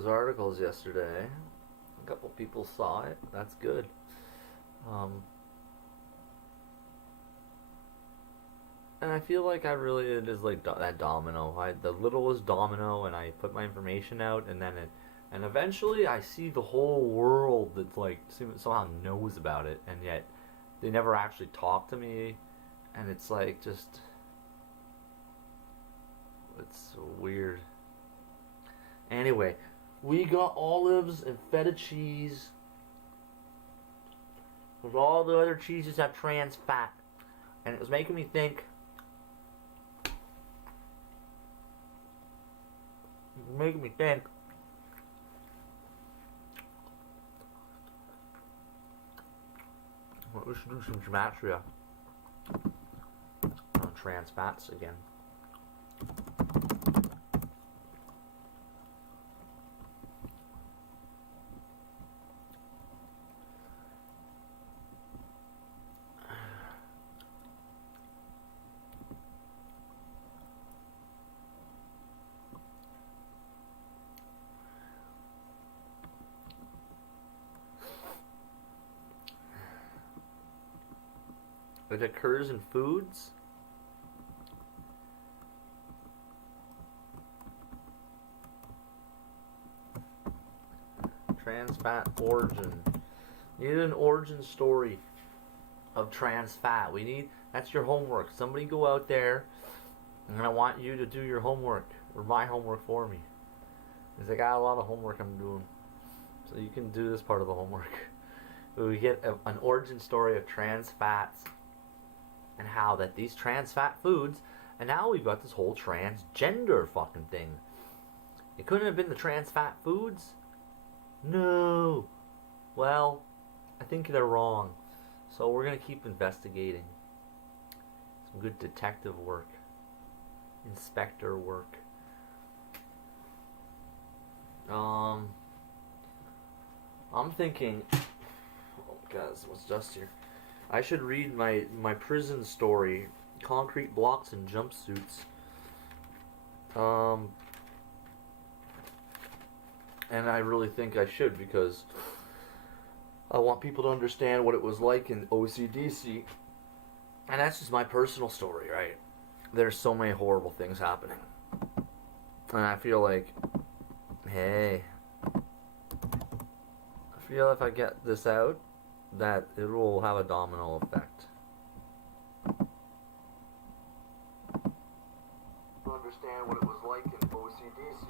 those articles yesterday. A couple people saw it. That's good. And I feel like it is like that domino. The littlest domino, and I put my information out, and then and eventually I see the whole world that's like somehow knows about it, and yet they never actually talk to me, and it's like just it's so weird. Anyway, we got olives and feta cheese. With all the other cheeses have trans fat, and it was making me think. Making me think. Well, we should do some gematria on trans fats again. It occurs in foods. Trans fat origin. You need an origin story of trans fat. That's your homework. Somebody go out there, and I want you to do your homework, or my homework for me. Because I got a lot of homework I'm doing. So you can do this part of the homework. We get an origin story of trans fats. And how that these trans fat foods, and now we've got this whole transgender fucking thing. It couldn't have been the trans fat foods? No. Well, I think they're wrong. So we're going to keep investigating. Some good detective work. Inspector work. I'm thinking, oh guys, what's dust here? I should read my prison story, Concrete Blocks and Jumpsuits. And I really think I should, because I want people to understand what it was like in OCDC. And that's just my personal story, right? There's so many horrible things happening. And I feel like, hey, I feel if I get this out, that it will have a domino effect. To understand what it was like in OCDC,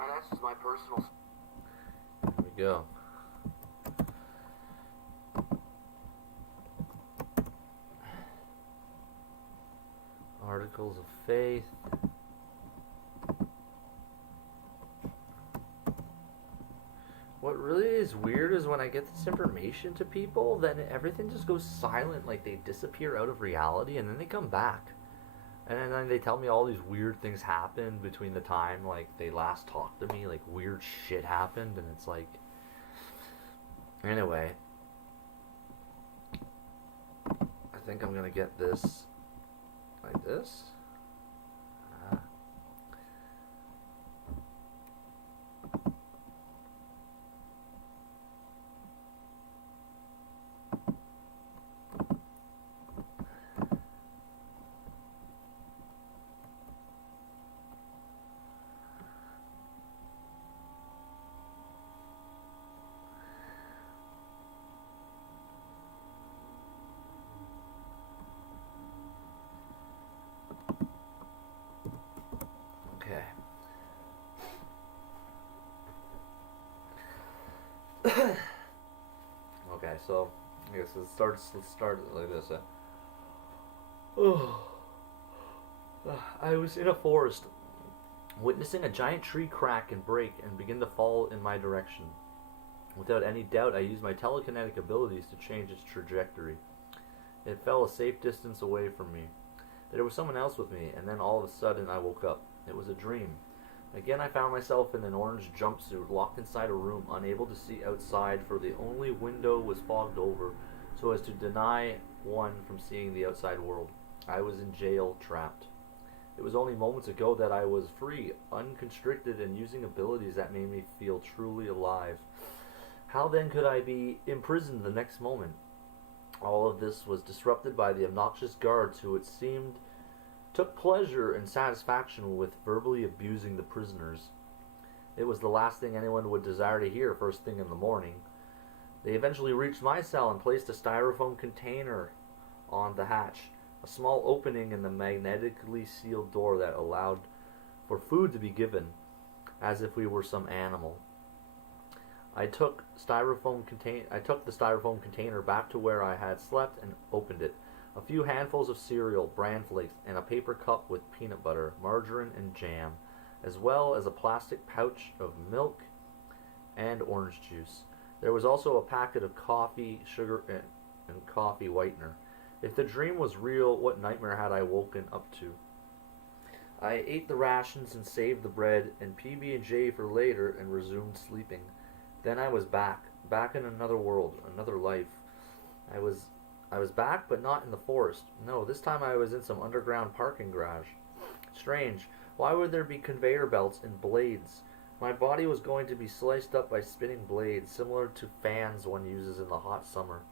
and that's just my personal. There we go. Articles of faith. What really is weird is when I get this information to people, then everything just goes silent, like they disappear out of reality, and then they come back. And then they tell me all these weird things happened between the time, like, they last talked to me, like, weird shit happened, and it's like... Anyway. I think I'm gonna get this like this. Okay. Okay, so I guess let's start it like this. I was in a forest, witnessing a giant tree crack and break and begin to fall in my direction. Without any doubt, I used my telekinetic abilities to change its trajectory. It fell a safe distance away from me. There was someone else with me, and then all of a sudden I woke up. It was a dream. Again, I found myself in an orange jumpsuit, locked inside a room, unable to see outside, for the only window was fogged over, so as to deny one from seeing the outside world. I was in jail, trapped. It was only moments ago that I was free, unconstricted, and using abilities that made me feel truly alive. How then could I be imprisoned the next moment? All of this was disrupted by the obnoxious guards who, it seemed, took pleasure and satisfaction with verbally abusing the prisoners. It was the last thing anyone would desire to hear first thing in the morning. They eventually reached my cell and placed a styrofoam container on the hatch, a small opening in the magnetically sealed door that allowed for food to be given, as if we were some animal. I took the styrofoam container back to where I had slept and opened it. A few handfuls of cereal, bran flakes, and a paper cup with peanut butter, margarine, and jam, as well as a plastic pouch of milk and orange juice. There was also a packet of coffee, sugar, and coffee whitener. If the dream was real, what nightmare had I woken up to? I ate the rations and saved the bread and PB&J for later and resumed sleeping. Then I was back in another world, another life. I was back, but not in the forest. No, this time I was in some underground parking garage. Strange. Why would there be conveyor belts and blades? My body was going to be sliced up by spinning blades, similar to fans one uses in the hot summer.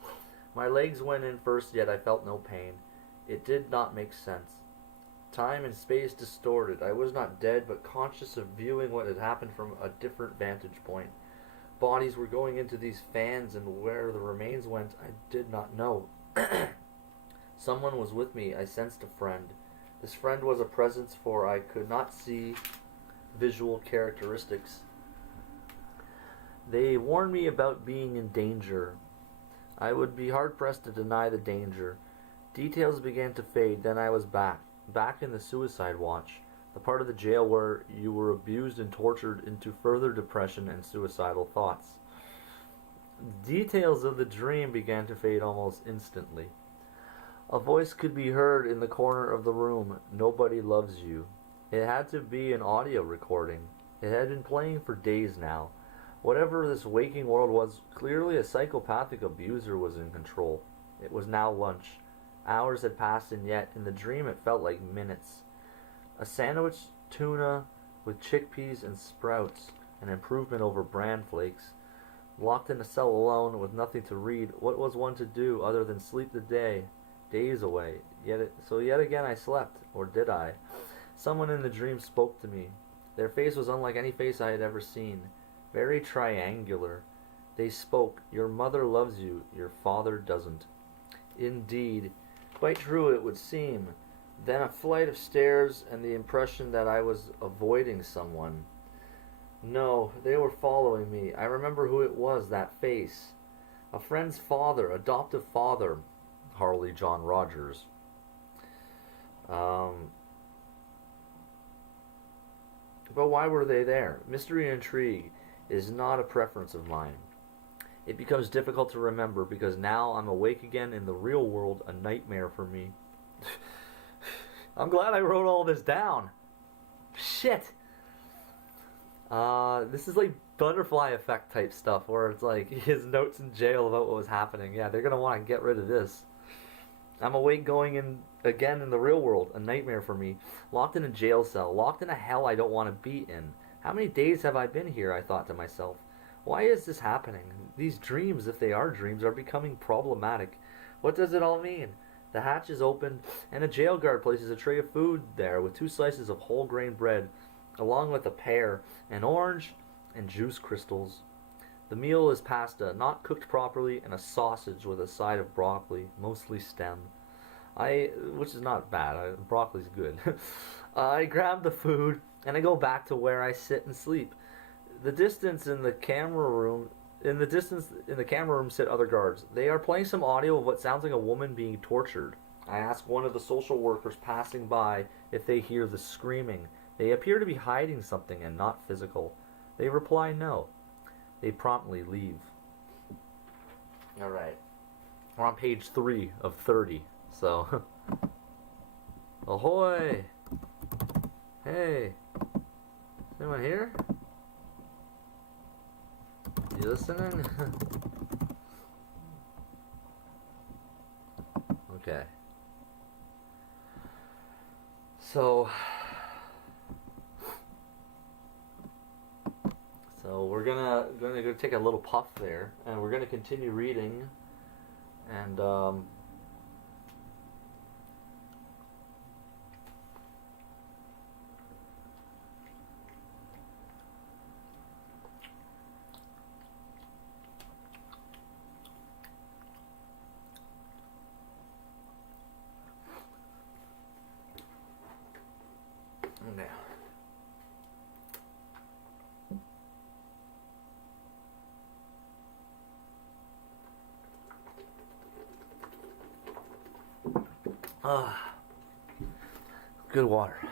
My legs went in first, yet I felt no pain. It did not make sense. Time and space distorted. I was not dead, but conscious of viewing what had happened from a different vantage point. Bodies were going into these fans, and where the remains went, I did not know. Someone was with me. I sensed a friend. This friend was a presence, for I could not see visual characteristics. They warned me about being in danger. I would be hard-pressed to deny the danger. Details began to fade, then I was back in the suicide watch, the part of the jail where you were abused and tortured into further depression and suicidal thoughts. Details of the dream began to fade almost instantly. A voice could be heard in the corner of the room. Nobody loves you. It had to be an audio recording. It had been playing for days now. Whatever this waking world was, clearly a psychopathic abuser was in control. It was now lunch. Hours had passed, and yet in the dream it felt like minutes. A sandwich, tuna with chickpeas and sprouts, an improvement over bran flakes. Locked in a cell alone with nothing to read, what was one to do other than sleep the day? Days away. Yet again I slept, or did I? Someone in the dream spoke to me. Their face was unlike any face I had ever seen. Very triangular. They spoke. Your mother loves you. Your father doesn't. Indeed. Quite true it would seem. Then a flight of stairs and the impression that I was avoiding someone. No, they were following me. I remember who it was, that face. A friend's father, adoptive father. Harley John Rogers. But why were they there? Mystery and intrigue is not a preference of mine. It becomes difficult to remember because now I'm awake again in the real world, a nightmare for me. I'm glad I wrote all this down. Shit. This is like butterfly effect type stuff where it's like his notes in jail about what was happening. Yeah, they're gonna want to get rid of this. I'm awake going in again in the real world, a nightmare for me. Locked in a jail cell, locked in a hell I don't want to be in. How many days have I been here, I thought to myself. Why is this happening? These dreams, if they are dreams, are becoming problematic. What does it all mean? The hatch is open, and a jail guard places a tray of food there with 2 slices of whole grain bread, along with a pear, an orange, and juice crystals. The meal is pasta, not cooked properly, and a sausage with a side of broccoli, mostly stem. Which is not bad. Broccoli's good. I grab the food, and I go back to where I sit and sleep. In the camera room sit other guards. They are playing some audio of what sounds like a woman being tortured. I ask one of the social workers passing by if they hear the screaming. They appear to be hiding something and not physical. They reply no. They promptly leave. Alright. We're on page 3 of 30. So, ahoy! Hey! Is anyone here? You listening? Okay. So, So we're gonna go take a little puff there, and we're gonna continue reading, and now. Good water. Okay.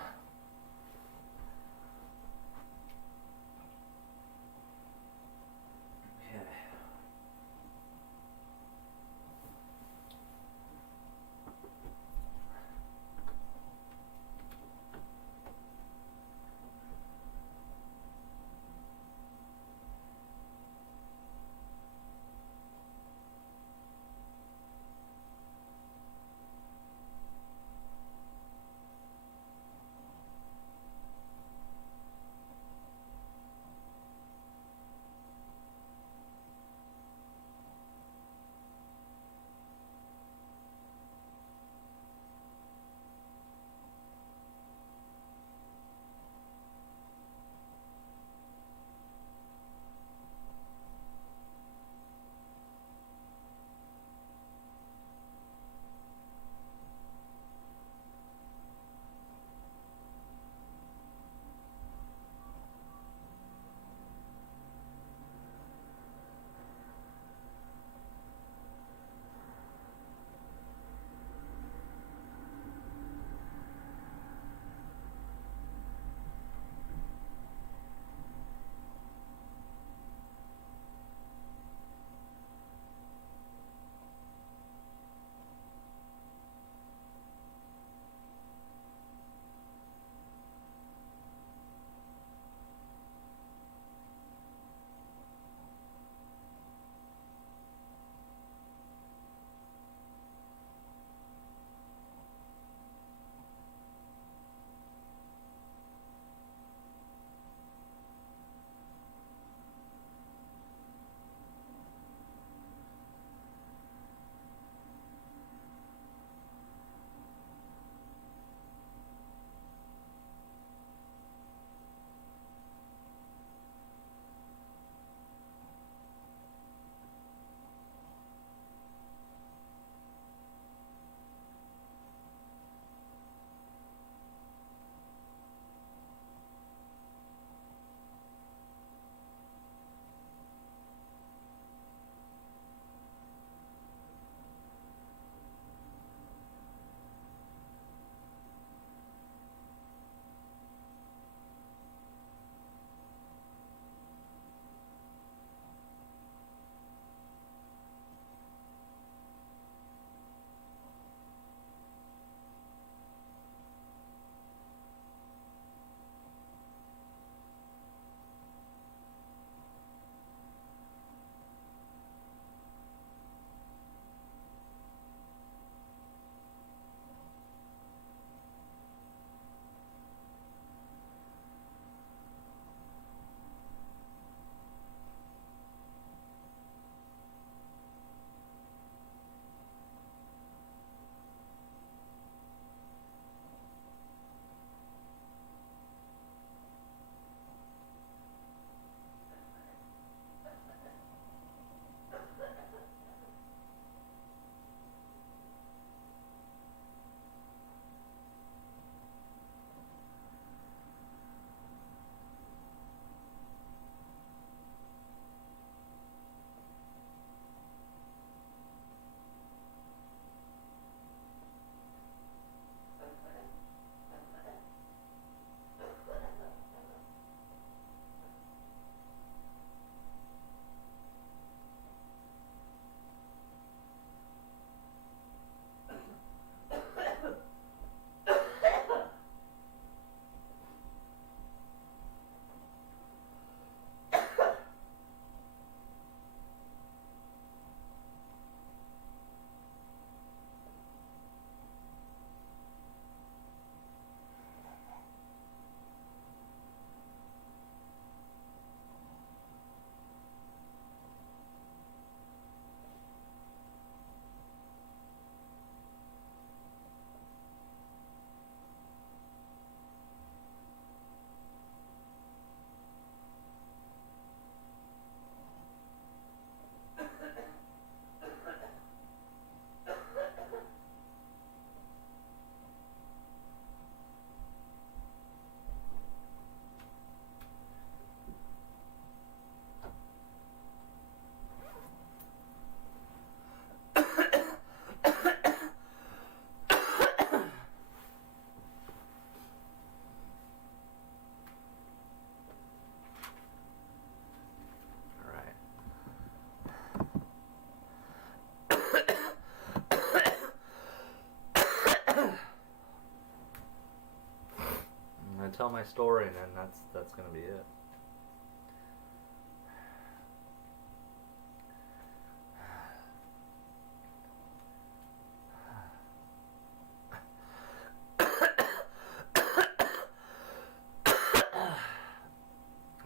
tell my story, and then that's gonna be it.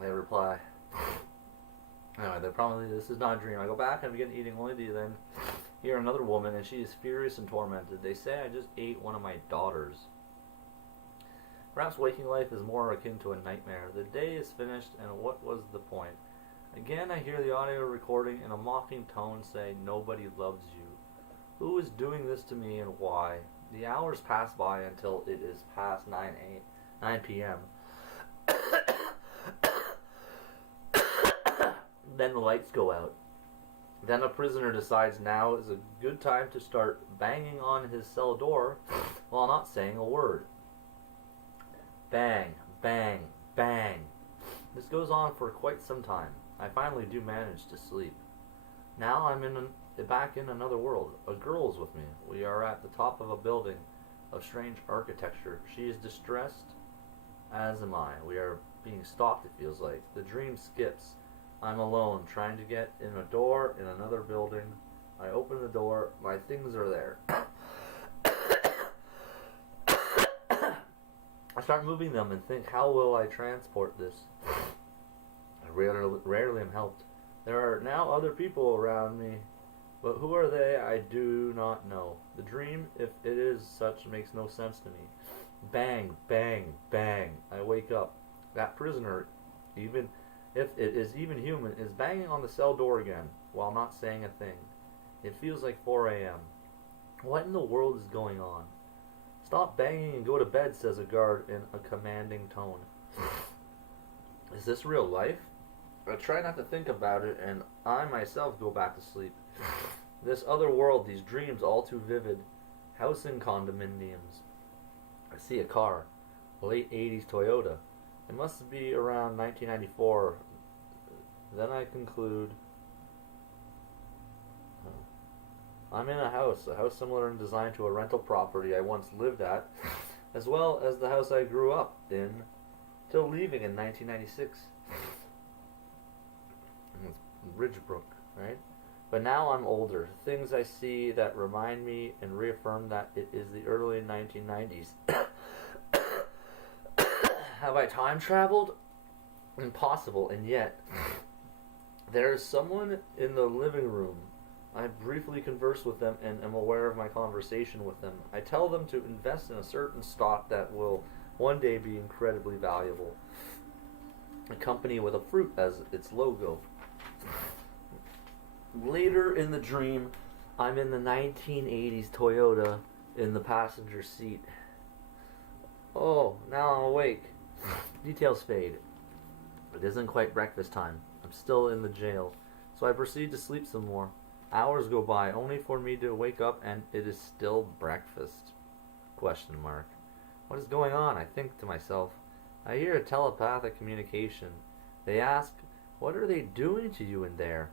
They reply. Anyway, they probably this is not a dream. I go back and begin eating only to then hear another woman, and she is furious and tormented. They say I just ate one of my daughters. Perhaps waking life is more akin to a nightmare. The day is finished, and what was the point? Again, I hear the audio recording in a mocking tone say, "Nobody loves you. Who is doing this to me, and why?" The hours pass by until it is past 9 p.m. Then the lights go out. Then a prisoner decides now is a good time to start banging on his cell door while not saying a word. Bang, bang, bang. This goes on for quite some time. I finally do manage to sleep. Now I'm back in another world. A girl is with me. We are at the top of a building of strange architecture. She is distressed, as am I. We are being stalked, it feels like. The dream skips. I'm alone, trying to get in a door in another building. I open the door. My things are there. I start moving them and think, how will I transport this? I rarely am helped. There are now other people around me, but who are they? I do not know. The dream, if it is such, makes no sense to me. Bang, bang, bang. I wake up. That prisoner, even if it is even human, is banging on the cell door again, while not saying a thing. It feels like 4 a.m. What in the world is going on? Stop banging and go to bed, says a guard in a commanding tone. Is this real life? I try not to think about it, and I myself go back to sleep. This other world, these dreams all too vivid. Housing condominiums. I see a car. A late 80s Toyota. It must be around 1994. Then I conclude, I'm in a house similar in design to a rental property I once lived at, as well as the house I grew up in, till leaving in 1996. It's Ridgebrook, right? But now I'm older. Things I see that remind me and reaffirm that it is the early 1990s. Have I time traveled? Impossible, and yet there is someone in the living room. I briefly converse with them and am aware of my conversation with them. I tell them to invest in a certain stock that will one day be incredibly valuable. A company with a fruit as its logo. Later in the dream, I'm in the 1980s Toyota in the passenger seat. Oh, now I'm awake. Details fade. It isn't quite breakfast time. I'm still in the jail, so I proceed to sleep some more. Hours go by, only for me to wake up and it is still breakfast. Question mark. What is going on? I think to myself. I hear a telepathic communication. They ask, what are they doing to you in there?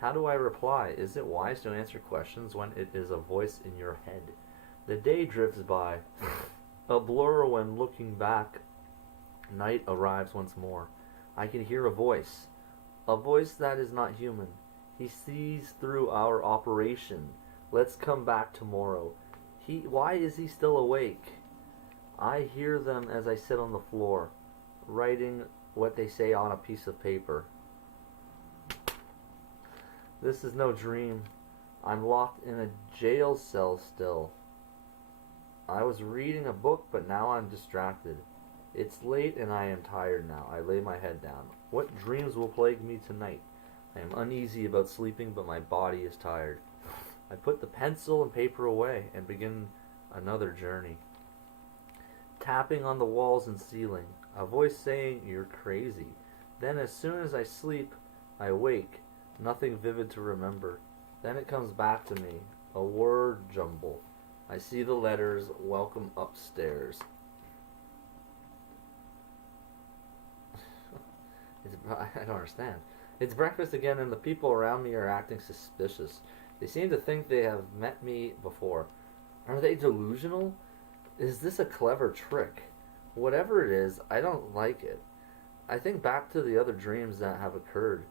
How do I reply? Is it wise to answer questions when it is a voice in your head? The day drifts by. A blur when looking back. Night arrives once more. I can hear a voice that is not human. He sees through our operation. Let's come back tomorrow. Why is he still awake? I hear them as I sit on the floor, writing what they say on a piece of paper. This is no dream. I'm locked in a jail cell still. I was reading a book, but now I'm distracted. It's late and I am tired now. I lay my head down. What dreams will plague me tonight? I am uneasy about sleeping, but my body is tired. I put the pencil and paper away and begin another journey. Tapping on the walls and ceiling. A voice saying, "You're crazy." Then as soon as I sleep, I wake. Nothing vivid to remember. Then it comes back to me. A word jumble. I see the letters, "Welcome upstairs." I don't understand. It's breakfast again and the people around me are acting suspicious. They seem to think they have met me before. Are they delusional? Is this a clever trick? whatever it is, I don't like it. I think back to the other dreams that have occurred.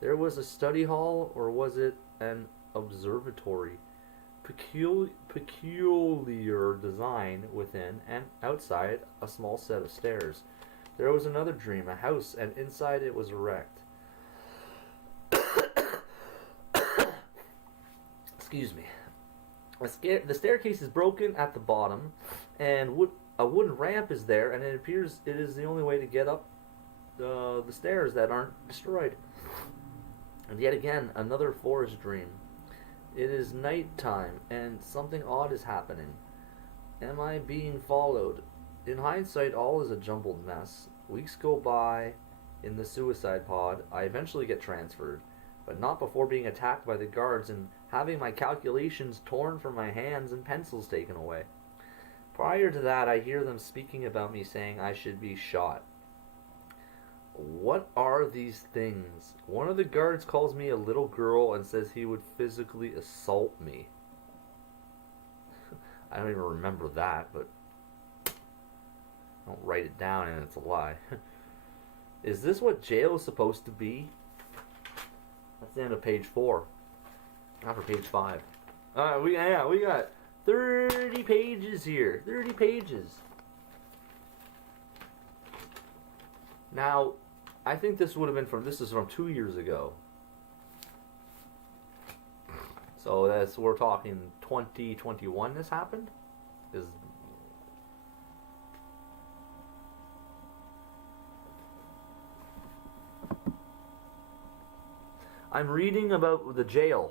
There was a study hall, or was it an observatory? Peculiar design within and outside a small set of stairs. There was another dream, a house, and inside it was erect. Excuse me. The staircase is broken at the bottom, and a wooden ramp is there, and it appears it is the only way to get up the stairs that aren't destroyed. And yet again, another forest dream. It is night time, and something odd is happening. Am I being followed? In hindsight, all is a jumbled mess. Weeks go by in the suicide pod. I eventually get transferred, but not before being attacked by the guards and having my calculations torn from my hands and pencils taken away. Prior to that, I hear them speaking about me, saying I should be shot. What are these things? One of the guards calls me a little girl and says he would physically assault me. I don't even remember that, but I don't write it down and it's a lie. Is this what jail is supposed to be? That's the end of page 4. Now for page 5. We got 30 pages here. 30 pages. Now, I think this would have been this is from 2 years ago. So we're talking 2021 this happened? I'm reading about the jail.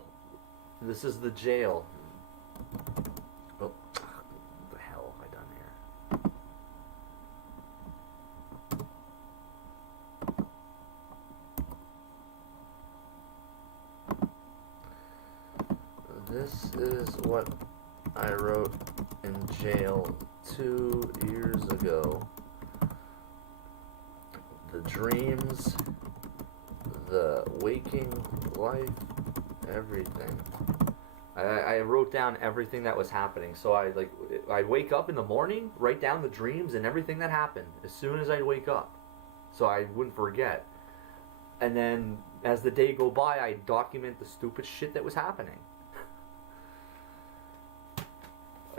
This is the jail. Oh, what the hell have I done here? This is what I wrote in jail 2 years ago. The dreams, the waking life, everything. I wrote down everything that was happening. So I'd wake up in the morning, write down the dreams and everything that happened as soon as I'd wake up, so I wouldn't forget. And then as the day go by, I'd document the stupid shit that was happening.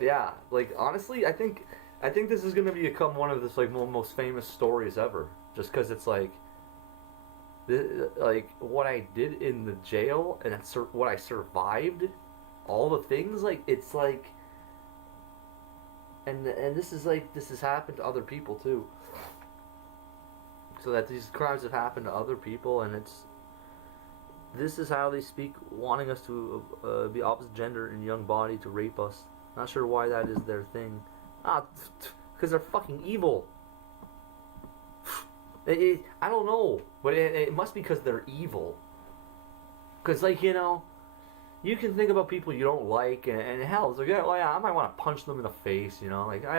Yeah, like honestly, I think this is gonna become one of the most famous stories ever, just because it's like what I did in the jail and what I survived, all the things, it's like, and this has happened to other people too. So that these crimes have happened to other people, and this is how they speak, wanting us to be opposite gender and young body, to rape us. Not sure why that is their thing. Because they're fucking evil. I don't know, but it must be because they're evil. Because, you can think about people you don't like, and hell, it's like, yeah, well, yeah, I might want to punch them in the face, I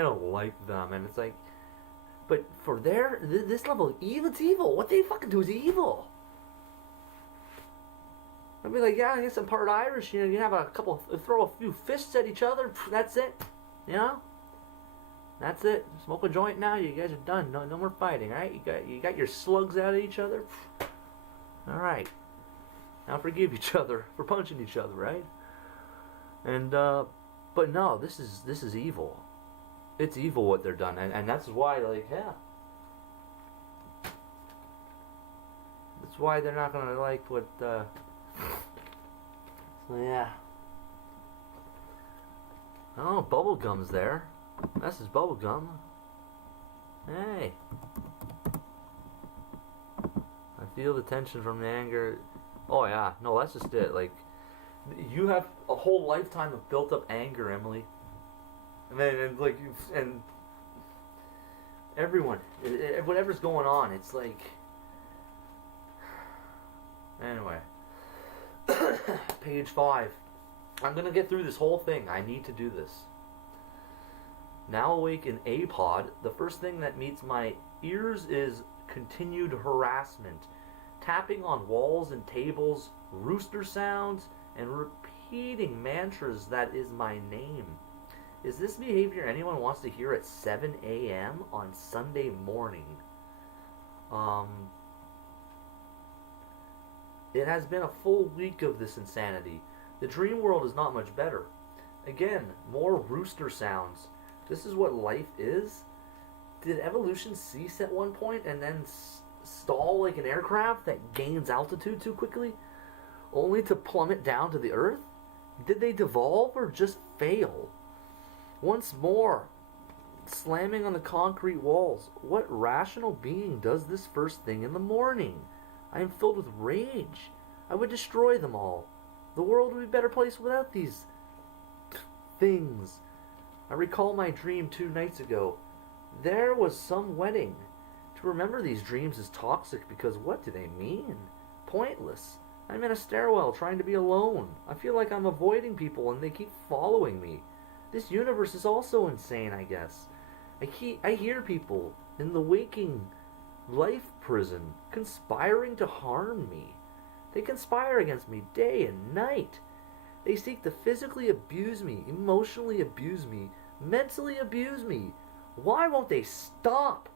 don't like them, and it's like, but for this level of evil, it's evil. What they fucking do is evil. I'd be like, yeah, I guess I'm part Irish, you have throw a few fists at each other, that's it, That's it. Smoke a joint now, you guys are done. No more fighting, alright? You got your slugs out of each other? Alright. Now forgive each other for punching each other, right? And but no, this is evil. It's evil what they're done, and that's why, that's why they're not gonna like what so yeah. Oh, bubblegum's there. That's his bubblegum. Hey. I feel the tension from the anger. Oh yeah, no, that's just it. You have a whole lifetime of built up anger, Emily. And everyone, whatever's going on, it's like. Anyway. Page 5. I'm gonna get through this whole thing. I need to do this. Now awake in A pod, the first thing that meets my ears is continued harassment. Tapping on walls and tables, rooster sounds, and repeating mantras that is my name. Is this behavior anyone wants to hear at 7 a.m. on Sunday morning? It has been a full week of this insanity. The dream world is not much better. Again, more rooster sounds. This is what life is? Did evolution cease at one point and then stall like an aircraft that gains altitude too quickly, only to plummet down to the earth? Did they devolve or just fail? Once more, slamming on the concrete walls. What rational being does this first thing in the morning? I am filled with rage. I would destroy them all. The world would be a better place without these things. I recall my dream 2 nights ago. There was some wedding. To remember these dreams is toxic because what do they mean? Pointless. I'm in a stairwell trying to be alone. I feel like I'm avoiding people and they keep following me. This universe is also insane, I guess. I hear people in the waking life prison conspiring to harm me. They conspire against me day and night. They seek to physically abuse me, emotionally abuse me, mentally abuse me. Why won't they stop?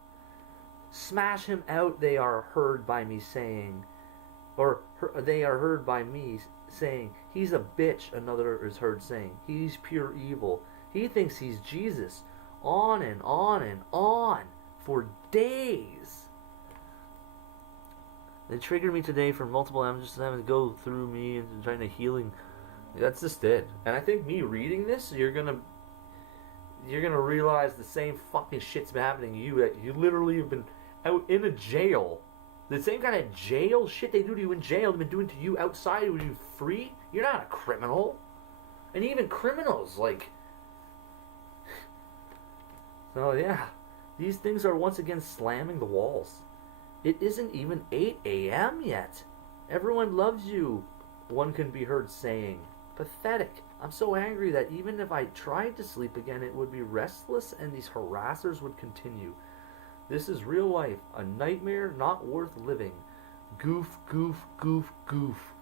Smash him out, they are heard by me saying. They are heard by me saying, he's a bitch, another is heard saying. He's pure evil. He thinks he's Jesus. On and on and on. For days. They triggered me today for multiple. I'm just having to go through me and trying to healing. That's just it. And I think me reading this, you're gonna realize the same fucking shit's been happening to you. That you literally have been out in a jail. The same kind of jail shit they do to you in jail, they've been doing to you outside when you're free. You're not a criminal. And even criminals, like... So yeah, these things are once again slamming the walls. It isn't even 8 a.m. yet. Everyone loves you, one can be heard saying. Pathetic. I'm so angry that even if I tried to sleep again, it would be restless and these harassers would continue. This is real life. A nightmare not worth living. Goof, goof, goof, goof.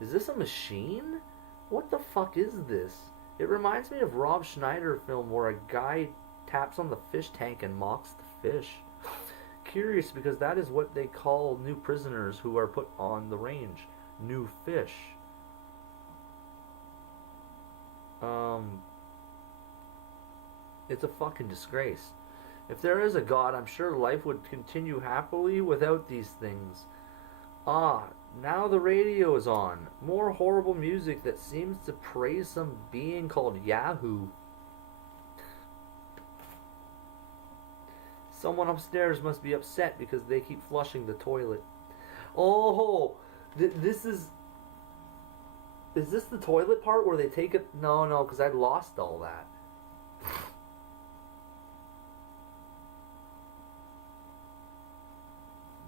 Is this a machine? What the fuck is this? It reminds me of Rob Schneider film where a guy taps on the fish tank and mocks the fish. Curious because that is what they call new prisoners who are put on the range. New fish. It's a fucking disgrace. If there is a God, I'm sure life would continue happily without these things. Ah, now the radio is on. More horrible music that seems to praise some being called Yahoo. Someone upstairs must be upset because they keep flushing the toilet. Oh, this is... Is this the toilet part where they take it? No, because I lost all that.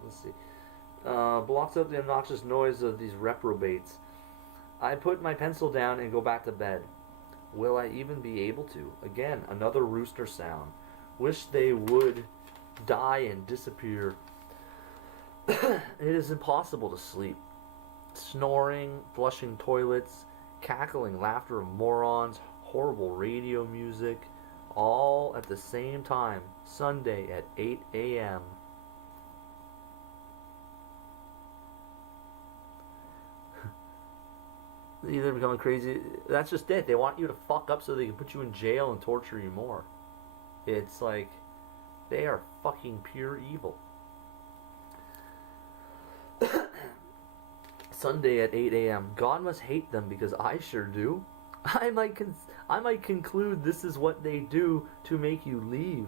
Let's see. Blocks out the obnoxious noise of these reprobates. I put my pencil down and go back to bed. Will I even be able to? Again, another rooster sound. Wish they would die and disappear. It is impossible to sleep. Snoring, flushing toilets, cackling laughter of morons, horrible radio music, all at the same time. Sunday at 8 a.m. They're becoming crazy. That's just it. They want you to fuck up so they can put you in jail and torture you more. It's like they are fucking pure evil. Sunday at 8 a.m. God must hate them because I sure do. I might conclude this is what they do to make you leave.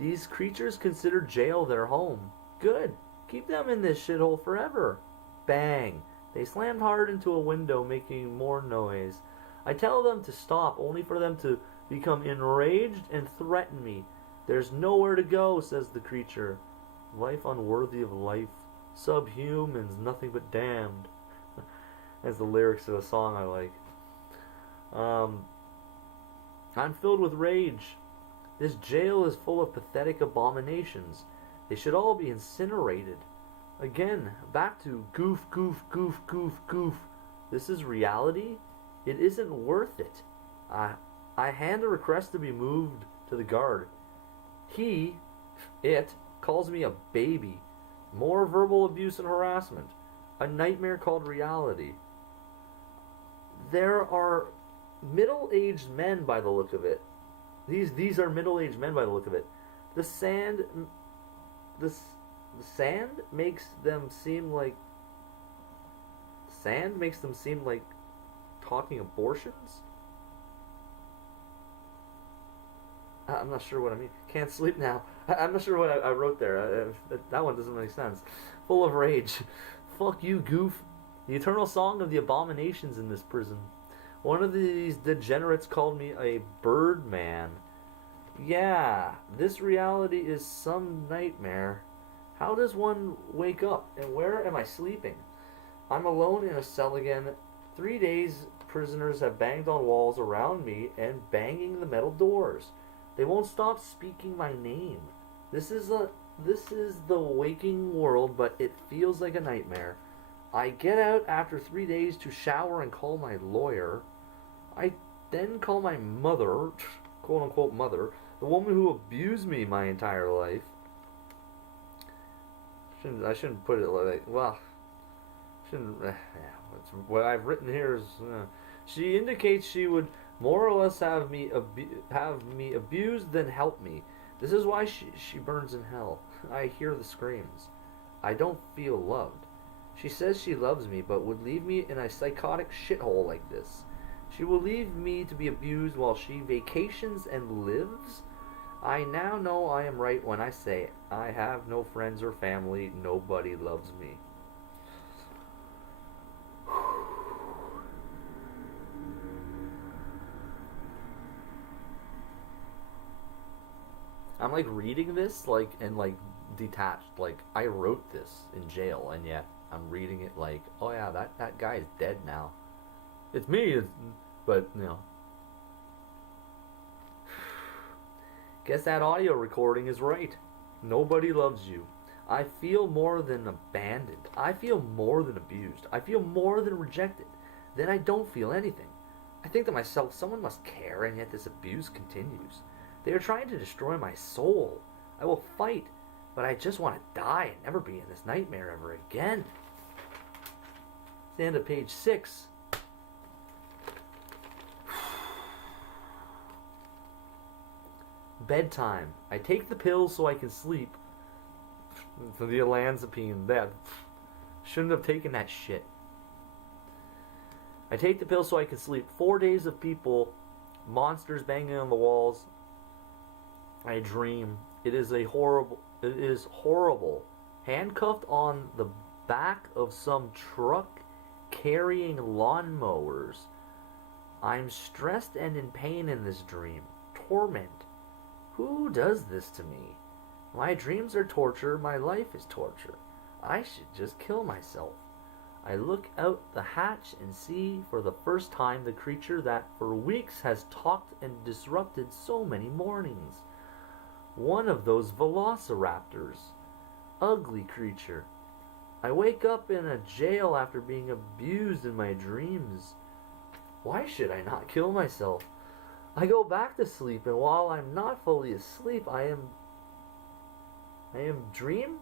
These creatures consider jail their home. Good. Keep them in this shithole forever. Bang. They slammed hard into a window, making more noise. I tell them to stop, only for them to become enraged and threaten me. There's nowhere to go, says the creature. Life unworthy of life. Subhumans, nothing but damned. That's the lyrics of a song I like. I'm filled with rage. This jail is full of pathetic abominations. They should all be incinerated. Again, back to goof, goof, goof, goof, goof. This is reality? It isn't worth it. I hand a request to be moved to the guard. It, calls me a baby. More verbal abuse and harassment. A nightmare called reality. There are middle-aged men by the look of it. These are middle-aged men by the look of it. The sand makes them seem like talking abortions. I'm not sure what I mean. Can't sleep now. I'm not sure what I wrote there. That one doesn't make sense. Full of rage. Fuck you, goof. The eternal song of the abominations in this prison. One of these degenerates called me a birdman. Yeah, this reality is some nightmare. How does one wake up? And where am I sleeping? I'm alone in a cell again. 3 days prisoners have banged on walls around me and banging the metal doors. They won't stop speaking my name. This is the waking world, but it feels like a nightmare. I get out after 3 days to shower and call my lawyer. I then call my mother, quote unquote mother, the woman who abused me my entire life. I shouldn't put it like, well, what I've written here is, she indicates she would more or less have me abused than help me. This is why she burns in hell. I hear the screams. I don't feel loved. She says she loves me, but would leave me in a psychotic shithole like this. She will leave me to be abused while she vacations and lives. I now know I am right when I say I have no friends or family. Nobody loves me. I'm like reading this and detached. Like, I wrote this in jail, and yet I'm reading it like, oh yeah, that guy is dead now. It's me, but you know. Guess that audio recording is right. Nobody loves you. I feel more than abandoned. I feel more than abused. I feel more than rejected. Then I don't feel anything. I think to myself, someone must care, and yet this abuse continues. They are trying to destroy my soul. I will fight, but I just want to die and never be in this nightmare ever again. It's the end of page 6. Bedtime. I take the pills so I can sleep. For the olanzapine. That shouldn't have taken that shit. I take the pills so I can sleep. 4 days of people, monsters banging on the walls. I dream. It is horrible. Handcuffed on the back of some truck carrying lawnmowers. I'm stressed and in pain in this dream. Torment. Who does this to me? My dreams are torture. My life is torture. I should just kill myself. I look out the hatch and see for the first time the creature that for weeks has talked and disrupted so many mornings. One of those velociraptors. Ugly creature. I wake up in a jail after being abused in my dreams. Why should I not kill myself? I go back to sleep, and while I'm not fully asleep, I am dreaming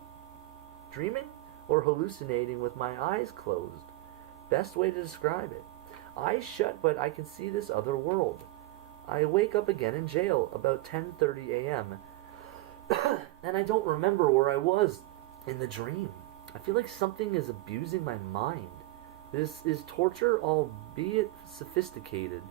or hallucinating with my eyes closed. Best way to describe it. Eyes shut, but I can see this other world. I wake up again in jail about 10:30 a.m. and I don't remember where I was in the dream. I feel like something is abusing my mind. This is torture, albeit sophisticated.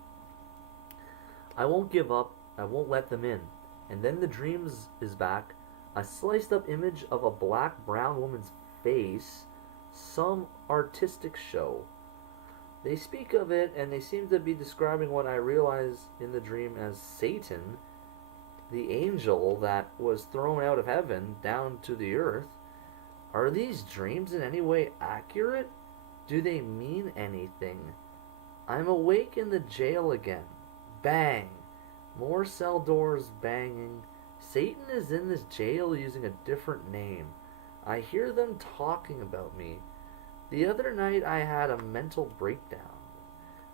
I won't give up. I won't let them in. And then the dreams is back. A sliced up image of a black-brown woman's face. Some artistic show. They speak of it, and they seem to be describing what I realize in the dream as Satan, the angel that was thrown out of heaven down to the earth. Are these dreams in any way accurate? Do they mean anything? I'm awake in the jail again. Bang! More cell doors banging. Satan is in this jail using a different name. I hear them talking about me. The other night I had a mental breakdown.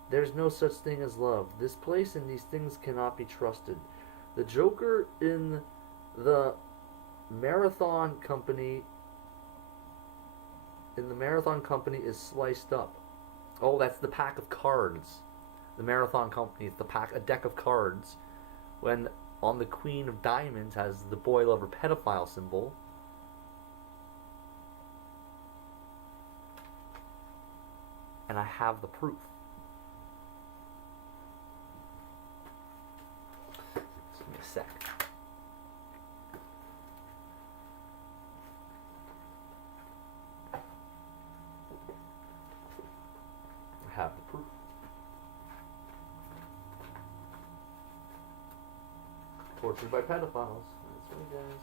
There's no such thing as love. This place and these things cannot be trusted. The Joker in the Marathon Company is sliced up. Oh, that's the pack of cards. The Marathon Company is a deck of cards. When on the Queen of Diamonds has the boy lover pedophile symbol. And I have the proof. Just give me a sec. I have the proof. Tortured by pedophiles. That's right, guys.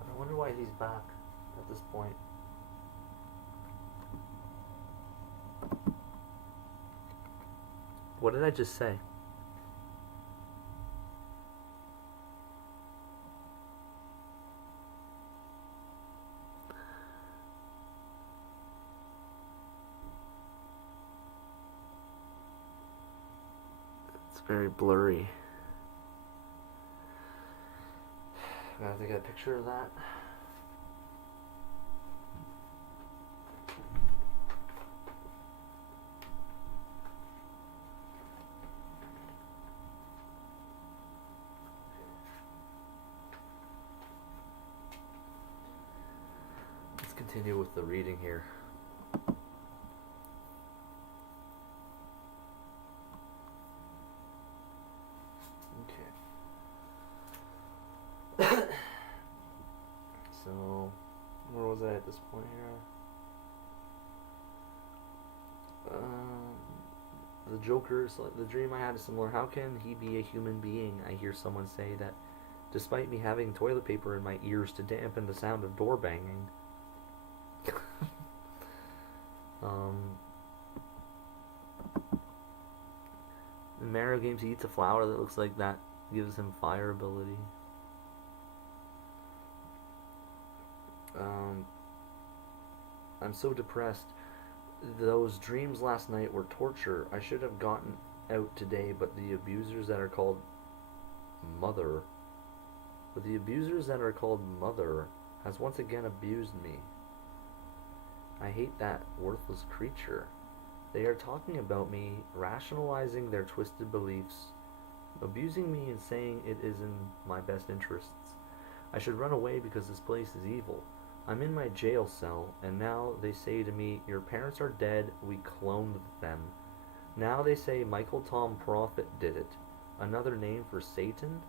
I wonder why he's back at this point. What did I just say? It's very blurry. I'm gonna have to get a picture of that. Let's continue with the reading here. So, where was I at this point here? The Joker, the dream I had is similar. How can he be a human being? I hear someone say that despite me having toilet paper in my ears to dampen the sound of door banging. In Mario games, he eats a flower that looks like that gives him fire ability. I'm so depressed. Those dreams last night were torture. I should have gotten out today, but the abusers that are called Mother has once again abused me. I hate that worthless creature. They are talking about me, rationalizing their twisted beliefs, abusing me and saying it is in my best interests. I should run away because this place is evil. I'm in my jail cell, and now they say to me, your parents are dead, we cloned them. Now they say Michael Tom Prophet did it. Another name for Satan?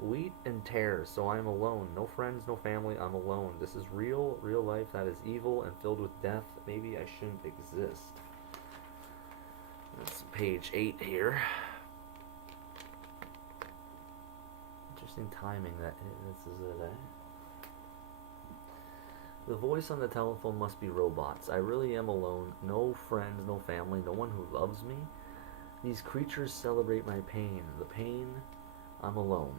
Wheat and tear, so I am alone. No friends, no family, I'm alone. This is real life that is evil and filled with death. Maybe I shouldn't exist. That's page 8 here. Interesting timing that this is it, eh? The voice on the telephone must be robots. I really am alone. No friends, no family, no one who loves me. These creatures celebrate my pain. The pain, I'm alone.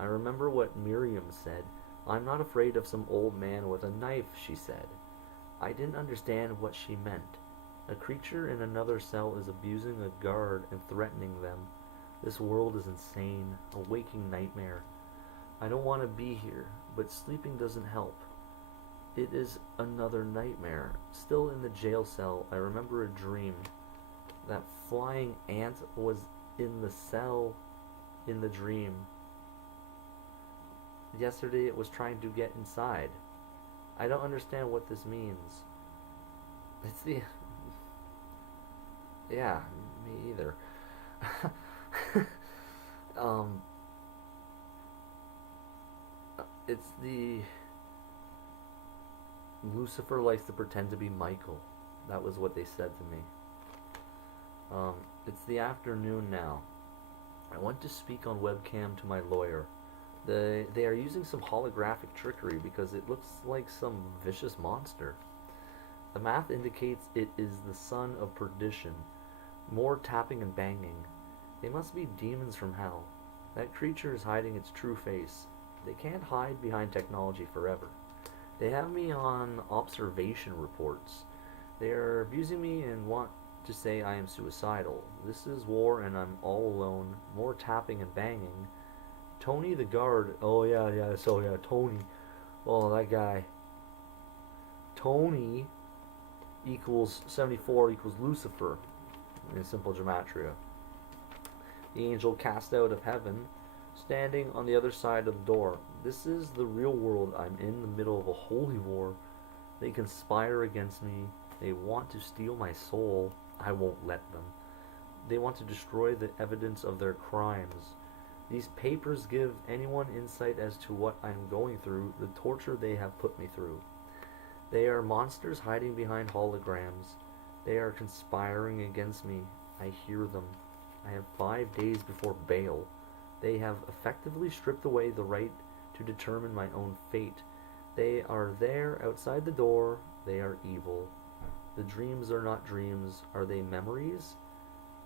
I remember what Miriam said. I'm not afraid of some old man with a knife, she said. I didn't understand what she meant. A creature in another cell is abusing a guard and threatening them. This world is insane, a waking nightmare. I don't want to be here, but sleeping doesn't help. It is another nightmare. Still in the jail cell, I remember a dream. That flying ant was in the cell in the dream. Yesterday it was trying to get inside. I don't understand what this means. It's the... Yeah, me either. It's the... Lucifer likes to pretend to be Michael. That was what they said to me. It's the afternoon now. I went to speak on webcam to my lawyer. They are using some holographic trickery because it looks like some vicious monster. The math indicates it is the son of perdition. More tapping and banging. They must be demons from hell. That creature is hiding its true face. They can't hide behind technology forever. They have me on observation reports. They are abusing me and want to say I am suicidal. This is war and I'm all alone. More tapping and banging. Tony the guard. Oh yeah, Tony. Oh, that guy. Tony equals 74 equals Lucifer in simple gematria. The angel cast out of heaven, standing on the other side of the door. This is the real world. I'm in the middle of a holy war. They conspire against me. They want to steal my soul. I won't let them. They want to destroy the evidence of their crimes. These papers give anyone insight as to what I'm going through, the torture they have put me through. They are monsters hiding behind holograms. They are conspiring against me. I hear them. I have 5 days before bail. They have effectively stripped away the right to determine my own fate. They are there outside the door. They are evil. The dreams are not dreams. Are they memories?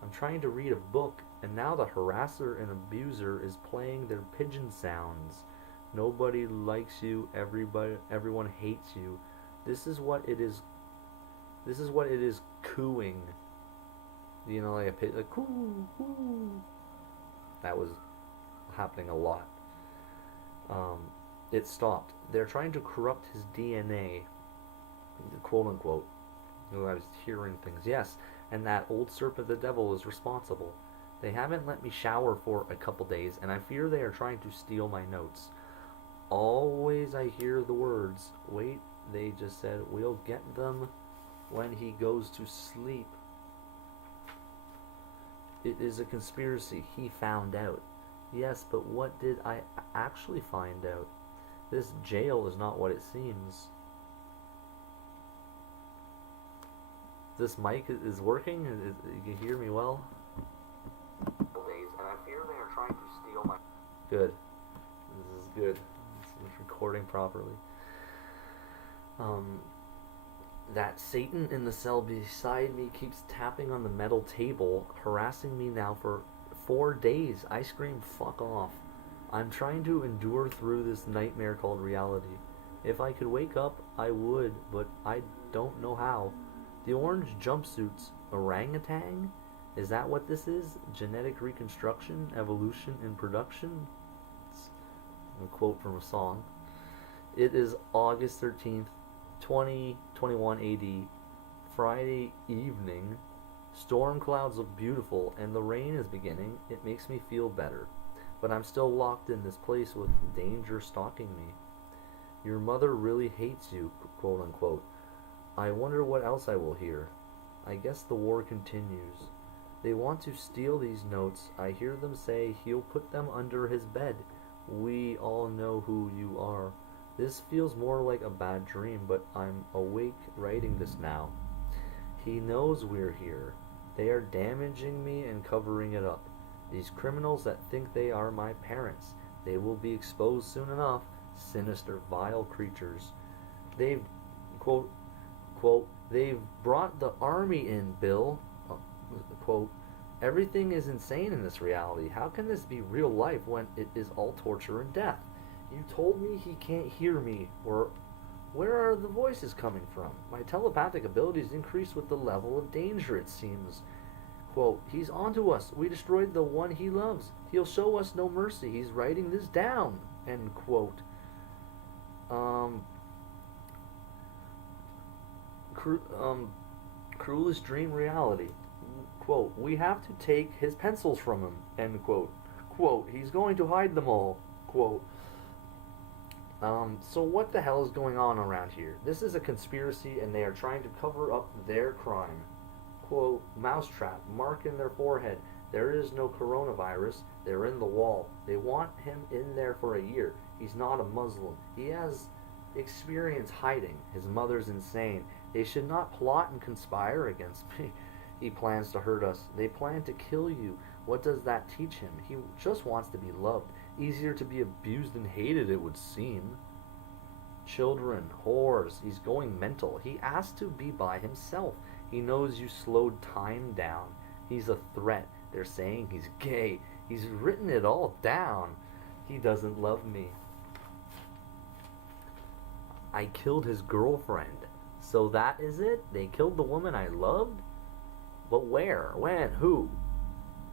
I'm trying to read a book, and now the harasser and abuser is playing their pigeon sounds. Nobody likes you. Everyone hates you. This is what it is. This is what it is cooing. You know, like a pit, like coo, coo. That was happening a lot. It stopped. They're trying to corrupt his DNA, quote unquote. I was hearing things. Yes, and that old serpent, the devil, is responsible. They haven't let me shower for a couple days, and I fear they are trying to steal my notes. Always I hear the words, wait, they just said, we'll get them when he goes to sleep. It is a conspiracy. He found out. Yes, but what did I actually find out? This jail is not what it seems. This mic is working? You can hear me well? And I fear they are trying to steal my... Good. This is good. It's recording properly. That Satan in the cell beside me keeps tapping on the metal table, harassing me now for 4 days. I scream, fuck off. I'm trying to endure through this nightmare called reality. If I could wake up, I would, but I don't know how. The orange jumpsuits, orangutan? Is that what this is? Genetic reconstruction, evolution, and production? It's a quote from a song. It is August 13th, 2021 AD, Friday evening. Storm clouds look beautiful and the rain is beginning. It makes me feel better. But I'm still locked in this place with danger stalking me. Your mother really hates you, quote unquote. I wonder what else I will hear. I guess the war continues. They want to steal these notes. I hear them say he'll put them under his bed. We all know who you are. This feels more like a bad dream, but I'm awake writing this now. He knows we're here. They are damaging me and covering it up. These criminals that think they are my parents. They will be exposed soon enough. Sinister, vile creatures. They've, quote, they've brought the army in, Bill. Quote, everything is insane in this reality. How can this be real life when it is all torture and death? You told me he can't hear me. Where are the voices coming from? My telepathic abilities increase with the level of danger, it seems. Quote, he's onto us. We destroyed the one he loves. He'll show us no mercy. He's writing this down. End quote. Cruelest dream reality. Quote, we have to take his pencils from him. End quote. Quote, he's going to hide them all. Quote. So what the hell is going on around here? This is a conspiracy and they are trying to cover up their crime. Quote, mousetrap, mark in their forehead. There is no coronavirus. They're in the wall. They want him in there for a year. He's not a Muslim. He has experience hiding. His mother's insane. They should not plot and conspire against me. He plans to hurt us. They plan to kill you. What does that teach him? He just wants to be loved. Easier to be abused than hated, it would seem. Children, whores, he's going mental. He asked to be by himself. He knows you slowed time down. He's a threat. They're saying he's gay. He's written it all down. He doesn't love me. I killed his girlfriend. So that is it? They killed the woman I loved? But where? When? Who?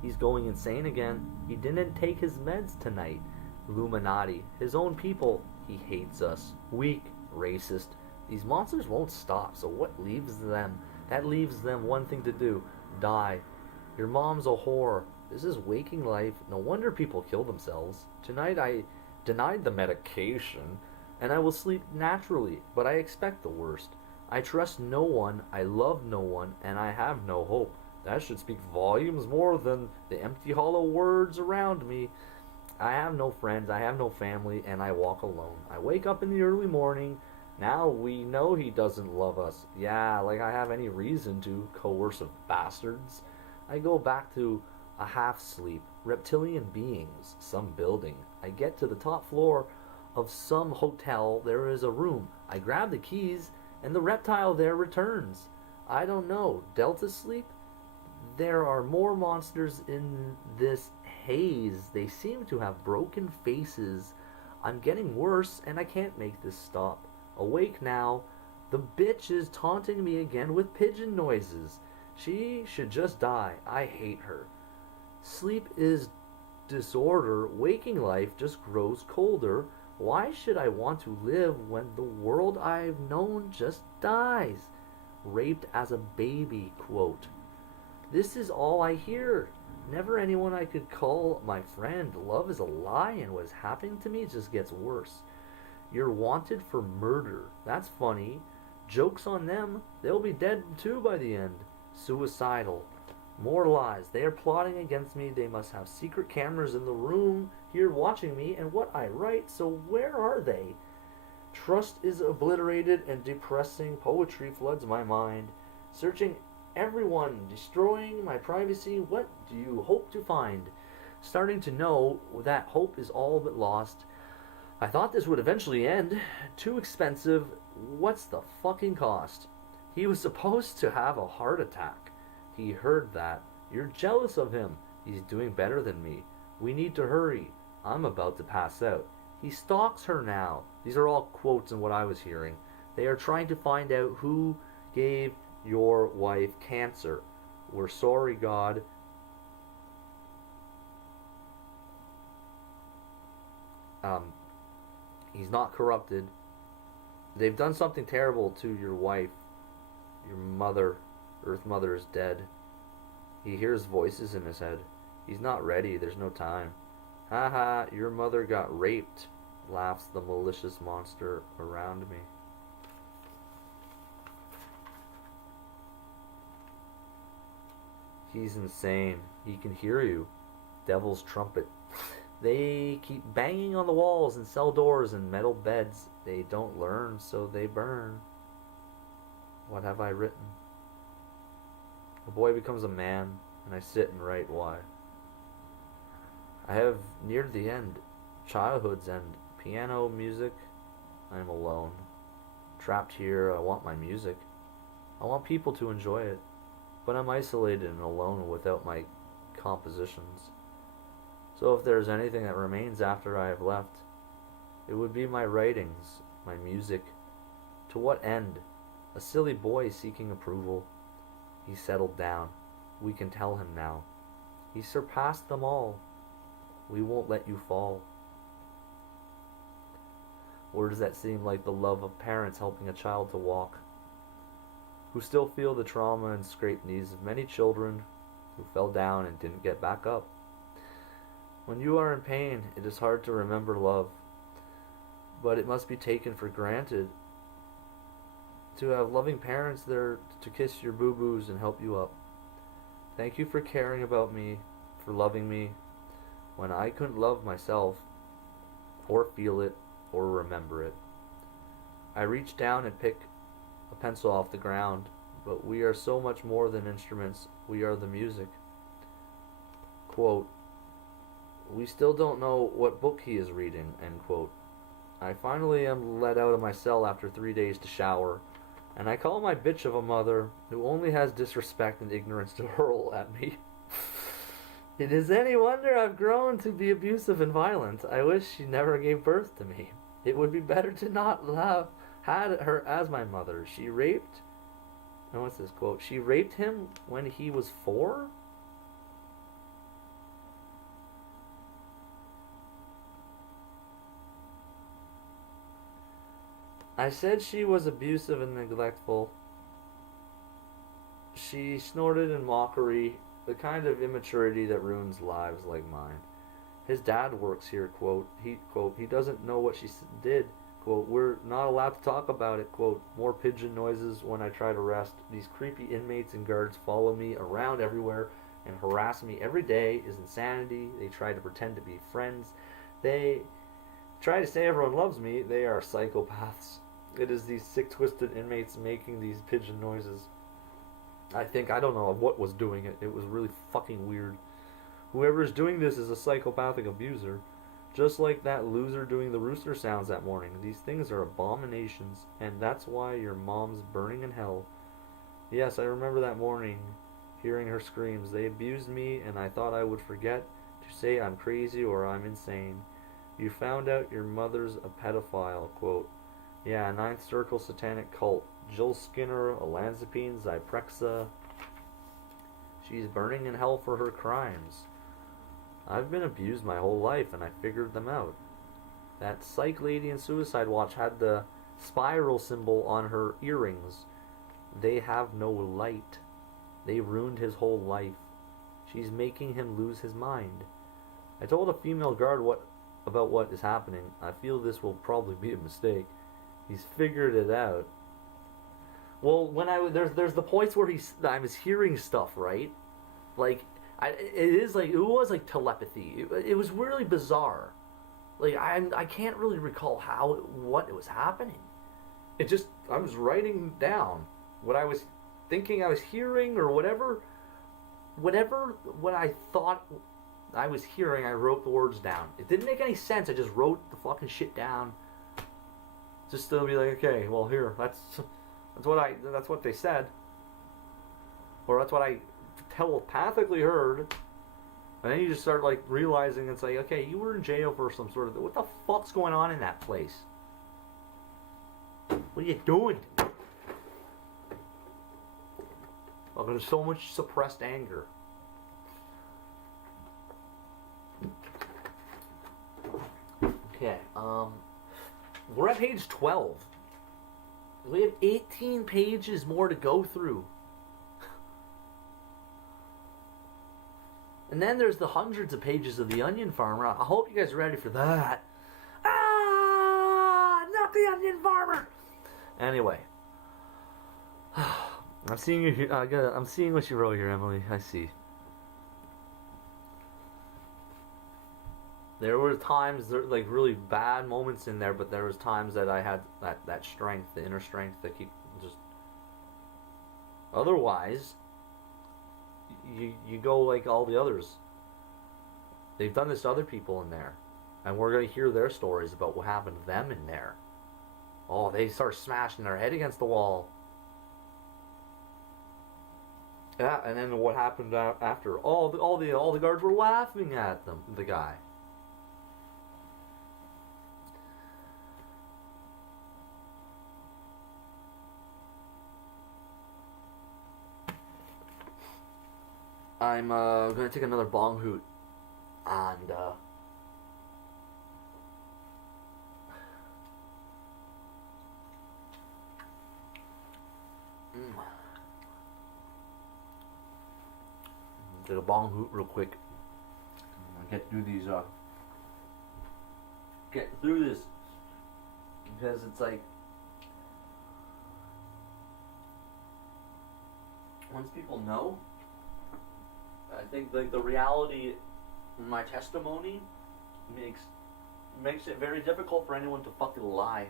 He's going insane again. He didn't take his meds tonight. Illuminati. His own people. He hates us. Weak. Racist. These monsters won't stop, so what leaves them? That leaves them one thing to do. Die. Your mom's a whore. This is waking life. No wonder people kill themselves. Tonight I denied the medication, and I will sleep naturally, but I expect the worst. I trust no one, I love no one, and I have no hope. That should speak volumes more than the empty hollow words around me. I have no friends, I have no family, and I walk alone. I wake up in the early morning. Now we know he doesn't love us. Yeah, like I have any reason to, coercive bastards. I go back to a half-sleep, reptilian beings, some building. I get to the top floor of some hotel. There is a room. I grab the keys, and the reptile there returns. I don't know. Delta sleep? There are more monsters in this haze. They seem to have broken faces. I'm getting worse, and I can't make this stop. Awake now. The bitch is taunting me again with pigeon noises. She should just die. I hate her. Sleep is disorder. Waking life just grows colder. Why should I want to live when the world I've known just dies? Raped as a baby, quote. This is all I hear. Never anyone I could call my friend. Love is a lie, and what is happening to me just gets worse. You're wanted for murder. That's funny. Joke's on them. They'll be dead too by the end. Suicidal. More lies. They are plotting against me. They must have secret cameras in the room here watching me and what I write. So where are they? Trust is obliterated and depressing poetry floods my mind. Searching everyone, destroying my privacy. What do you hope to find? Starting to know that hope is all but lost. I thought this would eventually end. Too expensive. What's the fucking cost? He was supposed to have a heart attack. He heard that. You're jealous of him. He's doing better than me. We need to hurry. I'm about to pass out. He stalks her now. These are all quotes in what I was hearing. They are trying to find out who gave your wife cancer. We're sorry, God. He's not corrupted. They've done something terrible to your wife. Your mother, Earth Mother, is dead. He hears voices in his head. He's not ready. There's no time. Ha ha, your mother got raped, laughs the malicious monster around me. He's insane. He can hear you. Devil's trumpet. They keep banging on the walls and cell doors and metal beds. They don't learn, so they burn. What have I written? A boy becomes a man, and I sit and write why. I have neared the end, childhood's end. Piano, music, I am alone. Trapped here, I want my music. I want people to enjoy it, but I'm isolated and alone without my compositions. So if there's anything that remains after I have left, it would be my writings, my music. To what end? A silly boy seeking approval. He settled down. We can tell him now. He surpassed them all. We won't let you fall. Words that seem like the love of parents helping a child to walk, who still feel the trauma and scraped knees of many children who fell down and didn't get back up. When you are in pain, it is hard to remember love, but it must be taken for granted to have loving parents there to kiss your boo-boos and help you up. Thank you for caring about me, for loving me when I couldn't love myself, or feel it, or remember it. I reach down and pick a pencil off the ground, but we are so much more than instruments. We are the music. Quote, We still don't know what book he is reading, end quote. I finally am let out of my cell after 3 days to shower, and I call my bitch of a mother, who only has disrespect and ignorance to hurl at me. It is any wonder I've grown to be abusive and violent. I wish she never gave birth to me. It would be better to not have had her as my mother. She raped... And what's this quote? She raped him when he was 4? I said she was abusive and neglectful. She snorted in mockery, the kind of immaturity that ruins lives like mine. His dad works here, quote, he doesn't know what she did, quote, we're not allowed to talk about it, quote, more pigeon noises when I try to rest. These creepy inmates and guards follow me around everywhere and harass me every day is insanity. They try to pretend to be friends. They try to say everyone loves me. They are psychopaths. It is these sick, twisted inmates making these pigeon noises. I don't know what was doing it. It was really fucking weird. Whoever is doing this is a psychopathic abuser. Just like that loser doing the rooster sounds that morning. These things are abominations, and that's why your mom's burning in hell. Yes, I remember that morning, hearing her screams. They abused me, and I thought I would forget to say I'm crazy or I'm insane. You found out your mother's a pedophile, quote. Yeah, Ninth Circle satanic cult. Jill Skinner, olanzapine, Zyprexa. She's burning in hell for her crimes. I've been abused my whole life, and I figured them out. That psych lady in Suicide Watch had the spiral symbol on her earrings. They have no light. They ruined his whole life. She's making him lose his mind. I told a female guard about what is happening. I feel this will probably be a mistake. He's figured it out. Well, when there's the points where I was hearing stuff, right? Like, it was like telepathy. It was really bizarre. Like, I can't really recall what it was happening. I was writing down what I was thinking I was hearing or whatever what I thought I was hearing, I wrote the words down. It didn't make any sense. I just wrote the fucking shit down. Just to be like, okay, well, here, that's what they said, or that's what I telepathically heard. And then you just start like realizing it's like, okay, you were in jail for some sort of, what the fuck's going on in that place? What are you doing? Oh, there's so much suppressed anger. Okay, we're at page 12. We have 18 pages more to go through. And then there's the hundreds of pages of The Onion Farmer. I hope you guys are ready for that. Ah, not The Onion Farmer! Anyway. I'm seeing you. I'm seeing what you wrote here, Emily. I see. There were times, like really bad moments in there, but there was times that I had that strength, the inner strength that keep just. Otherwise, you go like all the others. They've done this to other people in there, and we're gonna hear their stories about what happened to them in there. Oh, they start smashing their head against the wall. Yeah, and then what happened after? All the guards were laughing at them. The guy. I'm gonna take another bong hoot, and take a bong hoot real quick. Get through these. Get through this because it's like once people know. I think like the reality in my testimony makes it very difficult for anyone to fucking lie.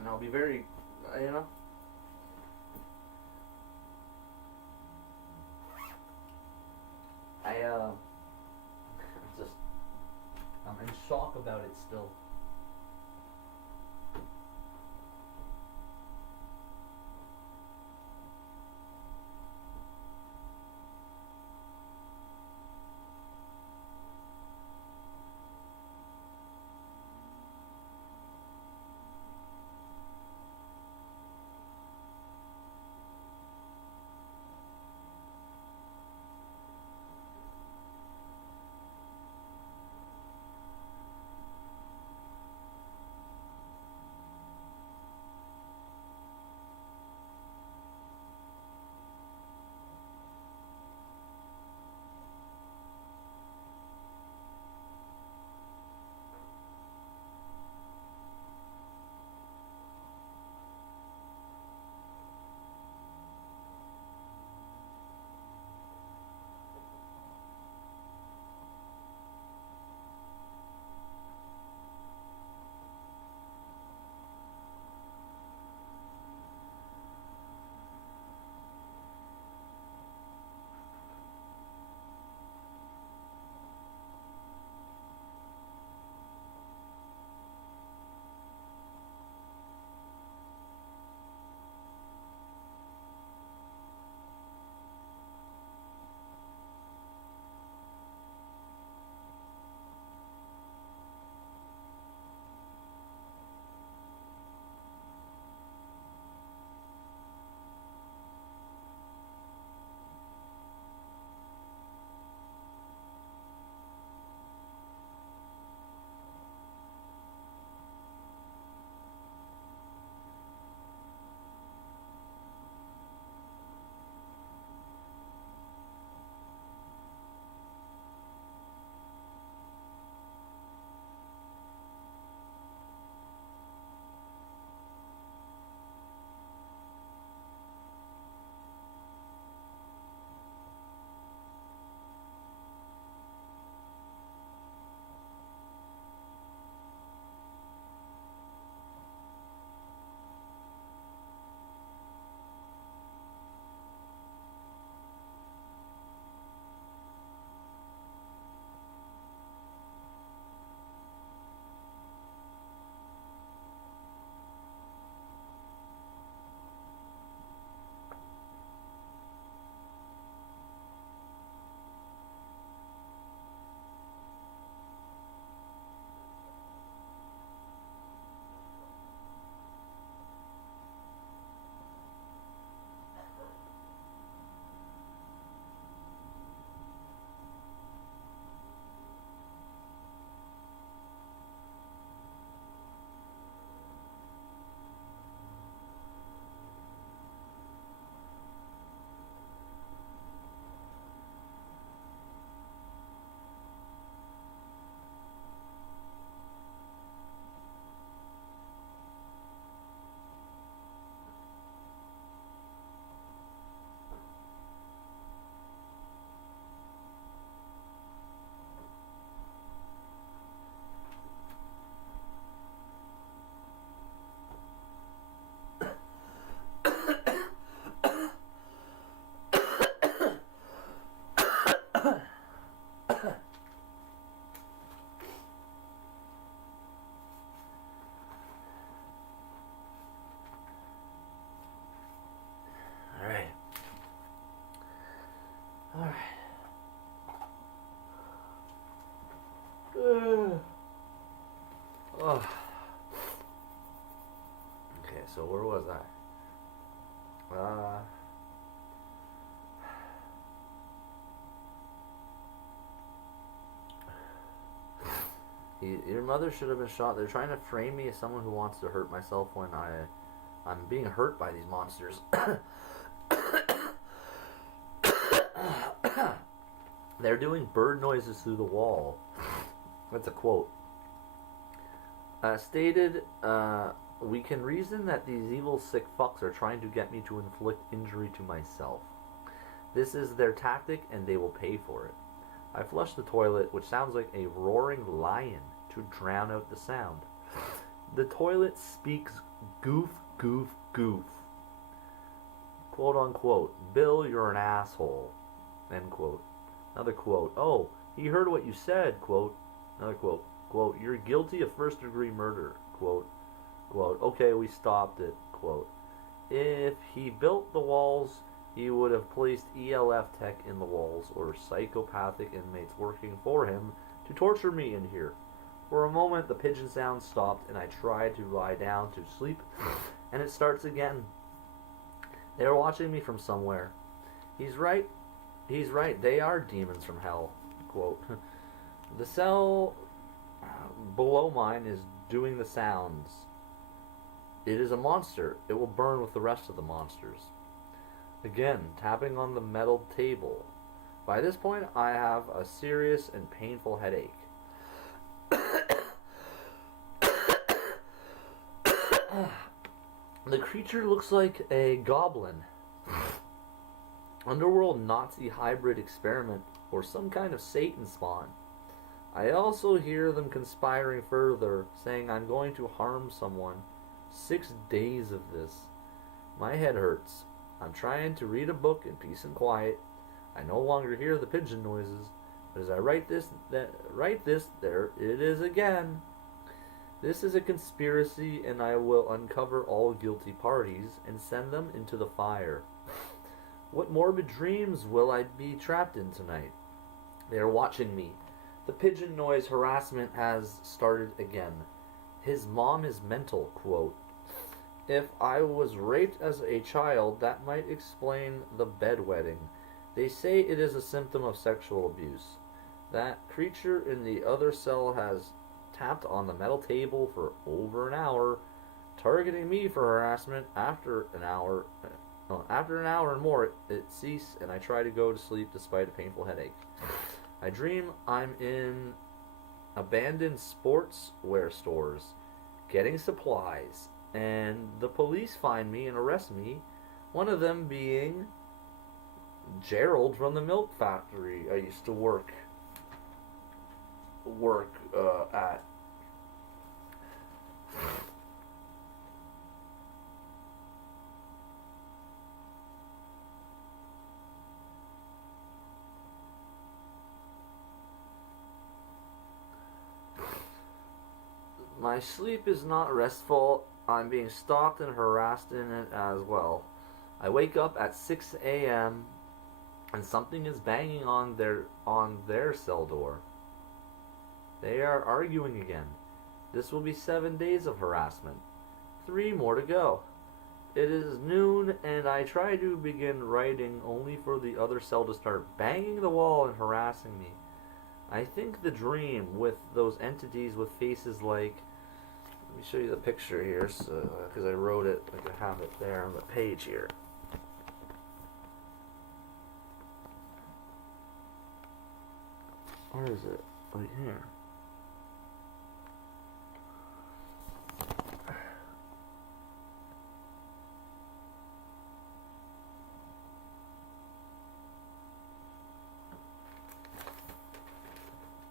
And I'll be very, shock about it still. Oh. Okay, so where was I? Your mother should have been shot. They're trying to frame me as someone who wants to hurt myself when I'm being hurt by these monsters. They're doing bird noises through the wall. That's a quote. Stated, we can reason that these evil sick fucks are trying to get me to inflict injury to myself. This is their tactic and they will pay for it. I flushed the toilet, which sounds like a roaring lion, to drown out the sound. The toilet speaks goof, goof, goof. Quote unquote, Bill, you're an asshole. End quote. Another quote, oh, he heard what you said, quote. Another quote, Quote, you're guilty of first-degree murder. Quote, okay, we stopped it. Quote, if he built the walls, he would have placed ELF tech in the walls, or psychopathic inmates working for him to torture me in here. For a moment, the pigeon sound stopped, and I tried to lie down to sleep, and it starts again. They are watching me from somewhere. He's right. They are demons from hell. Quote, the cell below mine is doing the sounds. It is a monster. It will burn with the rest of the monsters. Again, tapping on the metal table. By this point, I have a serious and painful headache. The creature looks like a goblin. Underworld Nazi hybrid experiment, or some kind of Satan spawn. I also hear them conspiring further, saying I'm going to harm someone. 6 days of this. My head hurts. I'm trying to read a book in peace and quiet. I no longer hear the pigeon noises, but as I write this, there it is again. This is a conspiracy, and I will uncover all guilty parties and send them into the fire. What morbid dreams will I be trapped in tonight? They are watching me. The pigeon noise harassment has started again. His mom is mental, quote. If I was raped as a child, that might explain the bedwetting. They say it is a symptom of sexual abuse. That creature in the other cell has tapped on the metal table for over an hour, targeting me for harassment. After an hour and more, it ceased, and I try to go to sleep despite a painful headache. I dream I'm in abandoned sportswear stores, getting supplies, and the police find me and arrest me, one of them being Gerald from the milk factory I used to work at. My sleep is not restful. I'm being stalked and harassed in it as well. I wake up at 6 a.m. and something is banging on their cell door. They are arguing again. This will be 7 days of harassment. 3 more to go. It is noon, and I try to begin writing only for the other cell to start banging the wall and harassing me. I think the dream with those entities with faces like... Let me show you the picture here, because I wrote it, like I have it there on the page here. Where is it? Right here.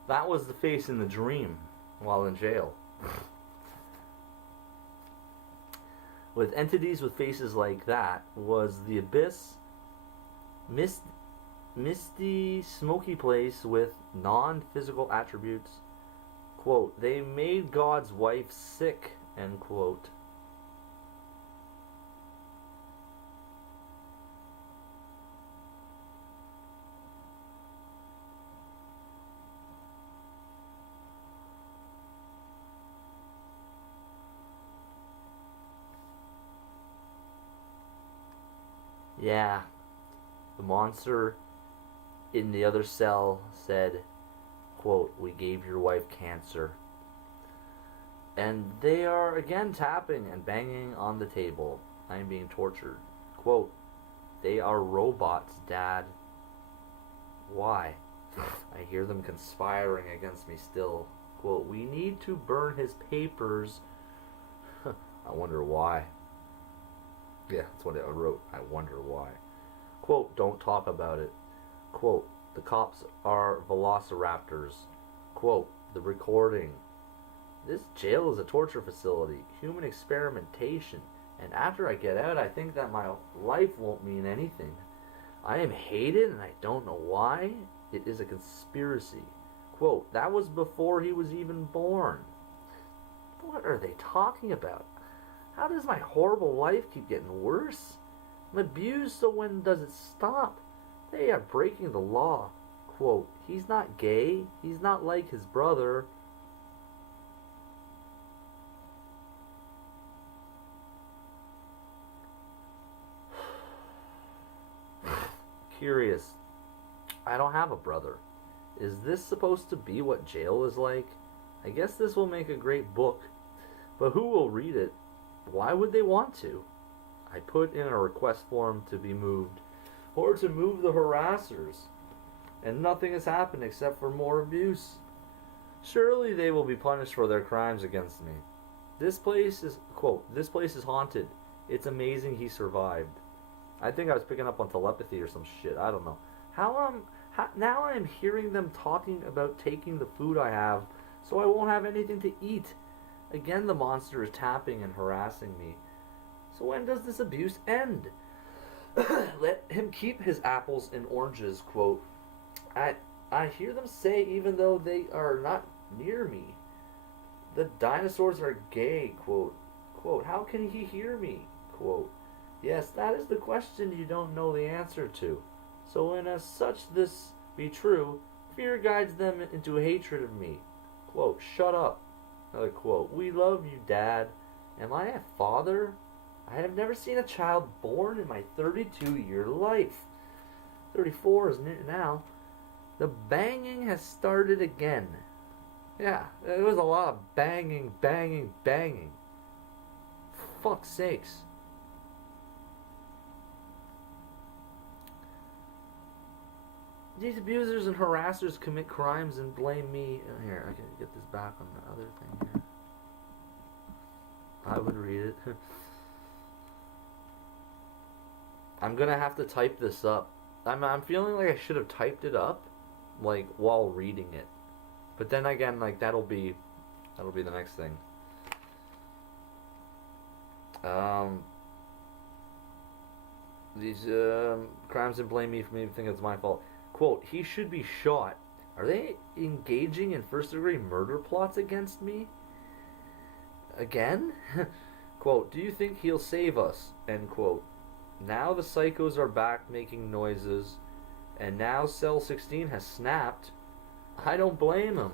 That was the face in the dream while in jail. With entities with faces like that was the abyss, misty, smoky place with non-physical attributes. Quote, they made God's wife sick, end quote. Yeah, the monster in the other cell said, quote, we gave your wife cancer. And they are again tapping and banging on the table. I am being tortured. Quote, they are robots, Dad. Why? I hear them conspiring against me still. Quote, we need to burn his papers. I wonder why. Yeah, that's what I wrote. I wonder why. Quote, don't talk about it. Quote, the cops are velociraptors. Quote, the recording. This jail is a torture facility, human experimentation, and after I get out, I think that my life won't mean anything. I am hated and I don't know why. It is a conspiracy. Quote, that was before he was even born. What are they talking about? How does my horrible life keep getting worse? I'm abused, so when does it stop? They are breaking the law. Quote, he's not gay. He's not like his brother. Curious. I don't have a brother. Is this supposed to be what jail is like? I guess this will make a great book. But who will read it? Why would they want to? I put in a request form to be moved, or to move the harassers, and nothing has happened except for more abuse. Surely they will be punished for their crimes against me. This place is, quote, this place is haunted. It's amazing he survived. I think I was picking up on telepathy or some shit. I don't know. Now I'm hearing them talking about taking the food I have so I won't have anything to eat. Again, the monster is tapping and harassing me. So when does this abuse end? Let him keep his apples and oranges, quote. I hear them say, even though they are not near me, the dinosaurs are gay, quote. Quote, how can he hear me? Quote, yes, that is the question you don't know the answer to. So when as such this be true, fear guides them into hatred of me. Quote, shut up. Another quote, we love you, Dad. Am I a father? I have never seen a child born in my 32-year life. 34 is now. The banging has started again. Yeah, there was a lot of banging, banging, banging. Fuck's sakes. These abusers and harassers commit crimes and blame me. Here, I can get this back on the other thing here. I would read it. I'm gonna have to type this up. I'm feeling like I should have typed it up, like, while reading it. But then again, like, that'll be the next thing. These crimes and blame me for me think it's my fault. Quote, he should be shot. Are they engaging in first-degree murder plots against me? Again? Quote, do you think he'll save us? End quote. Now the psychos are back making noises, and now Cell 16 has snapped. I don't blame him.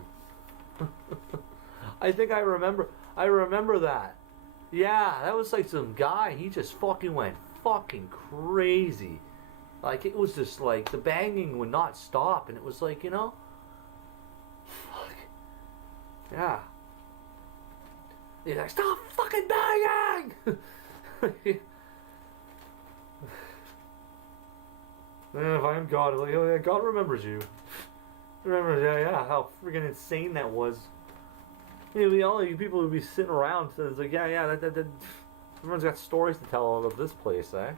I think I remember that. Yeah, that was like some guy, he just fucking went fucking crazy. Like, it was just like, the banging would not stop, and it was like, you know, fuck. Yeah. He's like, stop fucking banging! If I'm God, like, oh yeah, God remembers you. Remembers, yeah, how freaking insane that was. You know, all you people would be sitting around, so it's like, yeah, that everyone's got stories to tell about this place, eh?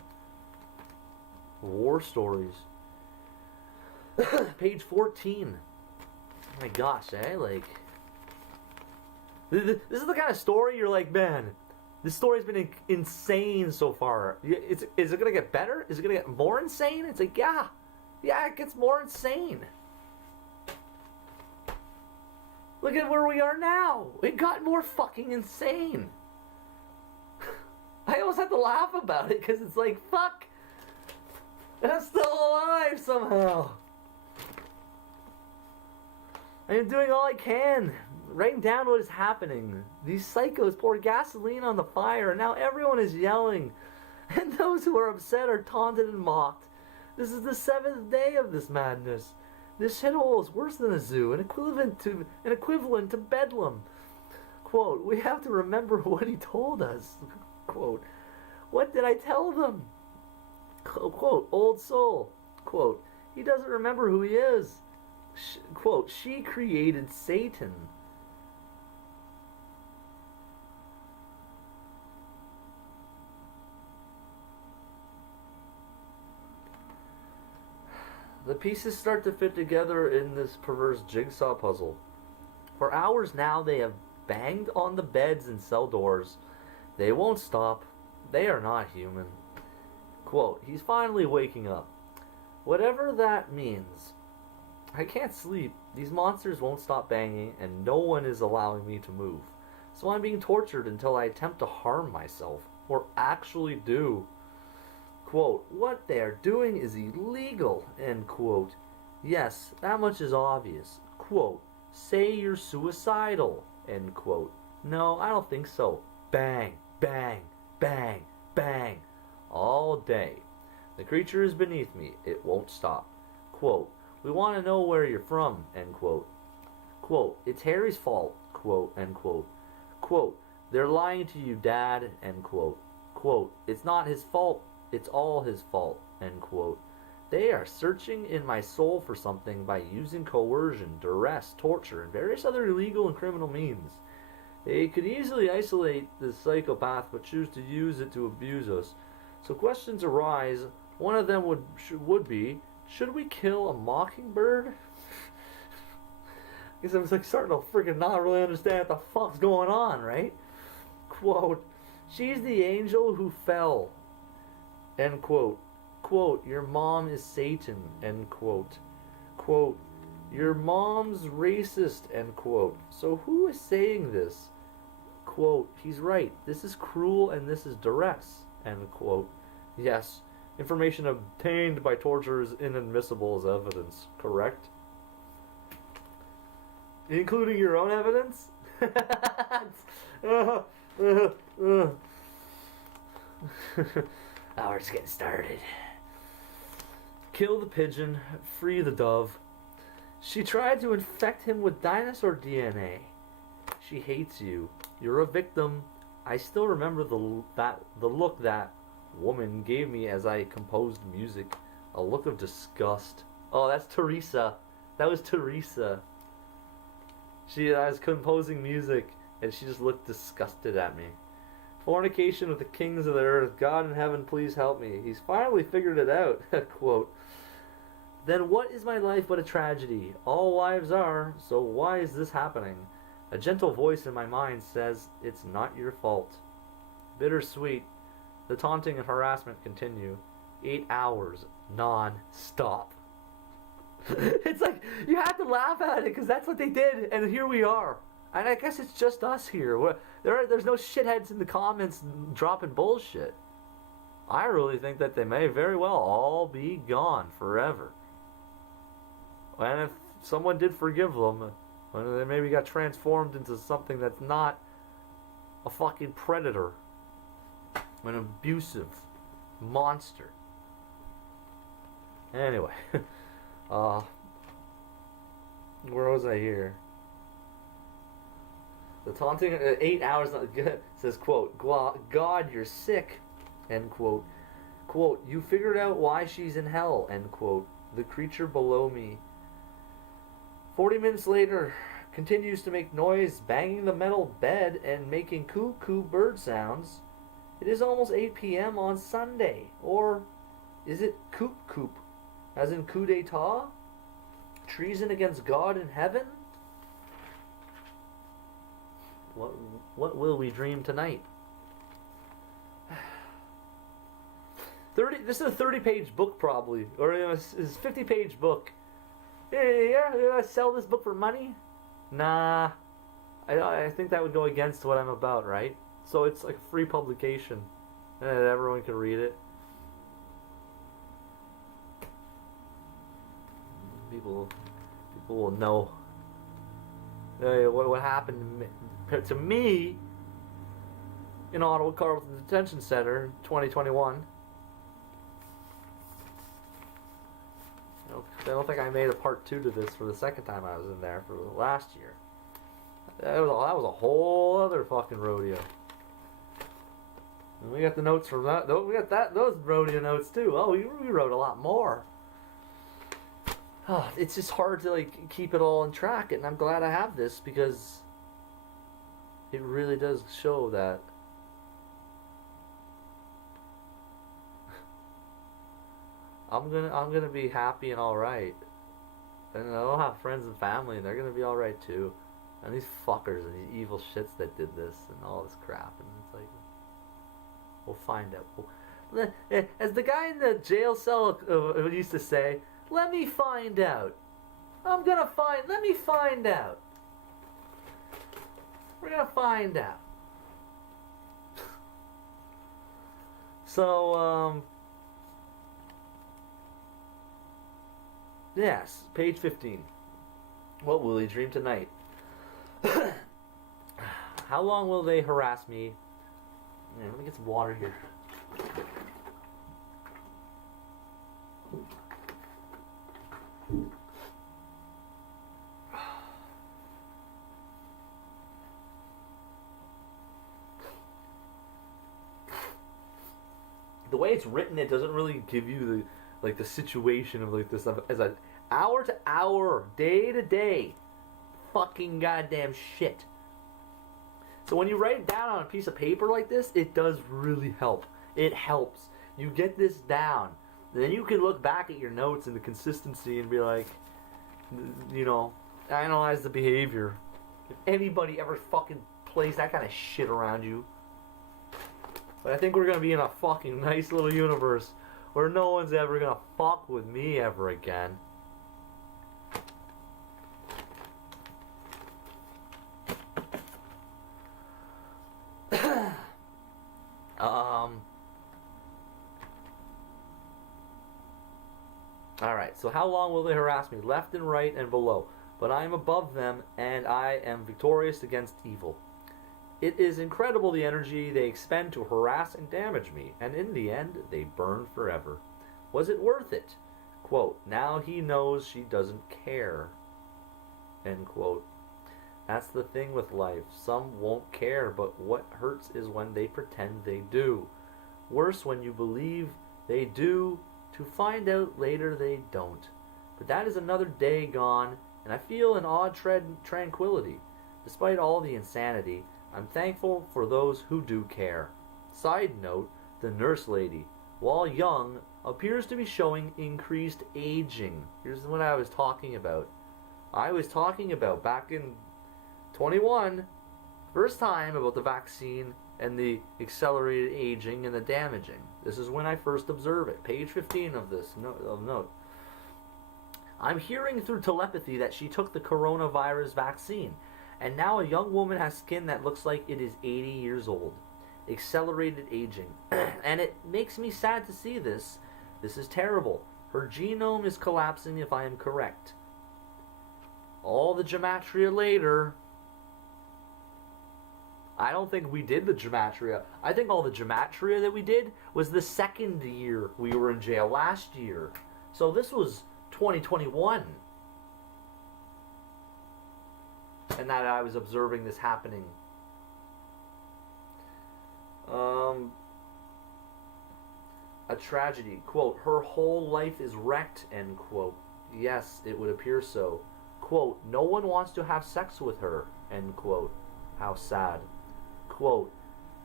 War stories. Page 14. Oh my gosh, eh? Like, this is the kind of story you're like, man, this story's been insane so far. Is it gonna get better? Is it gonna get more insane? It's like, yeah, it gets more insane. Look at where we are now. It got more fucking insane. I almost have to laugh about it because it's like, fuck. I'm still alive somehow. I am doing all I can, writing down what is happening. These psychos pour gasoline on the fire, and now everyone is yelling. And those who are upset are taunted and mocked. This is the 7th day of this madness. This shithole is worse than a zoo, an equivalent to Bedlam. Quote, we have to remember what he told us. Quote, what did I tell them? Quote, old soul. Quote, he doesn't remember who he is. Quote, she created Satan. The pieces start to fit together in this perverse jigsaw puzzle. For hours now they have banged on the beds and cell doors. They won't stop. They are not human. Quote, he's finally waking up. Whatever that means. I can't sleep. These monsters won't stop banging, and no one is allowing me to move. So I'm being tortured until I attempt to harm myself, or actually do. Quote, what they are doing is illegal, end quote. Yes, that much is obvious. Quote, say you're suicidal, end quote. No, I don't think so. Bang, bang, bang, bang. All day. The creature is beneath me. It won't stop. Quote, we want to know where you're from, end quote. Quote, it's Harry's fault, quote, end quote. Quote, they're lying to you, Dad, end quote. Quote, it's not his fault, it's all his fault, end quote. They are searching in my soul for something by using coercion, duress, torture, and various other illegal and criminal means. They could easily isolate the psychopath, but choose to use it to abuse us. So questions arise. One of them would be, should we kill a mockingbird? Because I was like starting to freaking not really understand what the fuck's going on, right? Quote, she's the angel who fell, end quote. Quote, your mom is Satan, end quote. Quote, your mom's racist, end quote. So who is saying this? Quote, he's right. This is cruel and this is duress, end quote. Yes, information obtained by torture is inadmissible as evidence, correct? Including your own evidence? Oh, we're just getting started. Kill the pigeon, free the dove. She tried to infect him with dinosaur DNA. She hates you. You're a victim. I still remember the look that woman gave me as I composed music. A look of disgust. Oh, that's Teresa. That was Teresa. I was composing music, and she just looked disgusted at me. Fornication with the kings of the earth. God in heaven, please help me. He's finally figured it out. Quote. Then what is my life but a tragedy? All lives are, so why is this happening? A gentle voice in my mind says, it's not your fault. Bittersweet. The taunting and harassment continue. 8 hours, non-stop. It's like, you have to laugh at it, because that's what they did, and here we are. And I guess it's just us here. There's no shitheads in the comments dropping bullshit. I really think that they may very well all be gone forever. And if someone did forgive them, well, they maybe got transformed into something that's not a fucking predator. An abusive monster. Anyway. Where was I here? The taunting, 8 hours, says, quote, God, you're sick, end quote. Quote, you figured out why she's in hell, end quote. The creature below me. 40 minutes later, continues to make noise, banging the metal bed and making cuckoo bird sounds. It is almost 8 p.m. on Sunday. Or is it coop, as in coup d'etat? Treason against God in heaven? What will we dream tonight? 30. This is a 30-page book, probably, or it's a 50-page book. Yeah, sell this book for money? Nah, I think that would go against what I'm about, right? So it's like a free publication, and everyone can read it. People will know what happened to me in Ottawa Carleton Detention Center 2021. I don't think I made a part 2 to this for the second time I was in there for last year. That was a whole other fucking rodeo. And we got the notes from that. We got those rodeo notes too. Oh, we wrote a lot more. Oh, it's just hard to keep it all on track, and I'm glad I have this because it really does show that I'm gonna be happy and alright. And I'll have friends and family and they're gonna be alright too. And these fuckers and these evil shits that did this and all this crap, and it's like, we'll find out. As the guy in the jail cell used to say, let me find out. Let me find out. We're gonna find out. So, yes, page 15. What will he dream tonight? How long will they harass me? Man, let me get some water here. The way it's written, it doesn't really give you the situation of like this stuff as an hour to hour, day to day, fucking goddamn shit. So when you write it down on a piece of paper like this, it does really help. It helps. You get this down, then you can look back at your notes and the consistency and be like, you know, analyze the behavior. If anybody ever fucking plays that kind of shit around you. But I think we're going to be in a fucking nice little universe where no one's ever going to fuck with me ever again. Alright, so how long will they harass me? Left and right and below. But I am above them, and I am victorious against evil. It is incredible the energy they expend to harass and damage me, and in the end, they burn forever. Was it worth it? Quote, now he knows she doesn't care. End quote. That's the thing with life. Some won't care, but what hurts is when they pretend they do. Worse when you believe they do, to find out later they don't. But that is another day gone, and I feel an odd tranquility. Despite all the insanity, I'm thankful for those who do care. Side note, the nurse lady, while young, appears to be showing increased aging. Here's what I was talking about. I was talking about back in 21, first time about the vaccine and the accelerated aging and the damaging. This is when I first observe it. Page 15 of this note. I'm hearing through telepathy that she took the coronavirus vaccine, and now a young woman has skin that looks like it is 80 years old. Accelerated aging. And it makes me sad to see this. This is terrible. Her genome is collapsing if I am correct. All the gematria later. I don't think we did the gematria. I think all the gematria that we did was the second year we were in jail, last year. So this was 2021. And that I was observing this happening. A tragedy. Quote, her whole life is wrecked, end quote. Yes, it would appear so. Quote, no one wants to have sex with her, end quote. How sad. Quote,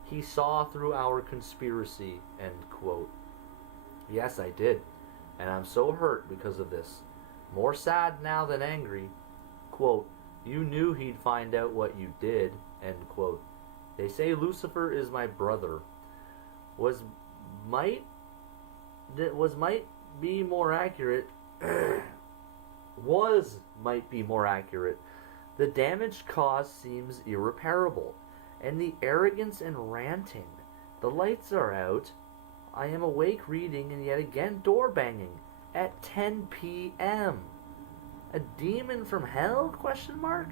he saw through our conspiracy, end quote. Yes, I did. And I'm so hurt because of this. More sad now than angry. Quote, you knew he'd find out what you did, end quote. They say Lucifer is my brother. Might be more accurate. Might be more accurate. The damage caused seems irreparable. And the arrogance and ranting. The lights are out. I am awake reading and yet again door banging at 10 p.m. A demon from hell? Question mark.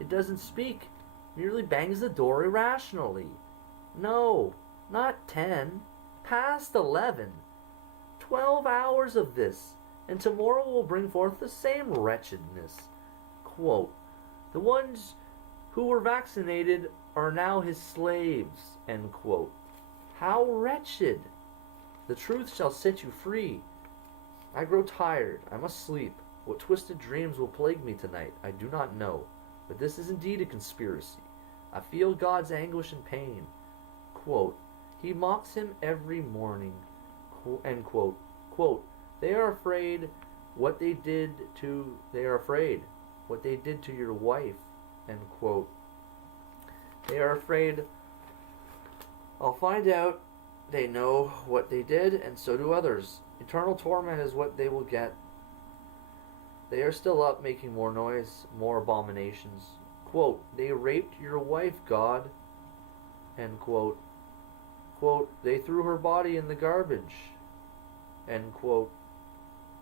It doesn't speak. Merely bangs the door irrationally. No, not 10. Past 11. 12 hours of this, and tomorrow will bring forth the same wretchedness. Quote, the ones who were vaccinated are now his slaves, end quote. How wretched! The truth shall set you free. I grow tired. I must sleep. What twisted dreams will plague me tonight, I do not know. But this is indeed a conspiracy. I feel God's anguish and pain. Quote, he mocks him every morning. End quote. Quote, they are afraid what they did to your wife. End quote. They are afraid I'll find out. They know what they did, and so do others. Eternal torment is what they will get. They are still up making more noise, more abominations. Quote, they raped your wife, God. End quote. Quote, they threw her body in the garbage. End quote.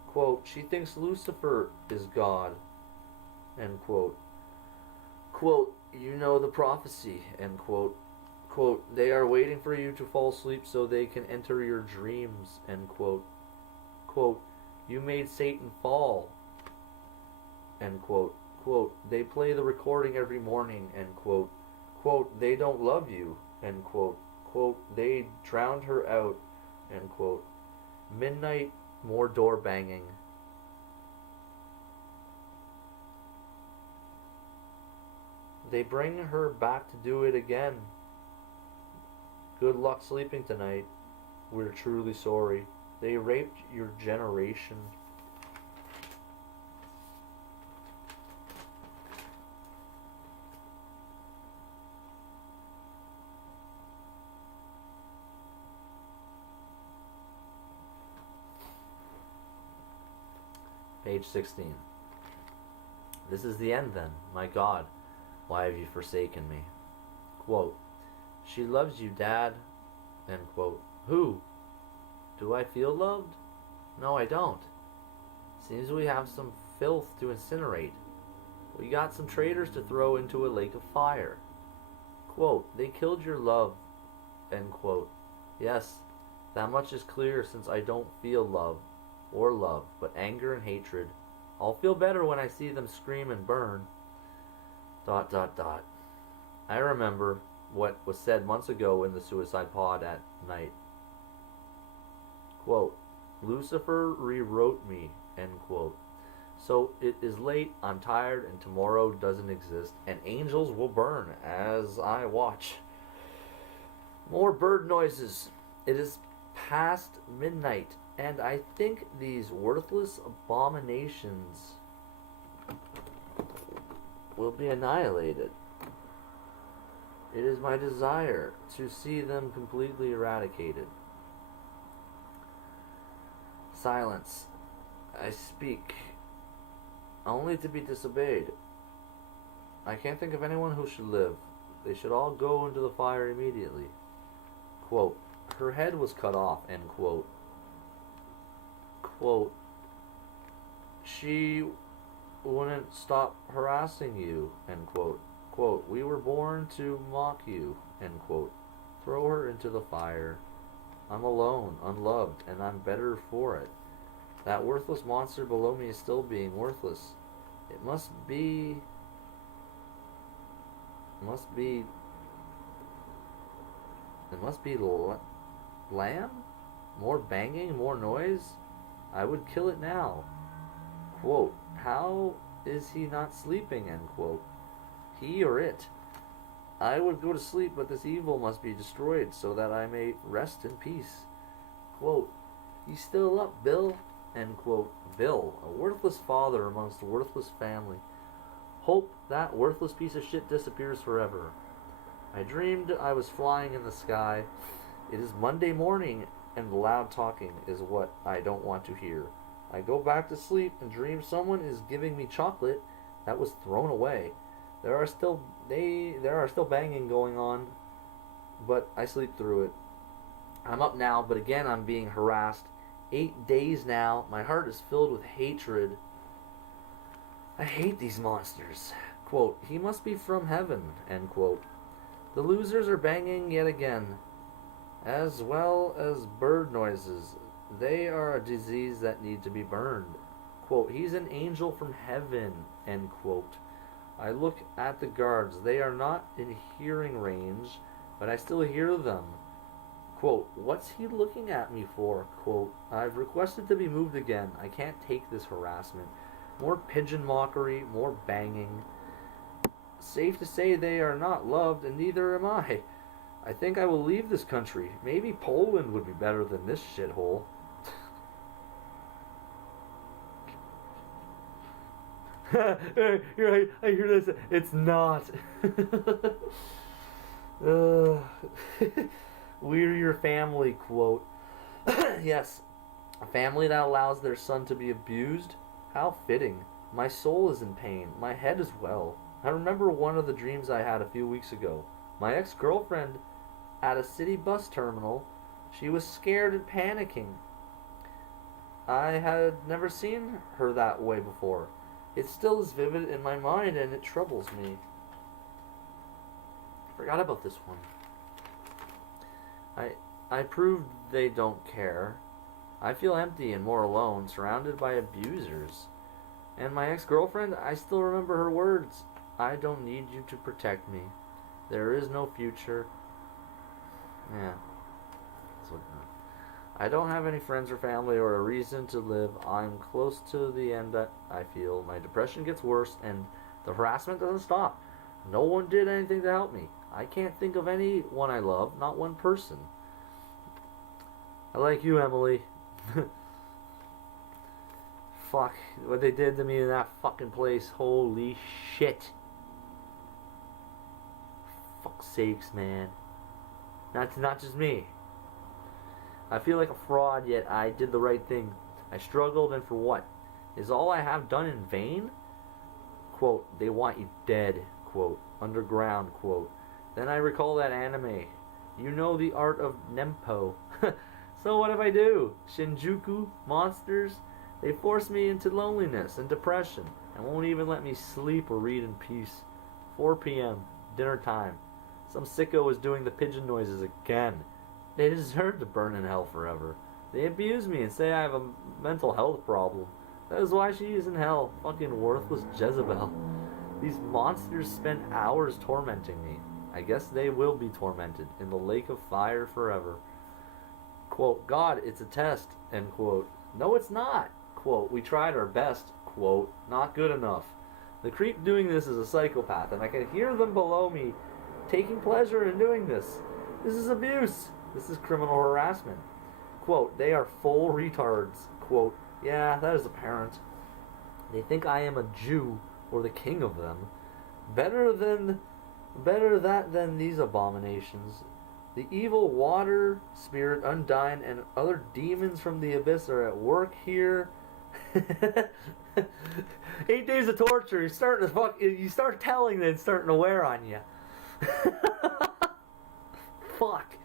Quote, she thinks Lucifer is God. End quote. Quote, you know the prophecy. End quote. Quote, they are waiting for you to fall asleep so they can enter your dreams. End quote. Quote, you made Satan fall. End quote. Quote, they play the recording every morning. End quote. Quote, they don't love you. End quote. Quote, they drowned her out. End quote. Midnight, more door banging. They bring her back to do it again. Good luck sleeping tonight. We're truly sorry. They raped your generation. Page 16. This is the end then. My God, why have you forsaken me? Quote, she loves you, Dad. End quote. Who? Do I feel loved? No, I don't. Seems we have some filth to incinerate. We got some traitors to throw into a lake of fire. Quote, they killed your love. End quote. Yes, that much is clear since I don't feel love or love, but anger and hatred. I'll feel better when I see them scream and burn. ... I remember what was said months ago in the suicide pod at night. Quote, Lucifer rewrote me, end quote. So it is late, I'm tired, and tomorrow doesn't exist, and angels will burn as I watch. More bird noises. It is past midnight, and I think these worthless abominations will be annihilated. It is my desire to see them completely eradicated. Silence. I speak only to be disobeyed. I can't think of anyone who should live. They should all go into the fire immediately. Quote, her head was cut off, end quote. Quote, she wouldn't stop harassing you, end quote. Quote, we were born to mock you, end quote. Throw her into the fire. I'm alone, unloved, and I'm better for it. That worthless monster below me is still being worthless. It must be lamb? More banging, more noise? I would kill it now. Quote, how is he not sleeping, end quote. He or it. I would go to sleep, but this evil must be destroyed so that I may rest in peace. Quote, he's still up, Bill, end quote. Bill, a worthless father amongst a worthless family. Hope that worthless piece of shit disappears forever. I dreamed I was flying in the sky. It is Monday morning, and the loud talking is what I don't want to hear. I go back to sleep and dream someone is giving me chocolate that was thrown away. There are still banging going on, but I sleep through it. I'm up now, but again I'm being harassed. 8 days now. My heart is filled with hatred. I hate these monsters. Quote, he must be from heaven, end quote. The losers are banging yet again, as well as bird noises. They are a disease that need to be burned. Quote, he's an angel from heaven, end quote. I look at the guards. They are not in hearing range, but I still hear them. Quote, what's he looking at me for? Quote, I've requested to be moved again. I can't take this harassment. More pigeon mockery, more banging. Safe to say they are not loved, and neither am I. I think I will leave this country. Maybe Poland would be better than this shithole. Right, I hear this. It's not. We're your family, quote. Yes, a family that allows their son to be abused? How fitting. My soul is in pain. My head as well. I remember one of the dreams I had a few weeks ago. My ex-girlfriend at a city bus terminal. She was scared and panicking. I had never seen her that way before. It still is vivid in my mind and it troubles me. I forgot about this one. I proved they don't care. I feel empty and more alone, surrounded by abusers. And my ex-girlfriend, I still remember her words. I don't need you to protect me. There is no future. Yeah. I don't have any friends or family or a reason to live. I'm close to the end, I feel. My depression gets worse and the harassment doesn't stop. No one did anything to help me. I can't think of anyone I love, not one person. I like you, Emily. Fuck, what they did to me in that fucking place. Holy shit. Fuck's sakes, man. Not just me. I feel like a fraud, yet I did the right thing. I struggled, and for what? Is all I have done in vain? Quote, they want you dead. Quote, underground. Quote. Then I recall that anime. You know the art of Nempo. So what if I do? Shinjuku? Monsters? They force me into loneliness and depression and won't even let me sleep or read in peace. 4 p.m. Dinner time. Some sicko is doing the pigeon noises again. They deserve to burn in hell forever. They abuse me and say I have a mental health problem. That is why she is in hell. Fucking worthless Jezebel. These monsters spend hours tormenting me. I guess they will be tormented in the lake of fire forever. Quote, God, it's a test, end quote. No, it's not. Quote, we tried our best. Quote, not good enough. The creep doing this is a psychopath, and I can hear them below me taking pleasure in doing this. This is abuse. This is criminal harassment. Quote, they are full retards. Quote, yeah, that is apparent. They think I am a Jew or the king of them. Better that than these abominations. The evil water spirit, Undyne, and other demons from the abyss are at work here. 8 days of torture. You start telling that it's starting to wear on you. Fuck.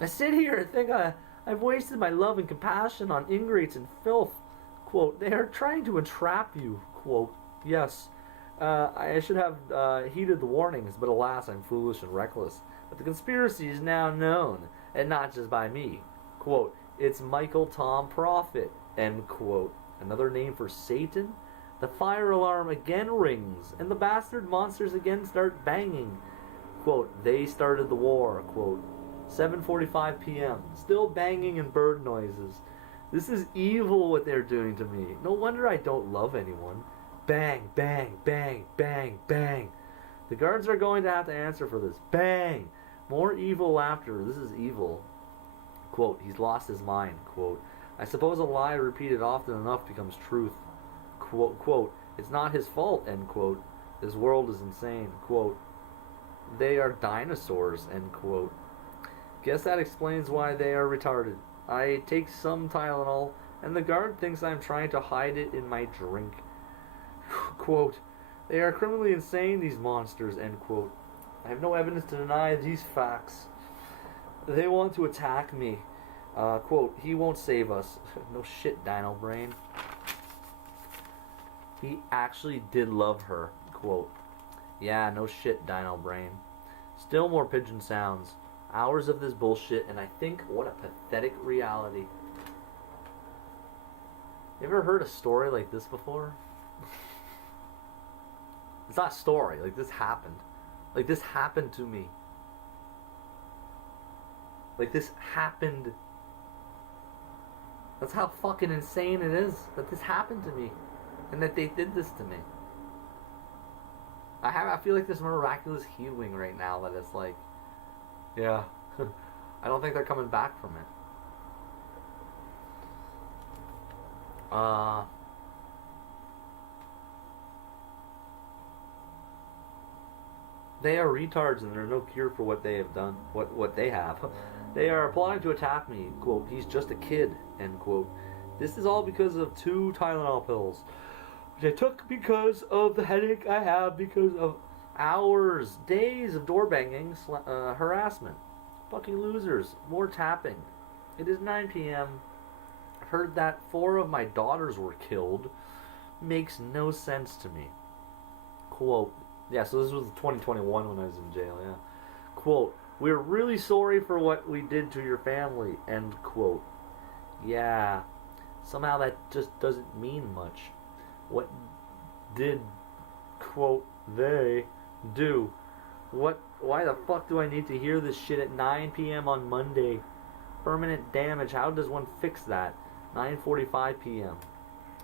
I sit here and think I've wasted my love and compassion on ingrates and filth. Quote, they are trying to entrap you. Quote, yes. I should have heeded the warnings, but alas, I'm foolish and reckless. But the conspiracy is now known, and not just by me. Quote, it's Michael Tom Prophet, end quote. Another name for Satan? The fire alarm again rings, and the bastard monsters again start banging. Quote, they started the war, quote. 7:45 p.m. Still banging and bird noises. This is evil what they're doing to me. No wonder I don't love anyone. Bang, bang, bang, bang, bang. The guards are going to have to answer for this. Bang! More evil laughter. This is evil. Quote, he's lost his mind. Quote, I suppose a lie repeated often enough becomes truth. Quote, it's not his fault, end quote. This world is insane. Quote, they are dinosaurs, end quote. Guess that explains why they are retarded. I take some Tylenol, and the guard thinks I'm trying to hide it in my drink. Quote, they are criminally insane, these monsters, end quote. I have no evidence to deny these facts. They want to attack me. Quote, he won't save us. No shit, Dino Brain. He actually did love her. Quote, yeah, no shit, Dino Brain. Still more pigeon sounds. Hours of this bullshit, and I think, what a pathetic reality. You ever heard a story like this before? It's not a story, like this happened. Like this happened to me. Like this happened. That's how fucking insane it is that this happened to me. And that they did this to me. I feel like there's miraculous healing right now that it's like, yeah, I don't think they're coming back from it. They are retards and there's no cure for what they have done, what they have. They are plotting to attack me. Quote, he's just a kid, end quote. This is all because of 2 Tylenol pills. which I took because of the headache I have because of hours, days of door banging, harassment. Fucking losers. More tapping. It is 9 p.m. I've heard that 4 of my daughters were killed. Makes no sense to me. Quote. Yeah, so this was 2021 when I was in jail, yeah. Quote. We're really sorry for what we did to your family. End quote. Yeah. Somehow that just doesn't mean much. What did, quote, they do? Why the fuck do I need to hear this shit at 9 p.m. on Monday? Permanent damage, how does one fix that? 9:45 p.m.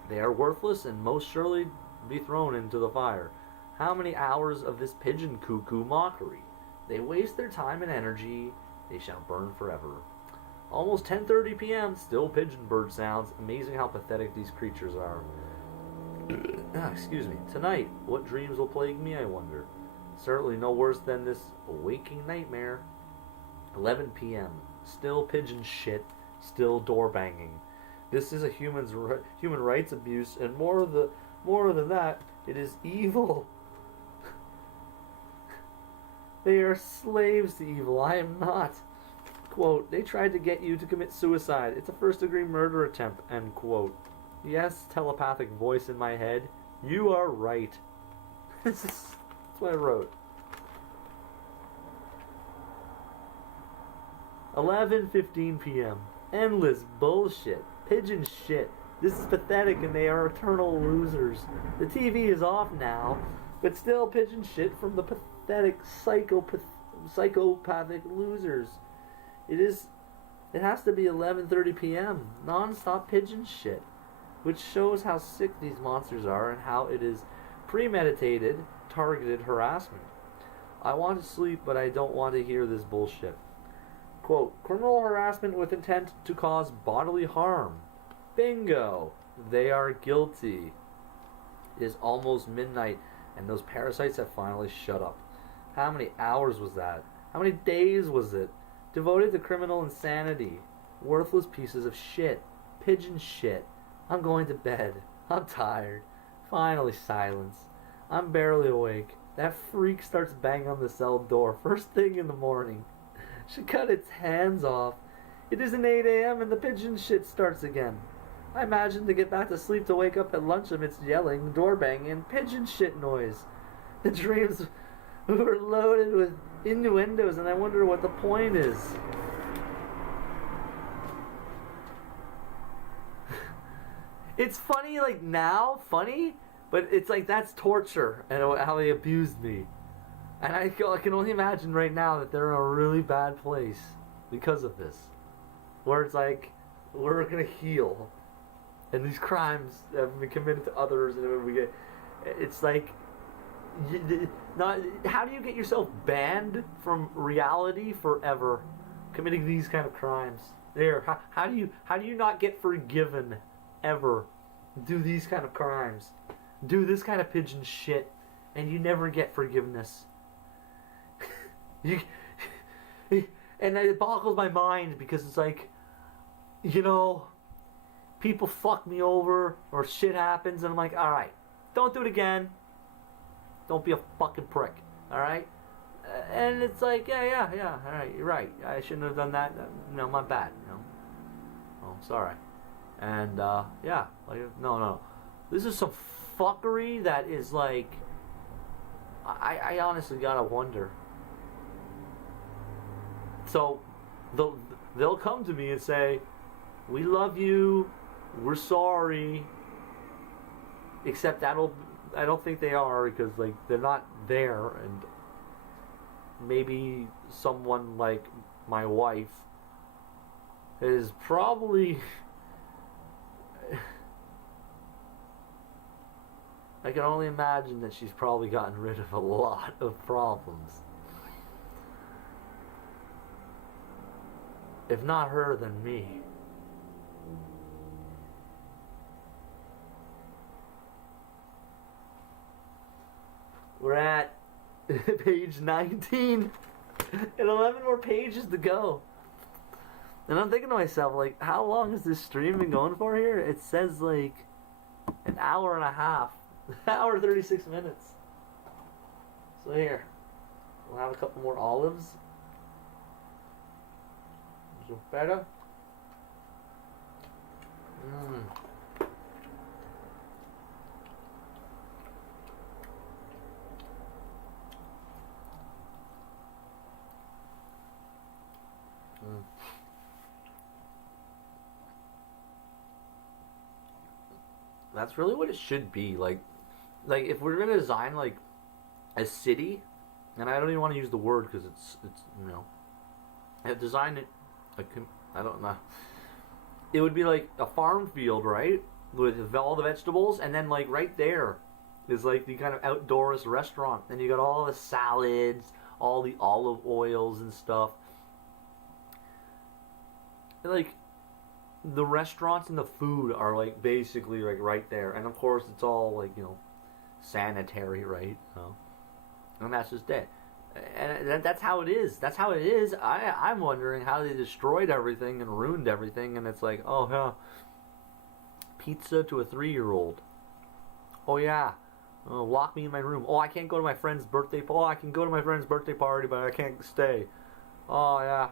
They are worthless and most surely be thrown into the fire. How many hours of this pigeon cuckoo mockery? They waste their time and energy, they shall burn forever. Almost 10:30 p.m., still pigeon bird sounds. Amazing how pathetic these creatures are. Excuse me. Tonight, what dreams will plague me, I wonder. Certainly no worse than this waking nightmare. 11 p.m., still pigeon shit, still door banging. This is a human rights abuse, and more than that, it is evil. They are slaves to evil. I am not. Quote, they tried to get you to commit suicide. It's a first-degree murder attempt, end quote. Yes, telepathic voice in my head. You are right. That's what I wrote. 11:15 p.m. Endless bullshit. Pigeon shit. This is pathetic and they are eternal losers. The TV is off now, but still pigeon shit from the pathetic psychopathic losers. It has to be 11:30 p.m. Non-stop pigeon shit, which shows how sick these monsters are and how it is premeditated, targeted harassment. I want to sleep, but I don't want to hear this bullshit. Quote, criminal harassment with intent to cause bodily harm. Bingo! They are guilty. It is almost midnight, and those parasites have finally shut up. How many hours was that? How many days was it? Devoted to criminal insanity. Worthless pieces of shit. Pigeon shit. I'm going to bed. I'm tired. Finally silence. I'm barely awake. That freak starts banging on the cell door first thing in the morning. Should cut its hands off. It isn't 8 a.m. and the pigeon shit starts again. I imagine to get back to sleep to wake up at lunch amidst yelling, door banging, and pigeon shit noise. The dreams were loaded with innuendos and I wonder what the point is. It's funny, like now, but it's like that's torture and how they abused me. And I can only imagine right now that they're in a really bad place because of this. Where it's like, we're gonna heal. And these crimes have been committed to others, and it's like, how do you get yourself banned from reality forever? Committing these kind of crimes. How do you not get forgiven ever? Do these kind of crimes. Do this kind of pigeon shit, and you never get forgiveness. And it boggles my mind because it's like, people fuck me over or shit happens and I'm like, alright, don't do it again. Don't be a fucking prick. Alright? And it's like, yeah, alright, you're right. I shouldn't have done that. My bad, Oh, sorry. And, yeah. No. This is some fuckery that is like, I honestly gotta wonder. So, they'll come to me and say, we love you, we're sorry, except I don't think they are, because like they're not there, and maybe someone like my wife is probably I can only imagine that she's probably gotten rid of a lot of problems. If not her, then me. We're at page 19 and 11 more pages to go. And I'm thinking to myself, like, how long has this stream been going for here? It says like an hour and a half. Hour 36 minutes. So here, we'll have a couple more olives. So better. That's really what it should be. Like if we're gonna design like a city, and I don't even want to use the word because it's design it. I don't know. It would be like a farm field, right, with all the vegetables, and then like right there is like the kind of outdoors restaurant, and you got all the salads, all the olive oils and stuff. Like the restaurants and the food are like basically like right there, and of course it's all like sanitary, right? And that's just it. And that's how it is. That's how it is. I'm wondering how they destroyed everything and ruined everything, and it's like, oh yeah, pizza to a 3-year-old. Oh yeah, lock me in my room. Oh, I can't go to my friend's birthday. Oh, I can go to my friend's birthday party, but I can't stay. Oh yeah,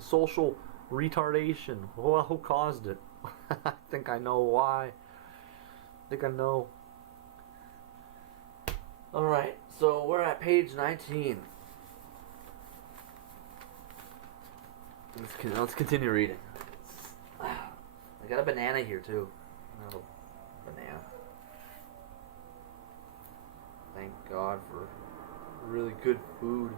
social retardation. Well, who caused it? I think I know why. I think I know. Alright, so we're at page 19. Let's continue reading. I got a banana here too. Another banana. Thank God for really good food.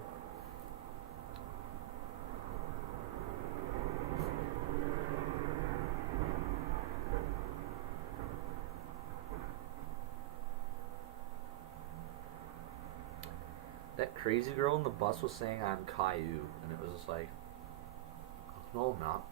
That crazy girl in the bus was saying I'm Caillou, and it was just like, no, I'm not.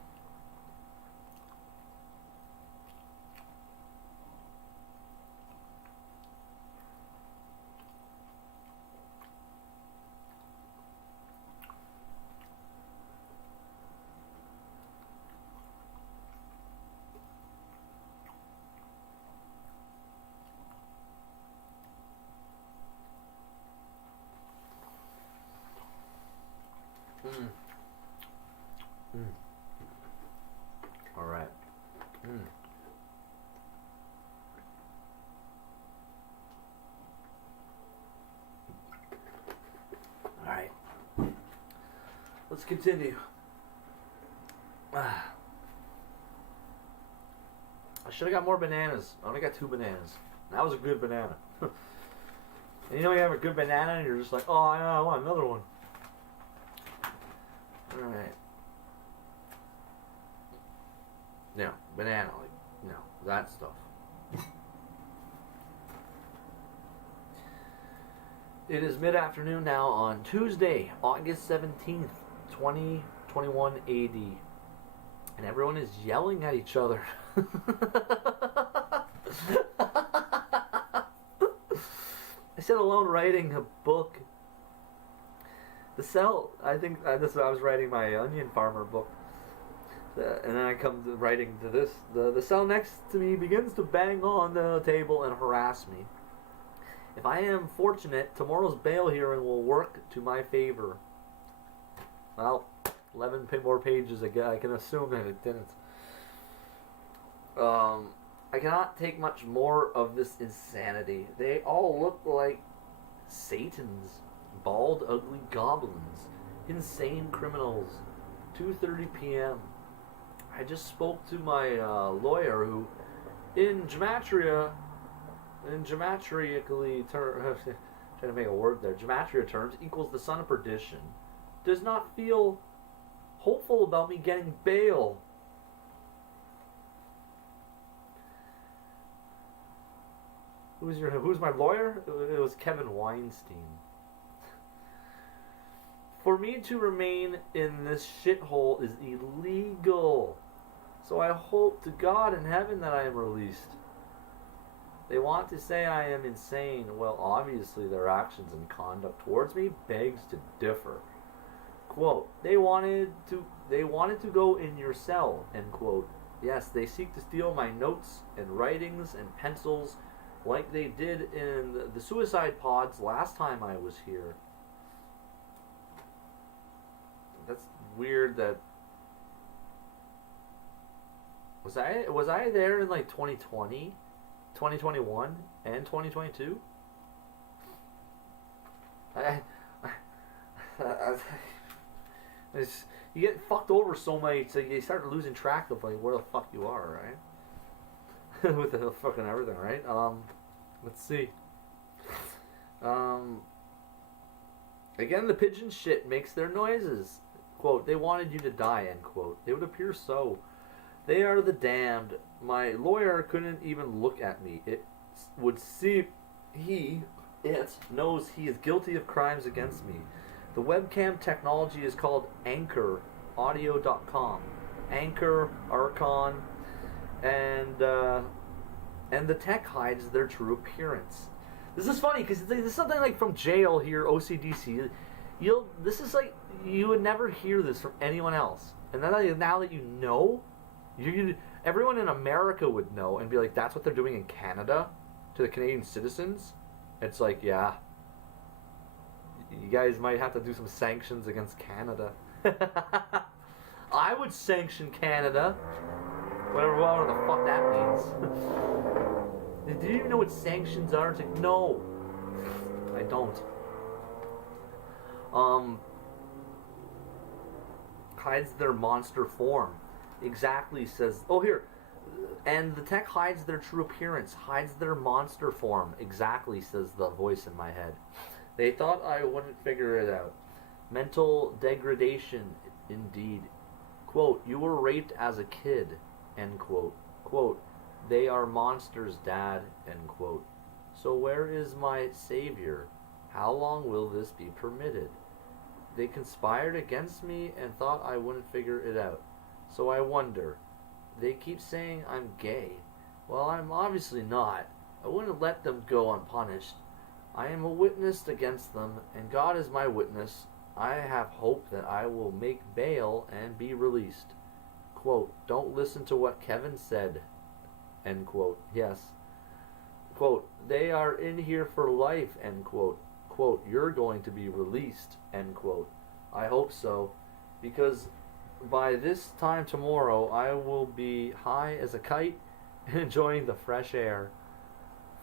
All right. All right. Let's continue. I should have got more bananas. I only got 2 bananas. That was a good banana. And you know you have a good banana and you're just like, oh, I want another one. Alright. Yeah, banana, like, that stuff. It is mid-afternoon now on Tuesday, August 17th, 2021 AD. And everyone is yelling at each other. I sit alone writing a book. The Cell, I think, I was writing my Onion Farmer book. And then I come to writing to this. The cell next to me begins to bang on the table and harass me. If I am fortunate, tomorrow's bail hearing will work to my favor. Well, 11 more pages again. I can assume that it didn't. I cannot take much more of this insanity. They all look like Satans. Bald, ugly goblins. Insane criminals. 2:30 p.m. I just spoke to my lawyer who, in gematria, gematrically trying to make a word there, gematria terms, equals the son of perdition, does not feel hopeful about me getting bail. Who's my lawyer? It was Kevin Weinstein. For me to remain in this shithole is illegal. So I hope to God in heaven that I am released. They want to say I am insane. Well, obviously their actions and conduct towards me begs to differ. Quote, they wanted to go in your cell, end quote. Yes, they seek to steal my notes and writings and pencils like they did in the suicide pods last time I was here. That's weird that... Was I there in like 2020, 2021, and 2022? You get fucked over so much, so you start losing track of like where the fuck you are, right? With the fucking everything, right? Let's see. Again, the pigeon shit makes their noises. Quote, they wanted you to die, end quote. They would appear so. They are the damned. My lawyer couldn't even look at me. It would see it knows he is guilty of crimes against me. The webcam technology is called Anchor, audio.com. Anchor, Archon, and the tech hides their true appearance. This is funny because this is something like from jail here, OCDC. This is like, you would never hear this from anyone else. And then now that you know, everyone in America would know and be like, that's what they're doing in Canada to the Canadian citizens. It's like, yeah, you guys might have to do some sanctions against Canada. I would sanction Canada, whatever the fuck that means. Do you even know what sanctions are? It's like, no, I don't. Hides their monster form. Exactly, says... Oh, here. And the tech hides their true appearance. Hides their monster form. Exactly, says the voice in my head. They thought I wouldn't figure it out. Mental degradation, indeed. Quote, you were raped as a kid. End quote. Quote, they are monsters, Dad. End quote. So where is my savior? How long will this be permitted? They conspired against me and thought I wouldn't figure it out. So I wonder. They keep saying I'm gay. Well, I'm obviously not. I wouldn't let them go unpunished. I am a witness against them, and God is my witness. I have hope that I will make bail and be released. Quote, don't listen to what Kevin said. End quote. Yes. Quote, they are in here for life. End quote. Quote, you're going to be released. End quote. I hope so, because by this time tomorrow I will be high as a kite and enjoying the fresh air.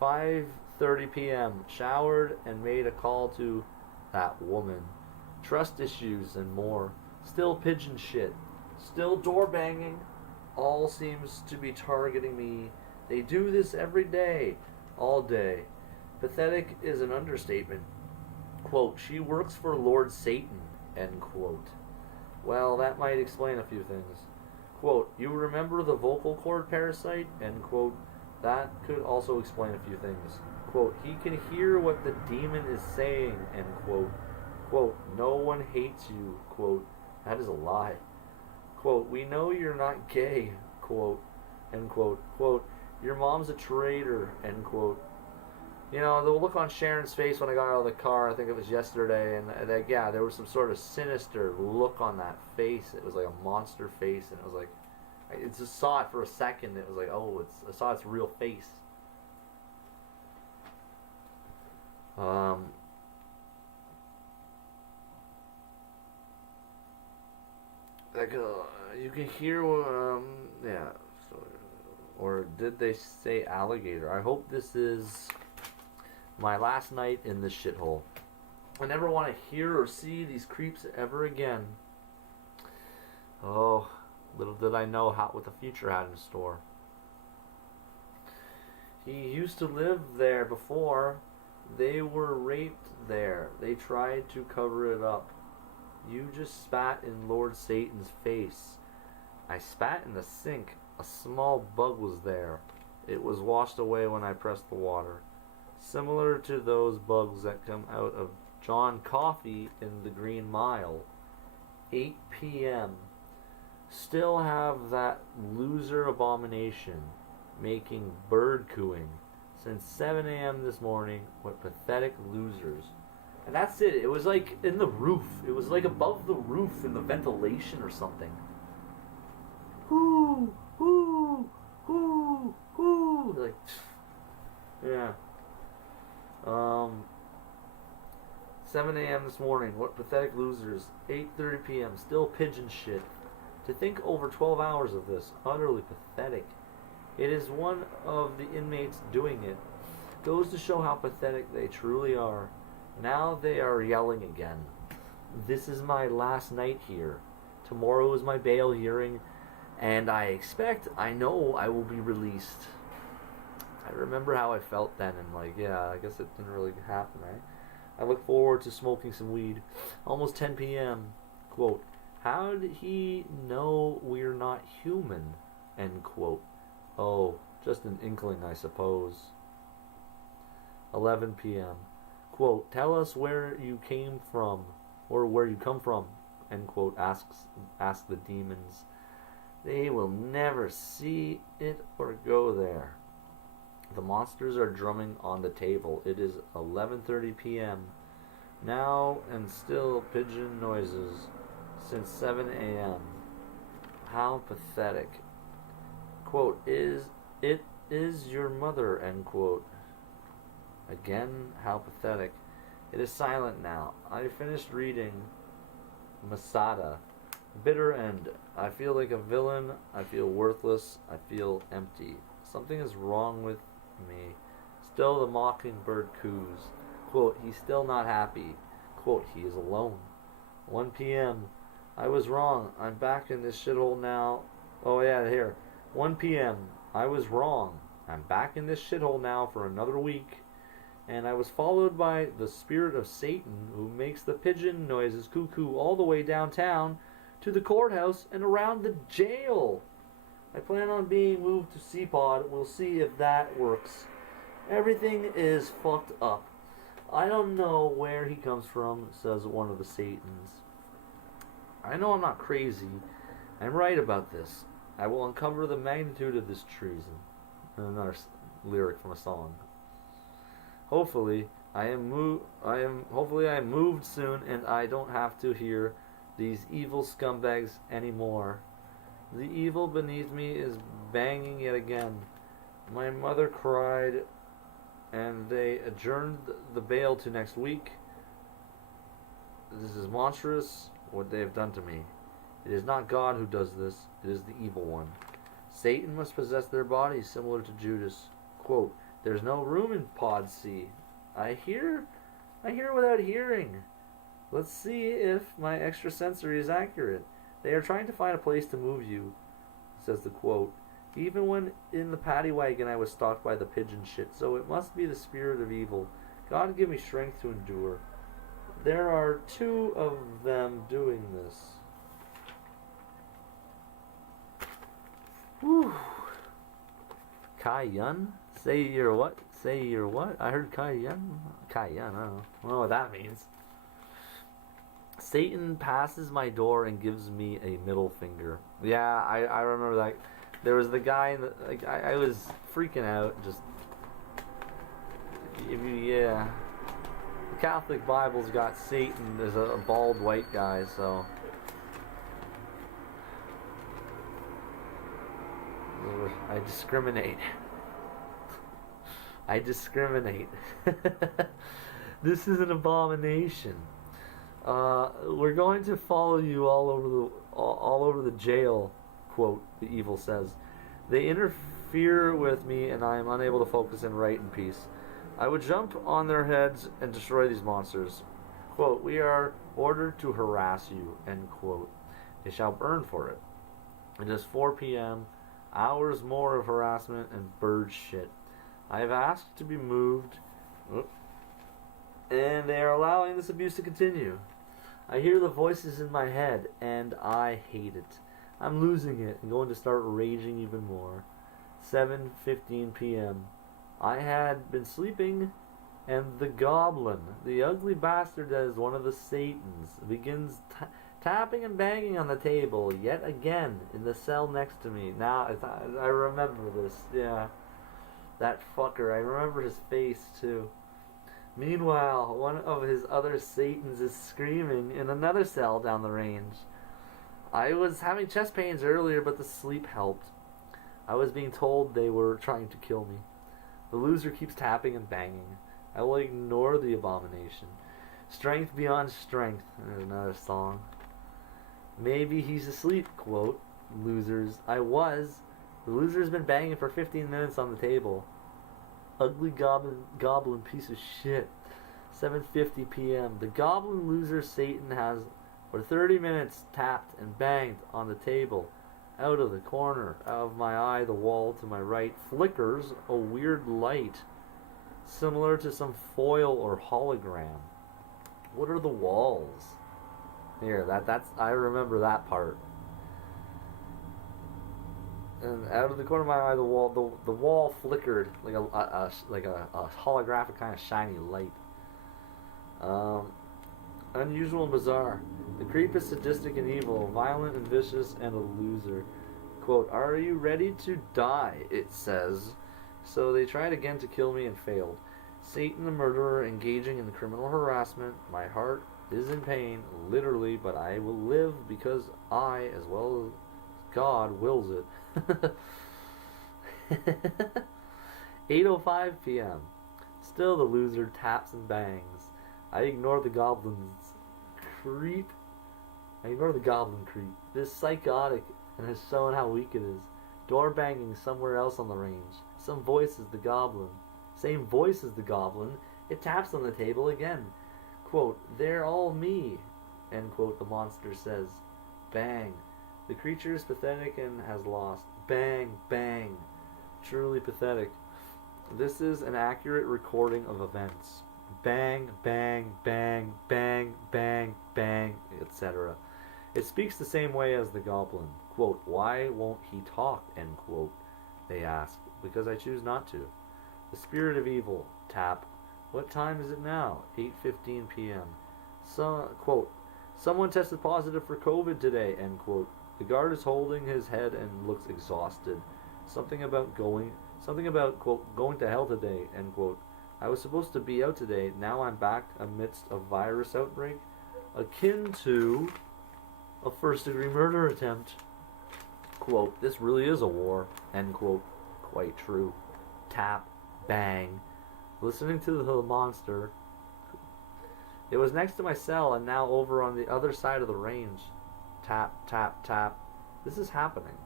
5:30 p.m. Showered and made a call to that woman. Trust issues and more. Still pigeon shit. Still door banging. All seems to be targeting me. They do this every day. All day. Pathetic is an understatement. Quote, she works for Lord Satan. End quote. Well, that might explain a few things. Quote, you remember the vocal cord parasite? End quote. That could also explain a few things. Quote, he can hear what the demon is saying. End quote. Quote, no one hates you. Quote, that is a lie. Quote, we know you're not gay. Quote, end quote. Quote, your mom's a traitor. End quote. You know, the look on Sharon's face when I got out of the car, I think it was yesterday, and yeah, there was some sort of sinister look on that face. It was like a monster face, and it was like, I just saw it for a second. It was like, oh, I saw its real face. Like, you can hear, yeah. So, or did they say alligator? I hope this is my last night in this shithole. I never want to hear or see these creeps ever again. Oh, little did I know what the future had in store. He used to live there before. They were raped there. They tried to cover it up. You just spat in Lord Satan's face. I spat in the sink. A small bug was there. It was washed away when I pressed the water. Similar to those bugs that come out of John Coffey in the Green Mile. 8 p.m. Still have that loser abomination making bird cooing since 7 a.m. this morning. What pathetic losers. And that's it. It was like in the roof. It was like above the roof in the ventilation or something. Whoo, whoo, whoo, whoo. Like, yeah. 7 a.m. this morning. What pathetic losers. 8:30 p.m. Still pigeon shit. To think over 12 hours of this. Utterly pathetic. It is one of the inmates doing it. Goes to show how pathetic they truly are. Now they are yelling again. This is my last night here. Tomorrow is my bail hearing, and I know I will be released. I remember how I felt then, and I guess it didn't really happen, right? I look forward to smoking some weed. Almost 10 p.m. Quote, how did he know we're not human? End quote. Oh, just an inkling, I suppose. 11 p.m. Quote, tell us where you came from, or where you come from, end quote, ask the demons. They will never see it or go there. The monsters are drumming on the table. It is 11:30 p.m. Now and still pigeon noises since 7 a.m. How pathetic. Quote, it is your mother, end quote. Again, how pathetic. It is silent now. I finished reading Masada. Bitter end. I feel like a villain. I feel worthless. I feel empty. Something is wrong with me. Still the mockingbird coos. Quote, he's still not happy. Quote, he is alone. 1 p.m. I was wrong. I'm back in this shithole now. Oh yeah, here. 1 p.m. I was wrong. I'm back in this shithole now for another week. And I was followed by the spirit of Satan, who makes the pigeon noises cuckoo all the way downtown to the courthouse and around the jail. I plan on being moved to C-Pod. We'll see if that works. Everything is fucked up. I don't know where he comes from, says one of the Satans. I know I'm not crazy. I'm right about this. I will uncover the magnitude of this treason. Another lyric from a song. Hopefully I am moved soon, and I don't have to hear these evil scumbags anymore. The evil beneath me is banging yet again. My mother cried, and they adjourned the bail to next week. This is monstrous, what they have done to me. It is not God who does this, it is the evil one. Satan must possess their bodies, similar to Judas. Quote, there's no room in Pod C. I hear without hearing. Let's see if my extrasensory is accurate. They are trying to find a place to move you, says the quote. Even when in the paddy wagon I was stalked by the pigeon shit, so it must be the spirit of evil. God give me strength to endure. There are 2 of them doing this. Whew. Kai Yun? Say you're what? Say you're what? I heard Kai Yun. Kai Yun, I don't know what that means. Satan passes my door and gives me a middle finger. Yeah, I remember that. There was the guy in the, I was freaking out. Just, yeah. The Catholic Bible's got Satan as a bald white guy, so. I discriminate. I discriminate. This is an abomination. We're going to follow you all over the jail, quote, the evil says. They interfere with me and I am unable to focus and write in peace. I would jump on their heads and destroy these monsters. Quote, we are ordered to harass you, end quote. They shall burn for it. It is 4 p.m. Hours more of harassment and bird shit. I have asked to be moved, and they are allowing this abuse to continue. I hear the voices in my head, and I hate it. I'm losing it and going to start raging even more. 7:15 p.m. I had been sleeping, and the goblin, the ugly bastard that is one of the Satans, begins tapping and banging on the table yet again in the cell next to me. Now, I remember this, yeah. That fucker, I remember his face too. Meanwhile, one of his other Satans is screaming in another cell down the range. I was having chest pains earlier, but the sleep helped. I was being told they were trying to kill me. The loser keeps tapping and banging. I will ignore the abomination. Strength beyond strength. There's another song. Maybe he's asleep, quote. Losers. I was. The loser's been banging for 15 minutes on the table. Ugly goblin piece of shit. 7:50 p.m. The goblin loser Satan has for 30 minutes tapped and banged on the table. Out of the corner of my eye, the wall to my right flickers a weird light, similar to some foil or hologram. What are the walls? Here, that's I remember that part. And out of the corner of my eye, the wall flickered like a holographic kind of shiny light. Unusual and bizarre. The creep is sadistic and evil, violent and vicious, and a loser. Quote, are you ready to die? It says. So they tried again to kill me and failed. Satan the murderer engaging in criminal harassment. My heart is in pain, literally, but I will live because I, as well as God, wills it. 8:05 p.m. Still the loser taps and bangs. I ignore the goblin creep. This psychotic and has shown how weak it is. Door banging somewhere else on the range. Same voice as the goblin. It taps on the table again. Quote, they're all me, end quote, the monster says. Bang. The creature is pathetic and has lost. Bang, bang. Truly pathetic. This is an accurate recording of events. Bang, bang, bang, bang, bang, bang, etc. It speaks the same way as the goblin. Quote, why won't he talk, end quote, they ask. Because I choose not to. The spirit of evil, tap. What time is it now? 8:15 p.m. Quote, someone tested positive for COVID today, end quote. The guard is holding his head and looks exhausted. Something about, quote, going to hell today, end quote. I was supposed to be out today. Now I'm back amidst a virus outbreak akin to a first-degree murder attempt. Quote, this really is a war, end quote. Quite true. Tap, bang. Listening to the monster. It was next to my cell and now over on the other side of the range. Tap, tap, tap. This is happening.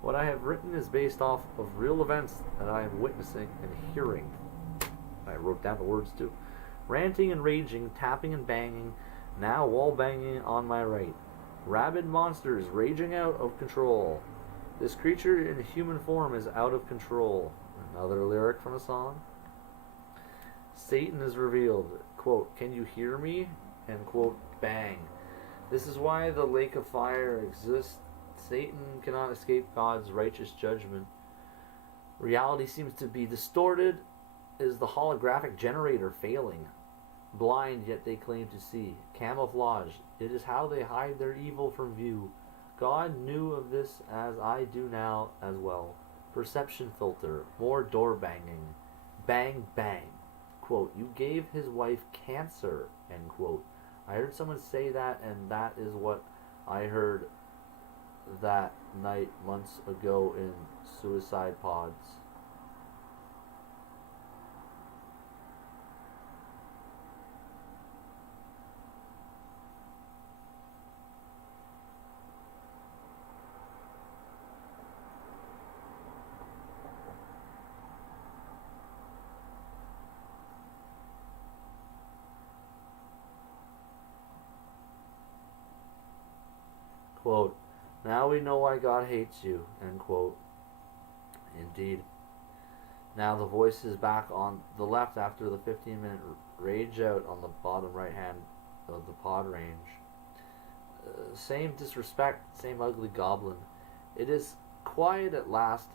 What I have written is based off of real events that I am witnessing and hearing. I wrote down the words too. Ranting and raging, tapping and banging, now wall banging on my right. Rabid monsters raging out of control. This creature in human form is out of control. Another lyric from a song. Satan is revealed. Quote, can you hear me? And quote, bang. This is why the lake of fire exists. Satan cannot escape God's righteous judgment. Reality seems to be distorted. Is the holographic generator failing? Blind, yet they claim to see. Camouflage. It is how they hide their evil from view. God knew of this as I do now as well. Perception filter. More door banging. Bang, bang. Quote, you gave his wife cancer, end quote. I heard someone say that, and that is what I heard that night months ago in suicide pods. Quote, now we know why God hates you, end quote. Indeed. Now the voice is back on the left after the 15-minute rage out on the bottom right hand of the pod range. Same disrespect, same ugly goblin. It is quiet at last.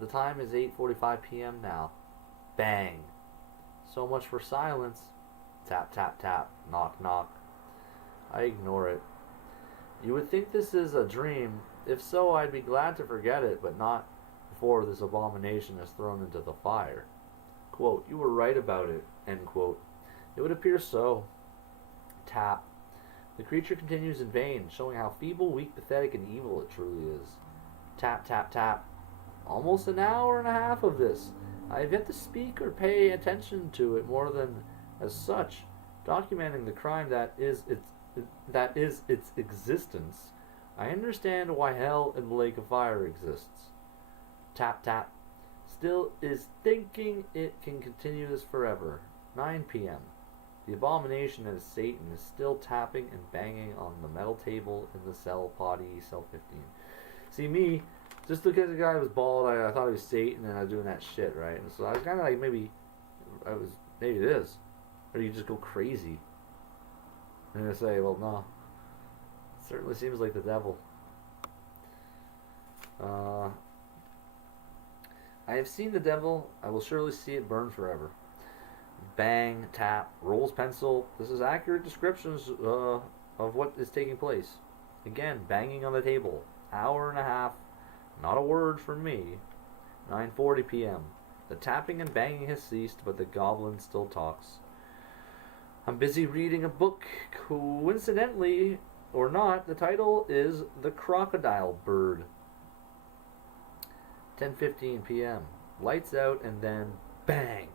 The time is 8:45 p.m. now. Bang. So much for silence. Tap, tap, tap. Knock, knock. I ignore it. You would think this is a dream. If so, I'd be glad to forget it, but not before this abomination is thrown into the fire. Quote, you were right about it, end quote. It would appear so. Tap. The creature continues in vain, showing how feeble, weak, pathetic, and evil it truly is. Tap, tap, tap. Almost an hour and a half of this. I have yet to speak or pay attention to it more than as such. documenting the crime that is its existence, I understand why hell and the lake of fire exists. Tap tap. Still is thinking it can continue this forever. 9 p.m. The abomination that is Satan is still tapping and banging on the metal table in the cell potty, cell 15. See, me, just because the guy was bald, I thought he was Satan and I was doing that shit, right? And so I was kind of like, maybe it is. Or you just go crazy. And I say, well, no. It certainly seems like the devil. I have seen the devil. I will surely see it burn forever. Bang, tap, rolls pencil. This is accurate descriptions of what is taking place. Again, banging on the table. Hour and a half. Not a word from me. 9:40 p.m. The tapping and banging has ceased, but the goblin still talks. I'm busy reading a book. Coincidentally, or not, the title is The Crocodile Bird. 10:15 p.m. Lights out and then bang!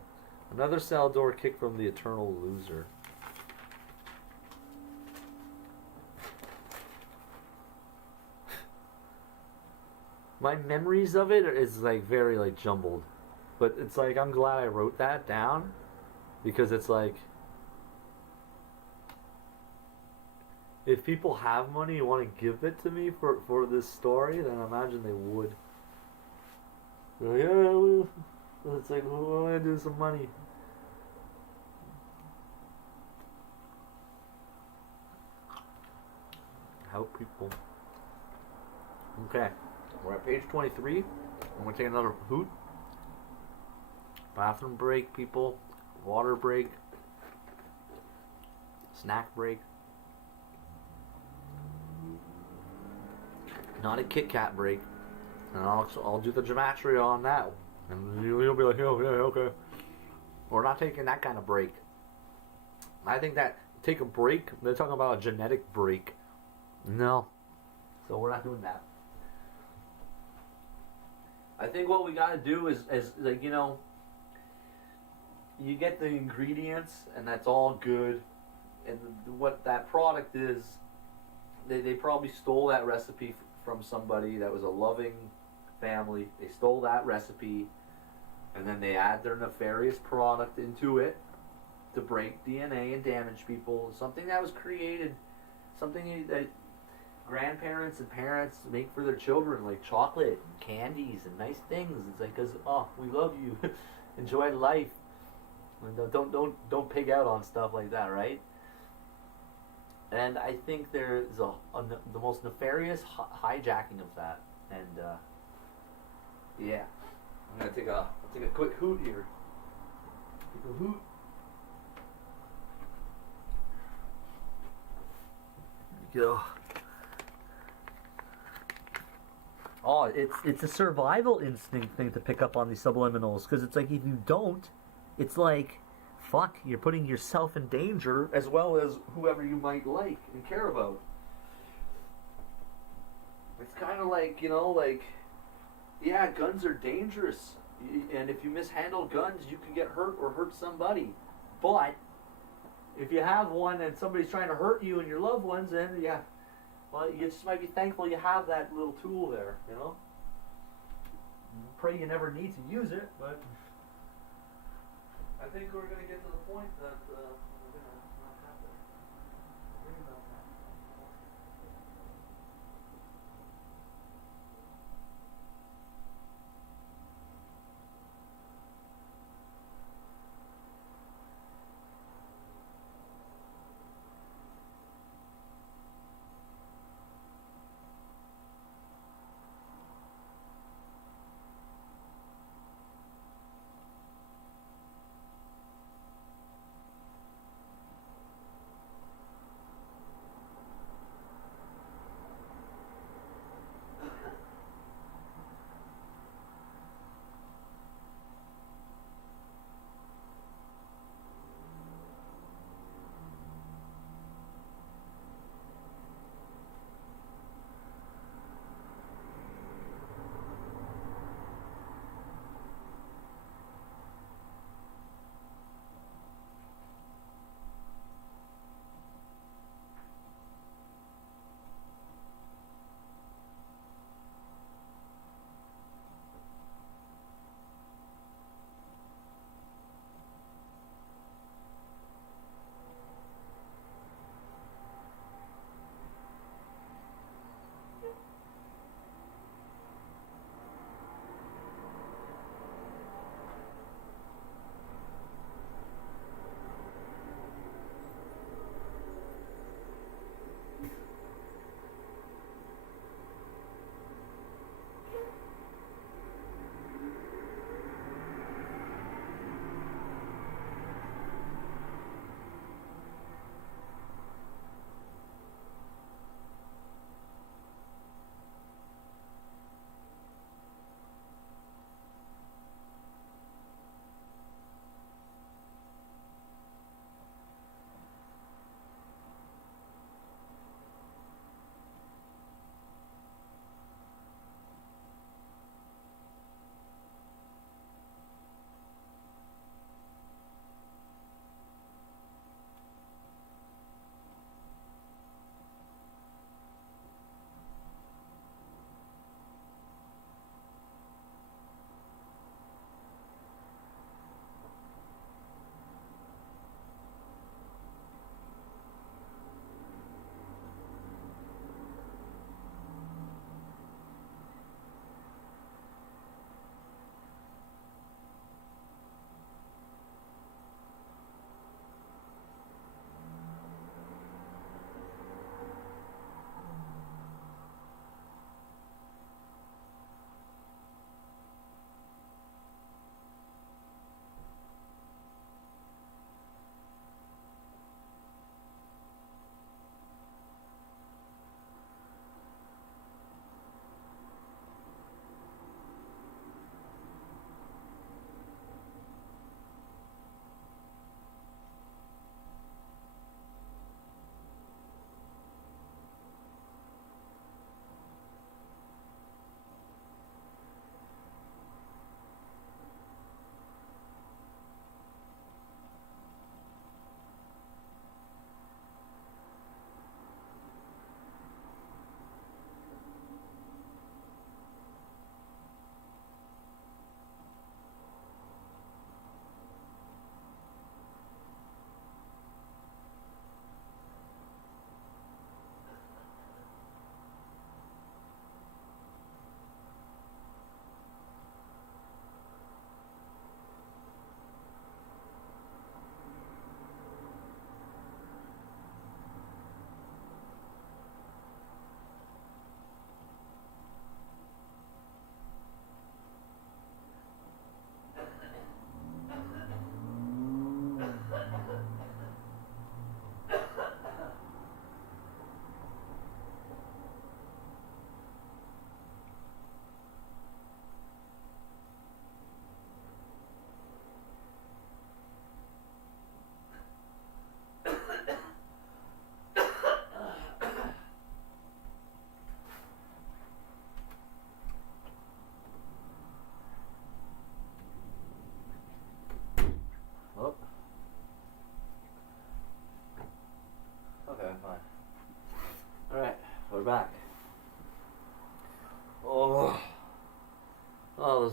Another cell door kick from the eternal loser. My memories of it is like very like jumbled. But it's like I'm glad I wrote that down because it's like if people have money and want to give it to me for this story, then I imagine they would. They're like, yeah, it's like, well, I want to do some money. Help people. Okay, we're at page 23. I'm going to take another hoot. Bathroom break, people. Water break. Snack break. Not a Kit Kat break. And I'll do the gematria on that. And you'll be like, oh, yeah, okay. We're not taking that kind of break. I think that take a break, they're talking about a genetic break. No. So we're not doing that. I think what we got to do is like, you know, you get the ingredients and that's all good. And what that product is, they probably stole that recipe from somebody that was a loving family. They stole that recipe and then they add their nefarious product into it to break DNA and damage people. Something that was created, something that grandparents and parents make for their children, like chocolate and candies and nice things. It's like, cause we love you, enjoy life, and don't pig out on stuff like that, right? And I think there's the most nefarious hijacking of that, and yeah, I'm gonna take a quick hoot here. Take a hoot. There you go. Oh, it's a survival instinct thing to pick up on these subliminals, because it's like if you don't, it's like, fuck, you're putting yourself in danger as well as whoever you might like and care about. It's kind of like, you know, like, yeah, guns are dangerous, and if you mishandle guns, you can get hurt or hurt somebody. But if you have one and somebody's trying to hurt you and your loved ones, then yeah. Well, you just might be thankful you have that little tool there, you know? Pray you never need to use it, but I think we're going to get to the point that we're going to not have to worry about that.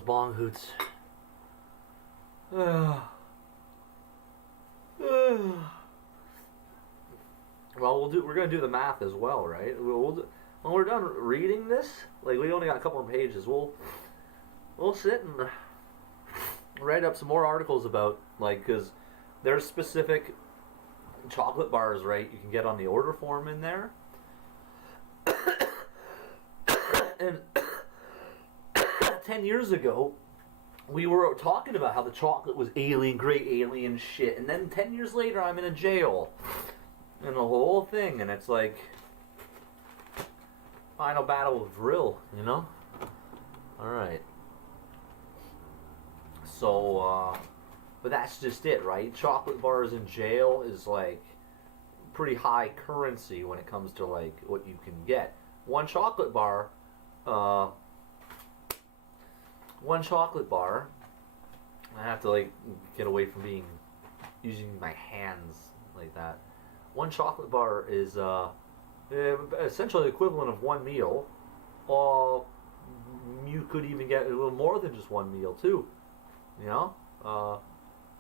bong hoots. Well, we're gonna do the math as well, right? When we're done reading this, like we only got a couple of pages, we'll sit and write up some more articles about, like, because there's specific chocolate bars, right? You can get on the order form in there, and 10 years ago, we were talking about how the chocolate was alien, great alien shit, and then 10 years later, I'm in a jail. And the whole thing, and it's like final battle of drill, you know? Alright. So, but that's just it, right? Chocolate bars in jail is like pretty high currency when it comes to like what you can get. One chocolate bar, I have to like get away from using my hands like that. One chocolate bar is essentially the equivalent of one meal. Or you could even get a little more than just one meal too, you know?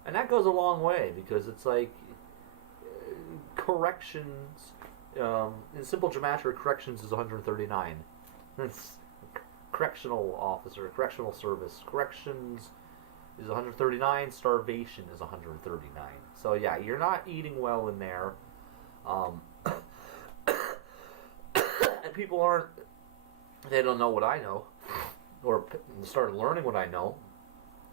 And that goes a long way because it's like corrections, in simple gematria, corrections is 139. It's correctional officer, correctional service. Corrections is 139, starvation is 139. So yeah, you're not eating well in there. And people they don't know what I know, or started learning what I know,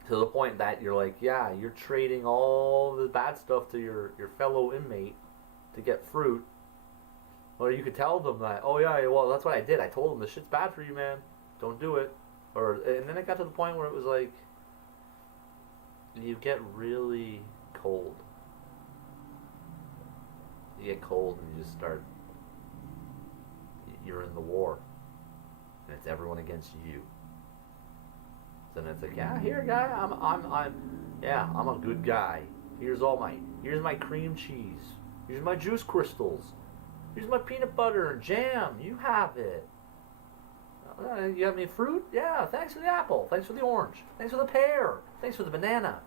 to the point that you're like, yeah, you're trading all the bad stuff to your fellow inmate to get fruit. Or you could tell them that, oh yeah, well that's what I did. I told them this shit's bad for you, man. Don't do it. And then it got to the point where it was like, you get really cold. You get cold and you just start. You're in the war, and it's everyone against you. So then it's like, yeah, here, guy, I'm a good guy. Here's my cream cheese. Here's my juice crystals. Here's my peanut butter and jam. You have it. You have any fruit? Yeah. Thanks for the apple. Thanks for the orange. Thanks for the pear. Thanks for the banana.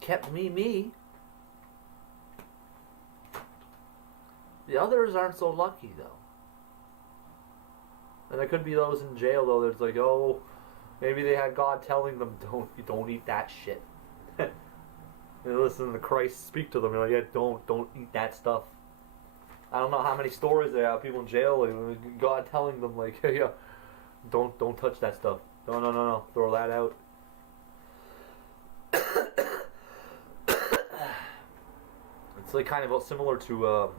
Kept me. The others aren't so lucky, though. And there could be those in jail, though, that's like, oh, maybe they had God telling them, don't eat that shit. They listen to Christ speak to them, they're like, yeah, don't eat that stuff. I don't know how many stories there are, people in jail, like, God telling them, like, hey, yeah, don't touch that stuff. No, throw that out. It's like kind of similar to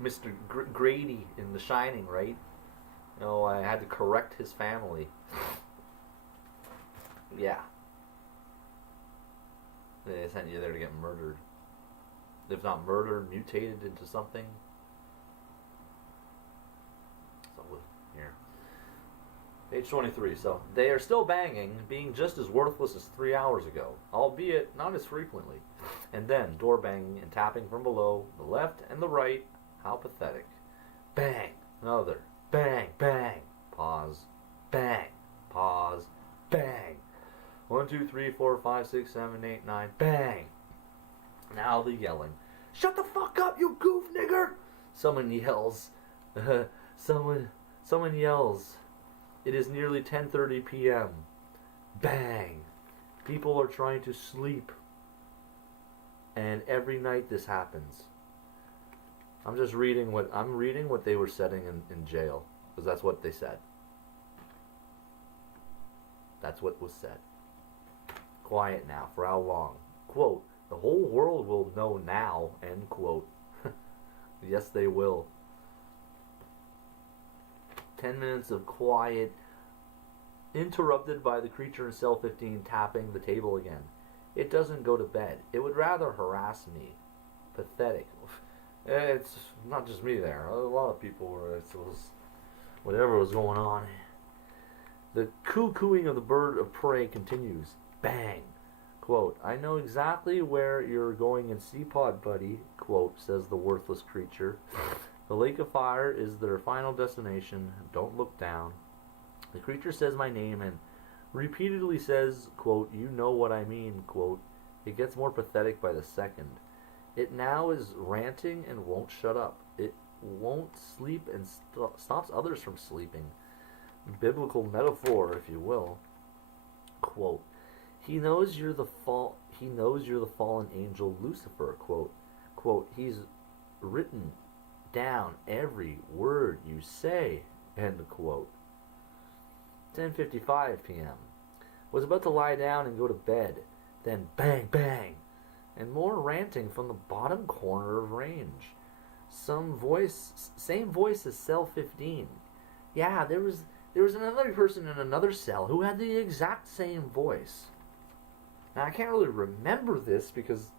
Mr. Grady in The Shining, right? You know, I had to correct his family. Yeah. They sent you there to get murdered. If not murdered, mutated into something. So, here. Page 23. So, they are still banging, being just as worthless as 3 hours ago, albeit not as frequently. And then, door banging and tapping from below, the left and the right. How pathetic. Bang. Another. Bang. Bang. Pause. Bang. Pause. Bang. 1, 2, 3, 4, 5, 6, 7, 8, 9. Bang. Now the yelling. Shut the fuck up, you goof nigger! Someone yells. Someone yells. It is nearly 10:30 p.m. Bang. People are trying to sleep. And every night this happens. I'm reading what they were setting in jail, because that's what they said. That's what was said. Quiet now. For how long? Quote, the whole world will know now, end quote. Yes, they will. 10 minutes of quiet, interrupted by the creature in cell 15 tapping the table again. It doesn't go to bed. It would rather harass me. Pathetic. It's not just me there. A lot of people were. Whatever was going on. The coo-cooing of the bird of prey continues. Bang. Quote, I know exactly where you're going in C-Pod, buddy. Quote, says the worthless creature. The lake of fire is their final destination. Don't look down. The creature says my name and repeatedly says, quote, you know what I mean, quote. It gets more pathetic by the second. It now is ranting and won't shut up. It won't sleep and stops others from sleeping. Biblical metaphor, if you will. Quote, he knows you're the fallen angel Lucifer, quote. Quote, he's written down every word you say, end quote. 10:55 p.m. Was about to lie down and go to bed. Then bang, bang, and more ranting from the bottom corner of range. Same voice as cell 15. Yeah, there was another person in another cell who had the exact same voice. Now I can't really remember this because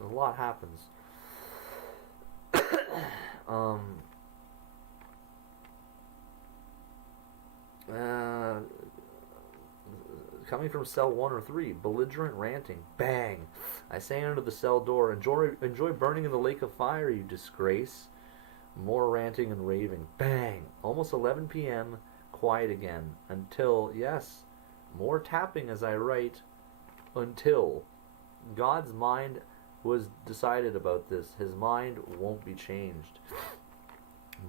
a lot happens. Coming from cell 1 or 3, belligerent ranting, bang. I say under the cell door, enjoy burning in the lake of fire, you disgrace. More ranting and raving, bang. Almost 11 p.m., quiet again, until, yes, more tapping as I write, until God's mind was decided about this. His mind won't be changed.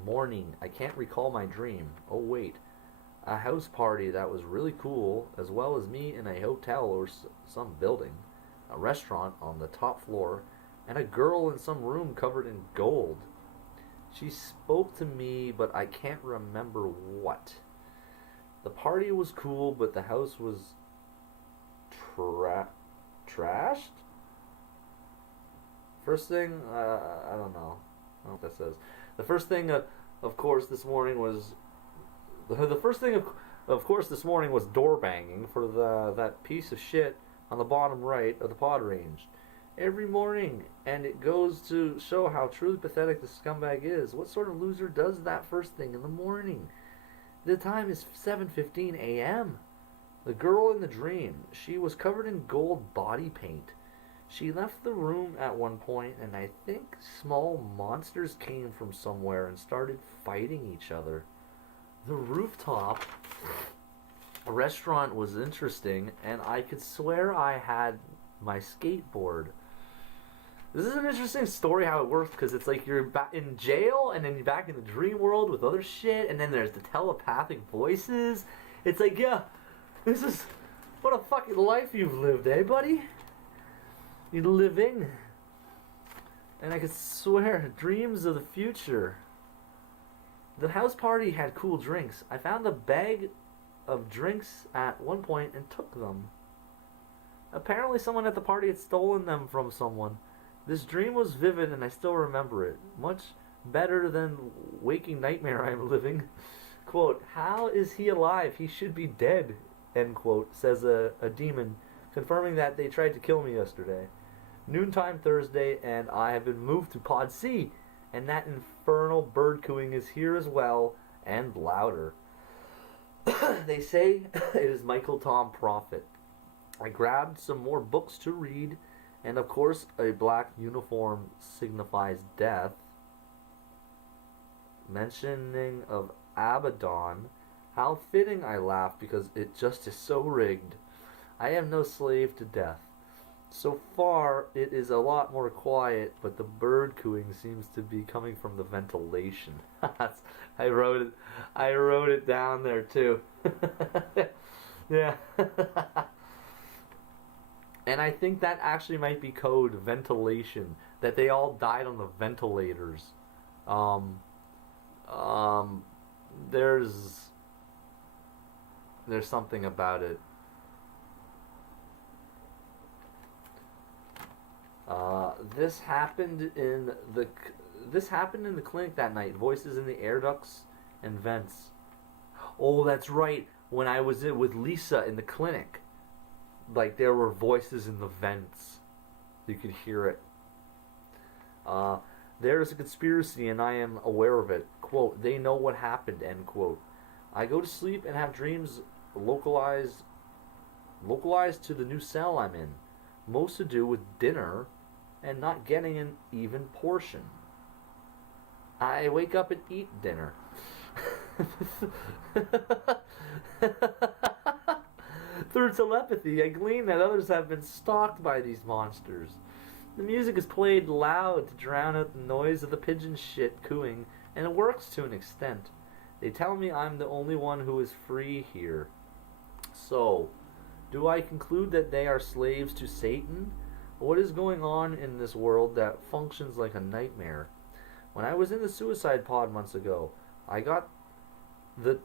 Morning, I can't recall my dream. Oh wait, a house party that was really cool, as well as me in a hotel or some building, a restaurant on the top floor, and a girl in some room covered in gold. She spoke to me, but I can't remember what. The party was cool, but the house was trashed? First thing, I don't know. I don't know what that says. The first thing, of course, this morning was... The first thing, of course, this morning was door banging for that piece of shit on the bottom right of the pod range. Every morning, and it goes to show how truly pathetic the scumbag is. What sort of loser does that first thing in the morning? The time is 7:15 a.m. The girl in the dream, she was covered in gold body paint. She left the room at one point, and I think small monsters came from somewhere and started fighting each other. The rooftop restaurant was interesting, and I could swear I had my skateboard. This is an interesting story how it works, because it's like you're back in jail, and then you're back in the dream world with other shit, and then there's the telepathic voices. It's like, yeah, this is... what a fucking life you've lived, eh, buddy? You're living. And I could swear, dreams of the future. The house party had cool drinks. I found a bag of drinks at one point and took them. Apparently someone at the party had stolen them from someone. This dream was vivid and I still remember it. Much better than waking nightmare I'm living. Quote, how is he alive? He should be dead, end quote, says a demon, confirming that they tried to kill me yesterday. Noontime Thursday, and I have been moved to Pod C, and that infernal bird cooing is here as well, and louder. They say it is Michael Tom Prophet. I grabbed some more books to read, and of course a black uniform signifies death. Mentioning of Abaddon, how fitting, I laugh, because it just is so rigged. I am no slave to death. So far, it is a lot more quiet, but the bird cooing seems to be coming from the ventilation. I wrote it down there too. Yeah. And I think that actually might be code ventilation. That they all died on the ventilators. There's something about it. This happened in the clinic that night. Voices in the air ducts and vents. Oh, that's right. When I was with Lisa in the clinic, like there were voices in the vents. You could hear it. There is a conspiracy and I am aware of it. Quote, they know what happened, end quote. I go to sleep and have dreams localized to the new cell I'm in. Most to do with dinner and not getting an even portion. I wake up and eat dinner. Through telepathy, I glean that others have been stalked by these monsters. The music is played loud to drown out the noise of the pigeon shit cooing, and it works to an extent. They tell me I'm the only one who is free here. So, do I conclude that they are slaves to Satan? What is going on in this world that functions like a nightmare? When I was in the suicide pod months ago, I got the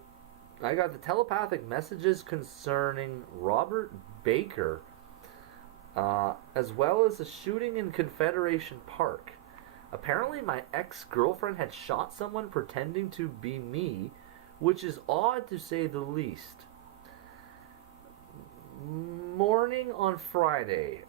telepathic messages concerning Robert Baker, as well as a shooting in Confederation Park. Apparently my ex-girlfriend had shot someone pretending to be me, which is odd to say the least. Morning on Friday.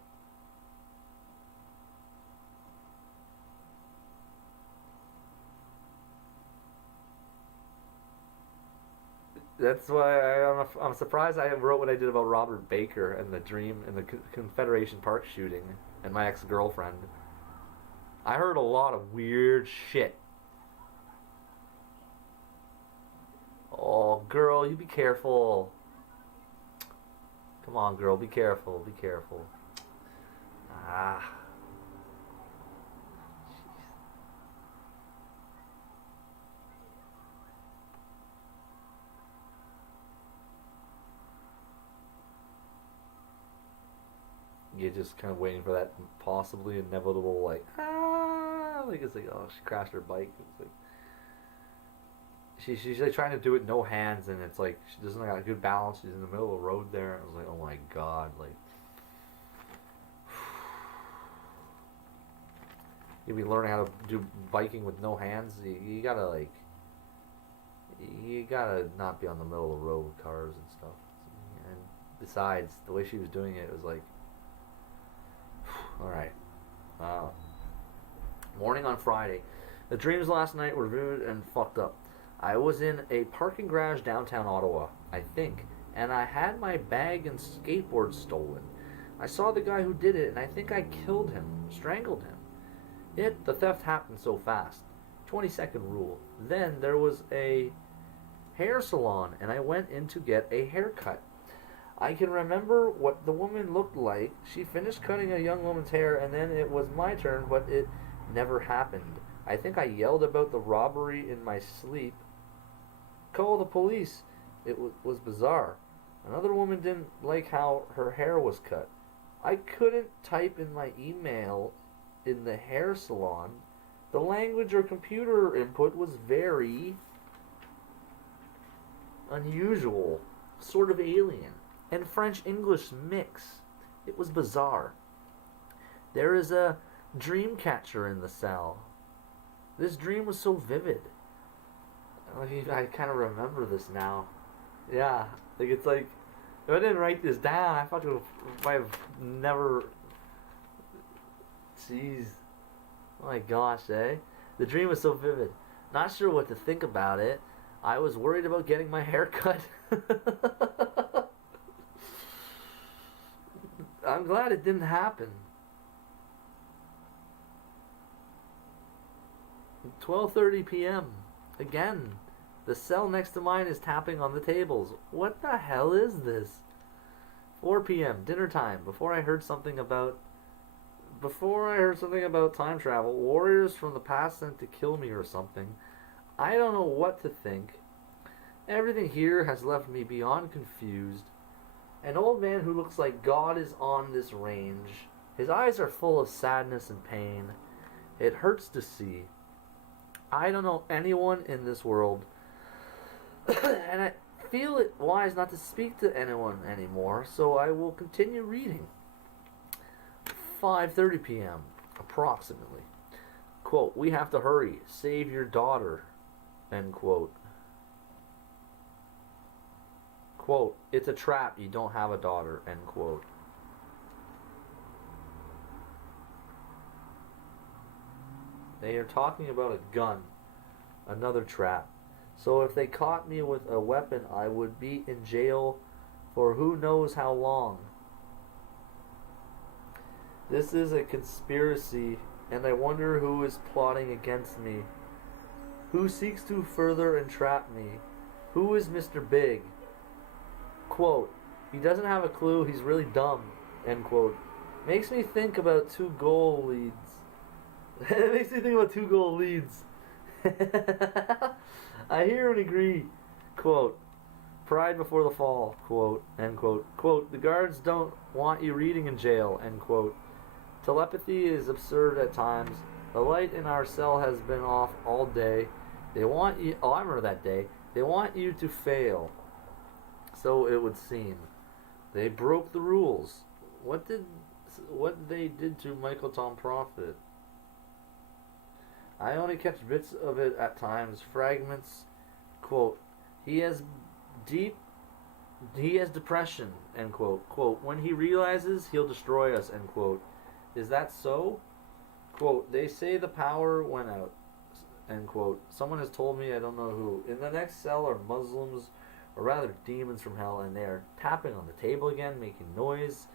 That's why I'm surprised I wrote what I did about Robert Baker and the dream and the Confederation Park shooting and my ex-girlfriend. I heard a lot of weird shit. Oh, girl, you be careful. Come on, girl, be careful, be careful. Ah. You're just kind of waiting for that possibly inevitable, like it's like, oh, she crashed her bike. It's like she's like trying to do it no hands, and it's like she doesn't got a good balance. She's in the middle of the road there. I was like, oh my god, like you be learning how to do biking with no hands. You gotta not be on the middle of the road with cars and stuff. And besides, the way she was doing it was like. Alright. Morning on Friday. The dreams last night were vivid and fucked up. I was in a parking garage downtown Ottawa, I think, and I had my bag and skateboard stolen. I saw the guy who did it, and I think I killed him, strangled him. The theft happened so fast. 20-second rule. Then there was a hair salon, and I went in to get a haircut. I can remember what the woman looked like. She finished cutting a young woman's hair, and then it was my turn, but it never happened. I think I yelled about the robbery in my sleep. Call the police. It was bizarre. Another woman didn't like how her hair was cut. I couldn't type in my email in the hair salon. The language or computer input was very unusual, sort of alien. And French-English mix. It was bizarre. There is a dream catcher in the cell. This dream was so vivid. I kind of remember this now. Yeah, like it's like if I didn't write this down, I thought I have never. Jeez, oh my gosh, eh? The dream was so vivid. Not sure what to think about it. I was worried about getting my hair cut. I'm glad it didn't happen. 12:30 p.m. Again, the cell next to mine is tapping on the tables. What the hell is this? 4 p.m. dinner time. Before I heard something about time travel, warriors from the past sent to kill me or something. I don't know what to think. Everything here has left me beyond confused. An old man who looks like God is on this range. His eyes are full of sadness and pain. It hurts to see. I don't know anyone in this world, and I feel it wise not to speak to anyone anymore, so I will continue reading. 5:30 p.m. approximately. Quote, we have to hurry. Save your daughter. End quote. Quote, it's a trap. You don't have a daughter. End quote. They are talking about a gun. Another trap. So if they caught me with a weapon, I would be in jail for who knows how long. This is a conspiracy, and I wonder who is plotting against me. Who seeks to further entrap me? Who is Mr. Big? Quote, he doesn't have a clue, he's really dumb, end quote. Makes me think about 2-goal leads. It makes me think about 2-goal leads. I hear and agree. Quote, pride before the fall, quote, end quote. Quote, the guards don't want you reading in jail, end quote. Telepathy is absurd at times. The light in our cell has been off all day. They want you, I remember that day. They want you to fail. So it would seem. They broke the rules. What they did to Michael Tom Prophet? I only catch bits of it at times, fragments. Quote, he has depression, end quote. Quote, when he realizes he'll destroy us, end quote. Is that so? Quote, they say the power went out, end quote. Someone has told me, I don't know who. In the next cell are Muslims, or rather demons from hell, and they are tapping on the table again, making noise,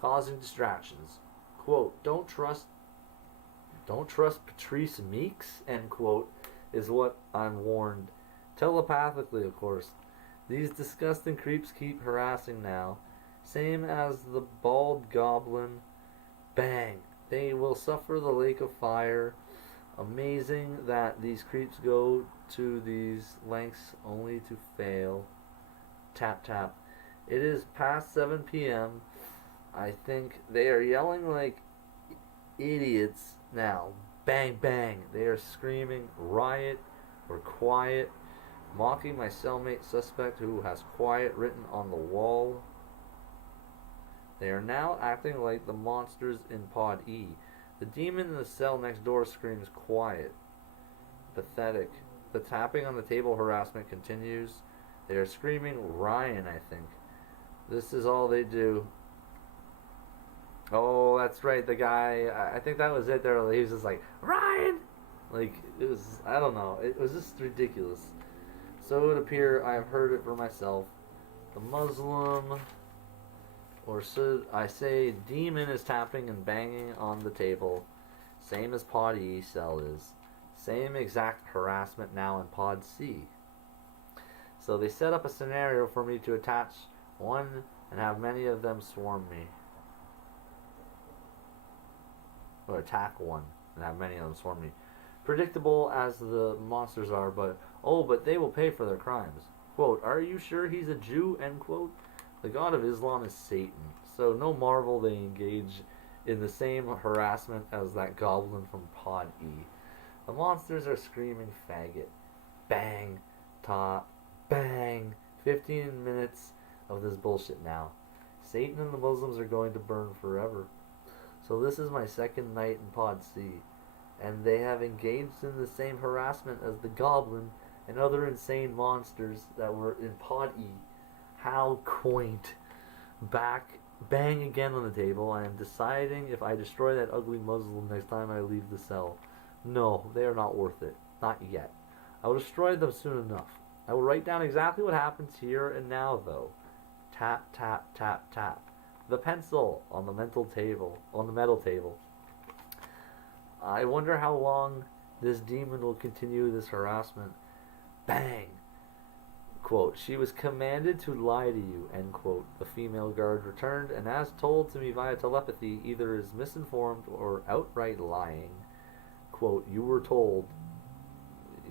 causing distractions. Quote, don't trust Patrice Meeks, end quote, is what I'm warned. Telepathically, of course. These disgusting creeps keep harassing now. Same as the bald goblin. Bang! They will suffer the lake of fire. Amazing that these creeps go to these lengths only to fail. Tap tap. It is past 7 p.m. I think they are yelling like idiots now. Bang bang. They are screaming riot or quiet, mocking my cellmate suspect who has quiet written on the wall. They are now acting like the monsters in Pod E. The demon in the cell next door screams quiet. Pathetic. The tapping on the table harassment continues. They are screaming Ryan, I think. This is all they do. Oh, that's right, the guy, I think that was it there. He was just like, Ryan! Like, it was, I don't know. It was just ridiculous. So it would appear I have heard it for myself. The Muslim, or should I say demon, is tapping and banging on the table. Same as Pod E cell is. Same exact harassment now in Pod C. So they set up a scenario for me to attach one and have many of them swarm me. Or attack one and have many of them swarm me. Predictable as the monsters are, but they will pay for their crimes. Quote, are you sure he's a Jew? End quote. The god of Islam is Satan, so no marvel they engage in the same harassment as that goblin from Pod E. The monsters are screaming faggot. Bang, top, bang. 15 minutes of this bullshit now. Satan and the Muslims are going to burn forever. So this is my second night in Pod C, and they have engaged in the same harassment as the goblin and other insane monsters that were in Pod E. How quaint. Bang again on the table. I am deciding if I destroy that ugly Muslim next time I leave the cell. No, they are not worth it. Not yet. I will destroy them soon enough. I will write down exactly what happens here and now, though. Tap, tap, tap, tap. The pencil on the metal table. I wonder how long this demon will continue this harassment. Bang! Quote, she was commanded to lie to you, end quote. The female guard returned, and as told to me via telepathy, either is misinformed or outright lying. Quote, you were told.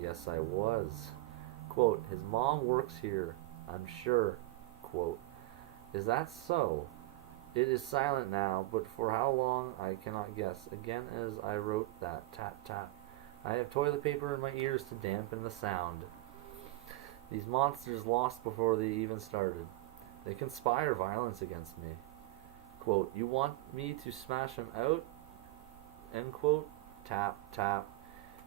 Yes, I was. Quote, his mom works here, I'm sure. Quote, is that so? It is silent now, but for how long I cannot guess. Again as I wrote that, tap tap. I have toilet paper in my ears to dampen the sound. These monsters lost before they even started. They conspire violence against me. Quote, you want me to smash them out? End quote. Tap tap.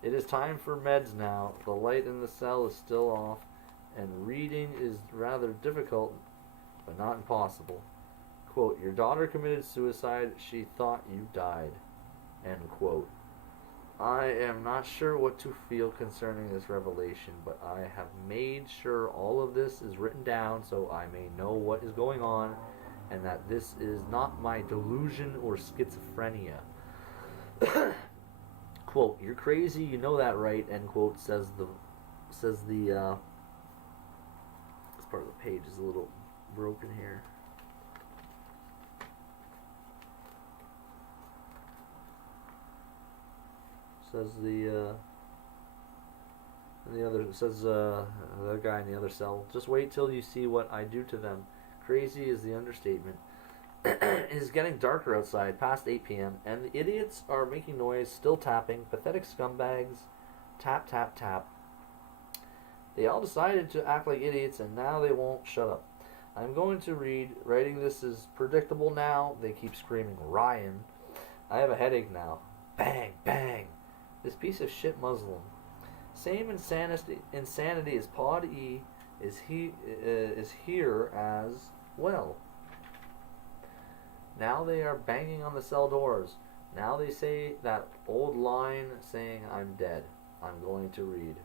It is time for meds now. The light in the cell is still off, and reading is rather difficult, but not impossible. Quote, your daughter committed suicide. She thought you died. End quote. I am not sure what to feel concerning this revelation, but I have made sure all of this is written down so I may know what is going on and that this is not my delusion or schizophrenia. Quote, you're crazy, you know that, right? End quote, says the part of the page is a little broken here. Says the other says the guy in the other cell. Just wait till you see what I do to them. Crazy is the understatement. It is getting darker outside, past 8 p.m., and the idiots are making noise, still tapping. Pathetic scumbags. Tap, tap, tap. They all decided to act like idiots, and now they won't shut up. I'm going to read. Writing this is predictable now. They keep screaming, Ryan. I have a headache now. Bang, bang. This piece of shit Muslim. Same insanity as Pod E is here as well. Now they are banging on the cell doors. Now they say that old line saying I'm dead. I'm going to read.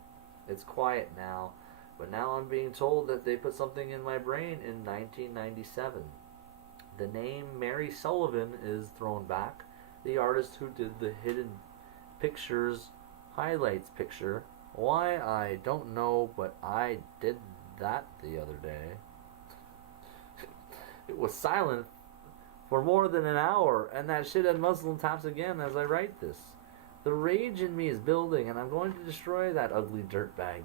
It's quiet now, but now I'm being told that they put something in my brain in 1997. The name Mary Sullivan is thrown back. The artist who did the Hidden Pictures highlights picture. Why, I don't know, but I did that the other day. It was silent for more than an hour, and that shithead Muslim taps again as I write this. The rage in me is building, and I'm going to destroy that ugly dirtbag.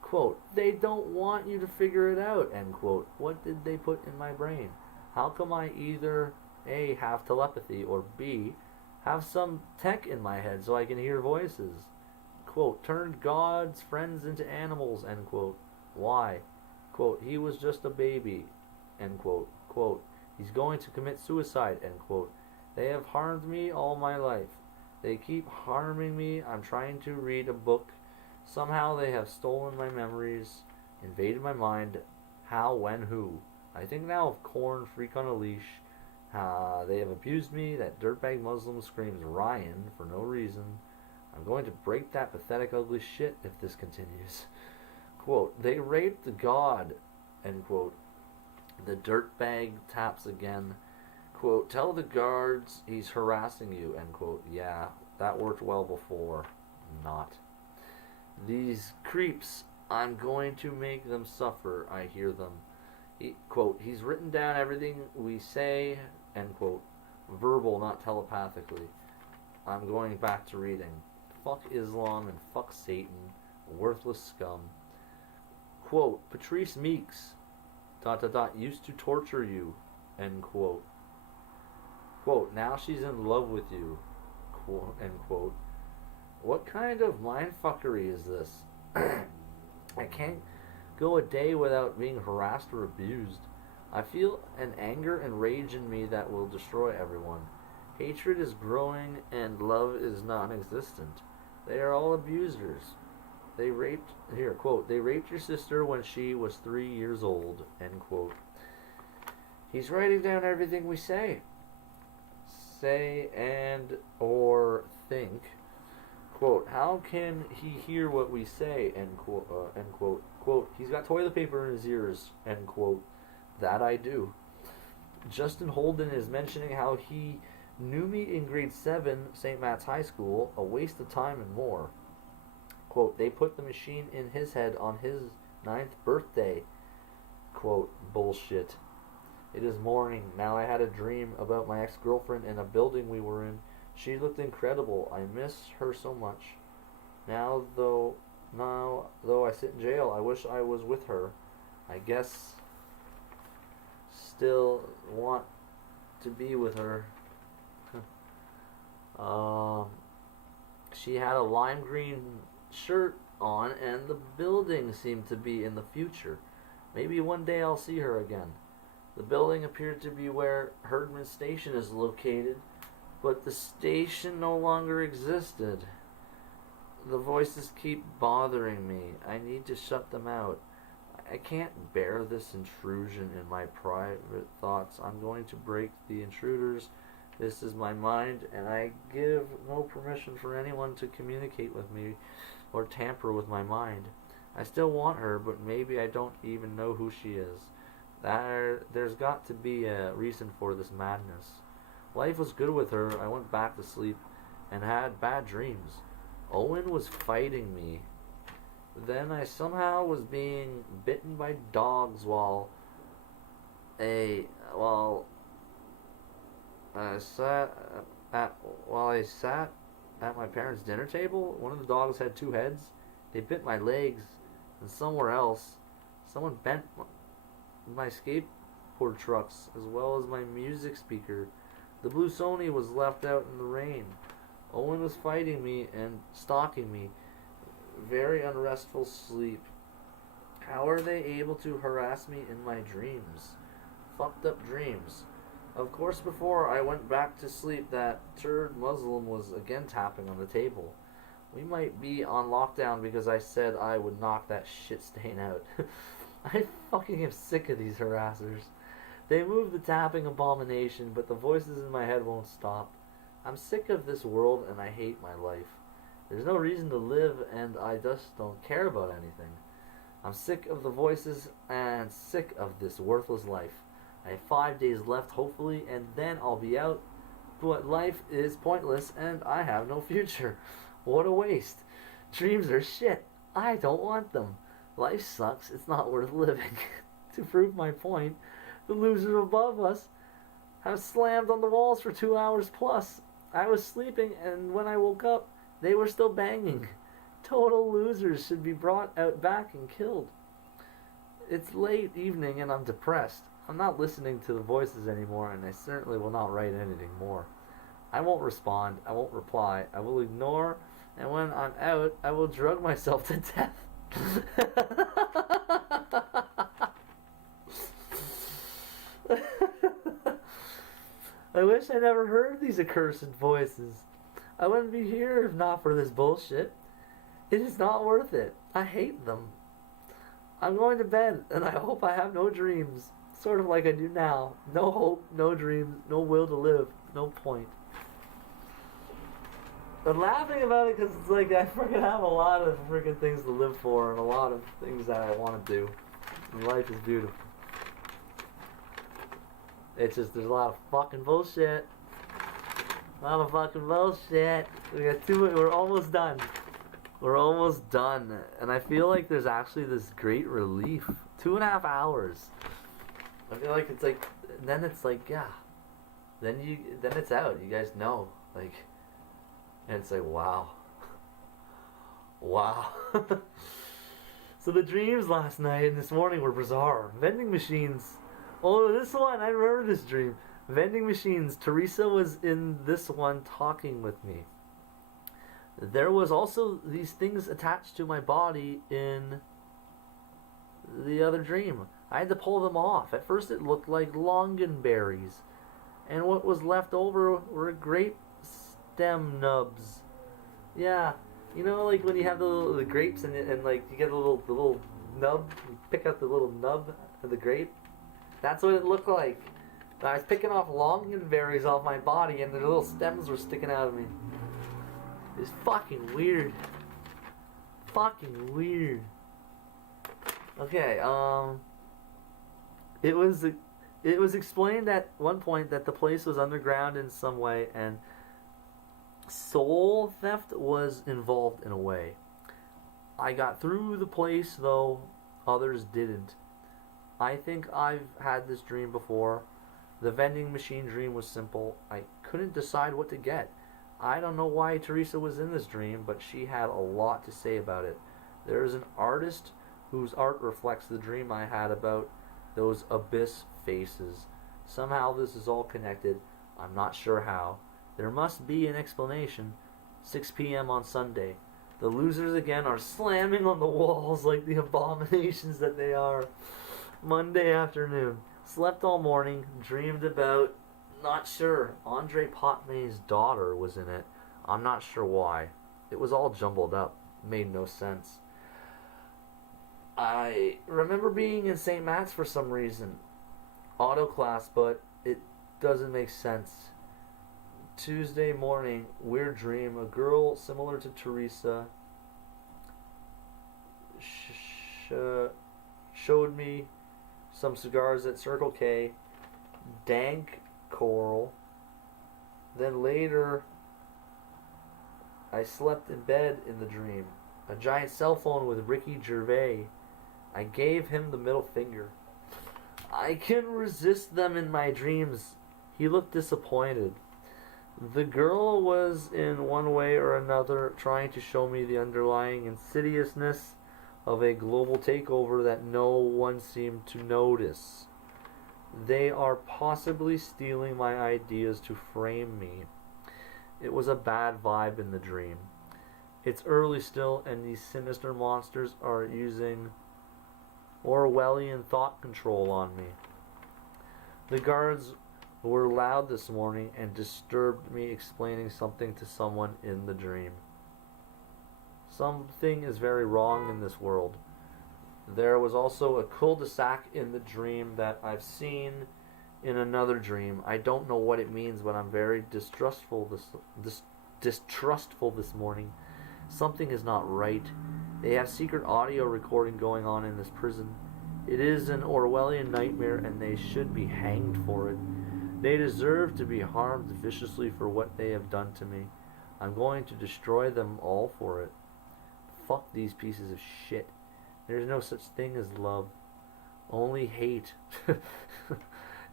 Quote, they don't want you to figure it out, end quote. What did they put in my brain? How come I either A, have telepathy, or B, have some tech in my head so I can hear voices? Quote, turned God's friends into animals, end quote. Why? Quote, he was just a baby, end quote. Quote, he's going to commit suicide, end quote. They have harmed me all my life. They keep harming me. I'm trying to read a book. Somehow they have stolen my memories, invaded my mind. How, when, who? I think now of Korn, Freak on a Leash. They have abused me. That dirtbag Muslim screams Ryan for no reason. I'm going to break that pathetic ugly shit if this continues. Quote, they raped God, end quote. The dirtbag taps again. Quote, tell the guards he's harassing you, end quote. Yeah, that worked well before. Not. These creeps, I'm going to make them suffer, I hear them. Quote, he's written down everything we say, end quote. Verbal, not telepathically. I'm going back to reading. Fuck Islam and fuck Satan. Worthless scum. Quote, Patrice Meeks, ... used to torture you, end quote. Quote, now she's in love with you, quote, end quote. What kind of mindfuckery is this? I can't go a day without being harassed or abused. I feel an anger and rage in me that will destroy everyone. Hatred is growing and love is non-existent. They are all abusers. They raped, here, quote, they raped your sister when she was 3 years old, end quote. He's writing down everything we say and or think. Quote, how can he hear what we say, end quote, end quote. Quote, he's got toilet paper in his ears, end quote. That I do. Justin Holden is mentioning how he knew me in grade 7, St. Matt's High School, a waste of time and more. Quote, they put the machine in his head on his 9th birthday. Quote, bullshit. It is morning. Now I had a dream about my ex-girlfriend in a building we were in. She looked incredible. I miss her so much. Now though I sit in jail, I wish I was with her. I guess still want to be with her. She had a lime green shirt on and the building seemed to be in the future. Maybe one day I'll see her again. The building appeared to be where Herdman Station is located, but the station no longer existed. The voices keep bothering me. I need to shut them out. I can't bear this intrusion in my private thoughts. I'm going to break the intruders. This is my mind, and I give no permission for anyone to communicate with me or tamper with my mind. I still want her, but maybe I don't even know who she is. There's got to be a reason for this madness. Life was good with her. I went back to sleep and had bad dreams. Owen was fighting me. Then I somehow was being bitten by dogs a while I sat while I sat at my parents' dinner table. One of the dogs had two heads. They bit my legs, and somewhere else, someone bent my skateboard trucks as well as my music speaker. The blue Sony was left out in the rain. Owen was fighting me and stalking me. Very unrestful sleep. How are they able to harass me in my dreams? Fucked up dreams. Of course, before I went back to sleep, that turd Muslim was again tapping on the table. We might be on lockdown because I said I would knock that shit stain out. I fucking am sick of these harassers. They move the tapping abomination, but the voices in my head won't stop. I'm sick of this world and I hate my life. There's no reason to live and I just don't care about anything. I'm sick of the voices and sick of this worthless life. I have 5 days left, hopefully, and then I'll be out. But life is pointless and I have no future. What a waste. Dreams are shit. I don't want them. Life sucks. It's not worth living. To prove my point, the losers above us have slammed on the walls for 2 hours plus. I was sleeping and when I woke up, they were still banging. Total losers should be brought out back and killed. It's late evening and I'm depressed. I'm not listening to the voices anymore and I certainly will not write anything more. I won't respond, I won't reply, I will ignore, and when I'm out, I will drug myself to death. I wish I never heard these accursed voices. I wouldn't be here if not for this bullshit. It is not worth it. I hate them. I'm going to bed, and I hope I have no dreams. Sort of like I do now. No hope, no dreams, no will to live, no point. I'm laughing about it because it's like I freaking have a lot of freaking things to live for and a lot of things that I want to do. And life is beautiful. It's just there's a lot of fucking bullshit. A lot of fucking bullshit. We got we're almost done. We're almost done. And I feel like there's actually this great relief. 2.5 hours. I feel like it's like, then it's like, yeah. Then it's out. You guys know. Like, and it's like, wow. Wow. So the dreams last night and this morning were bizarre. Vending machines. Oh, this one, I remember this dream. Vending machines. Teresa was in this one talking with me. There was also these things attached to my body in the other dream. I had to pull them off. At first it looked like longanberries. And what was left over were grape stem nubs. Yeah. You know, like when you have the grapes and like you get the little nub, you pick out the little nub of the grape. That's what it looked like. I was picking off longanberries off my body and the little stems were sticking out of me. It's fucking weird. Fucking weird. Okay, it was explained at one point that the place was underground in some way and soul theft was involved in a way. I got through the place though others didn't. I think I've had this dream before. The vending machine dream was simple. I couldn't decide what to get. I don't know why Teresa was in this dream, but she had a lot to say about it. There is an artist whose art reflects the dream I had about those abyss faces. Somehow this is all connected. I'm not sure how. There must be an explanation. 6 p.m. on Sunday. The losers again are slamming on the walls like the abominations that they are. Monday afternoon. Slept all morning, dreamed about, not sure. Andre Potmay's daughter was in it. I'm not sure why. It was all jumbled up. Made no sense. I remember being in St. Matt's for some reason. Auto class, but it doesn't make sense. Tuesday morning, weird dream. A girl similar to Teresa showed me some cigars at Circle K, dank coral. Then later, I slept in bed in the dream. a giant cell phone with Ricky Gervais. I gave him the middle finger. I can resist them in my dreams. He looked disappointed. The girl was in one way or another trying to show me the underlying insidiousness of a global takeover that no one seemed to notice. They are possibly stealing my ideas to frame me. It was a bad vibe in the dream. It's early still, and these sinister monsters are using Orwellian thought control on me. The guards were loud this morning and disturbed me explaining something to someone in the dream. Something is very wrong in this world. There was also a cul-de-sac in the dream that I've seen in another dream. I don't know what it means, but I'm very distrustful this morning. Something is not right. They have secret audio recording going on in this prison. It is an Orwellian nightmare, and they should be hanged for it. They deserve to be harmed viciously for what they have done to me. I'm going to destroy them all for it. Fuck these pieces of shit. There's no such thing as love. Only hate.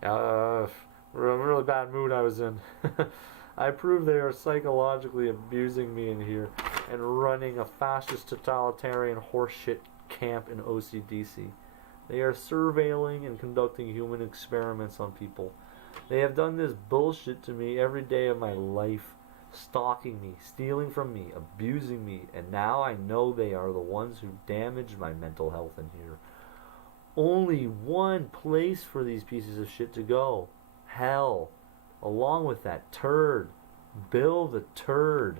A really bad mood I was in. I prove they are psychologically abusing me in here and running a fascist totalitarian horseshit camp in OCDC. They are surveilling and conducting human experiments on people. They have done this bullshit to me every day of my life, stalking me, stealing from me, abusing me, and now I know they are the ones who damaged my mental health in here. Only one place for these pieces of shit to go. Hell. Along with that turd. Bill the turd.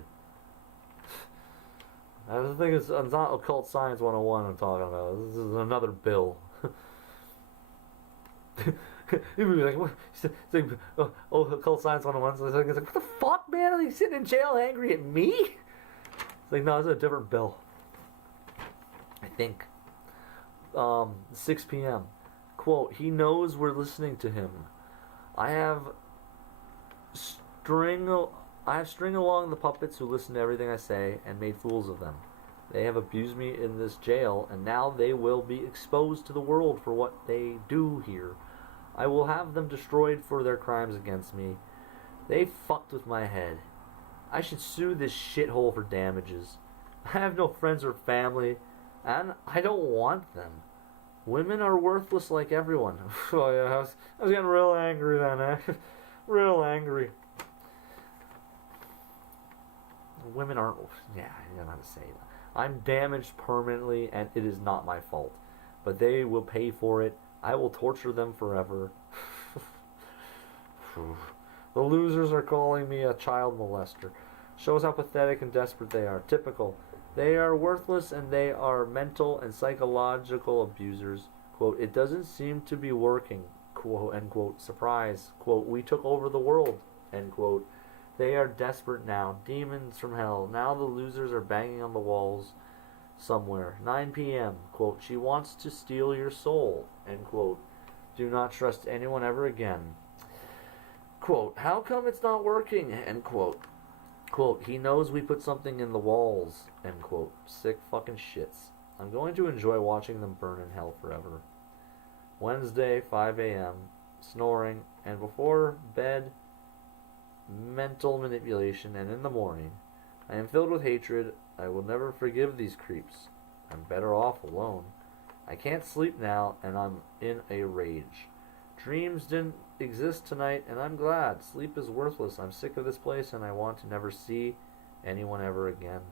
I think it's not Occult Science 101 I'm talking about. This is another Bill. He'd be like, what? It's like, oh, Occult Science 101. So it's like, what the fuck, man? Are they sitting in jail angry at me? It's like, no, it's a different Bill. I think. 6 p.m. Quote, he knows we're listening to him. I have string along the puppets who listen to everything I say and made fools of them. They have abused me in this jail, and now they will be exposed to the world for what they do here. I will have them destroyed for their crimes against me. They fucked with my head. I should sue this shithole for damages. I have no friends or family, and I don't want them. Women are worthless like everyone. Oh yeah, I was getting real angry then, eh? Real angry. Women aren't... Yeah, I don't know how to say that. I'm damaged permanently, and it is not my fault. But they will pay for it. I will torture them forever. The losers are calling me a child molester. Shows how pathetic and desperate they are. Typical. They are worthless, and they are mental and psychological abusers. Quote, it doesn't seem to be working. Quote, end quote. Surprise. Quote, we took over the world. End quote. They are desperate now. Demons from hell. Now the losers are banging on the walls somewhere. 9 p.m. Quote, she wants to steal your soul. End quote. Do not trust anyone ever again. Quote, how come it's not working? End quote. Quote, he knows we put something in the walls. End quote. Sick fucking shits. I'm going to enjoy watching them burn in hell forever. Wednesday, 5 a.m. Snoring, and before bed, mental manipulation, and in the morning, I am filled with hatred. I will never forgive these creeps. I'm better off alone. I can't sleep now, and I'm in a rage. Dreams didn't exist tonight, and I'm glad. Sleep is worthless. I'm sick of this place, and I want to never see anyone ever again.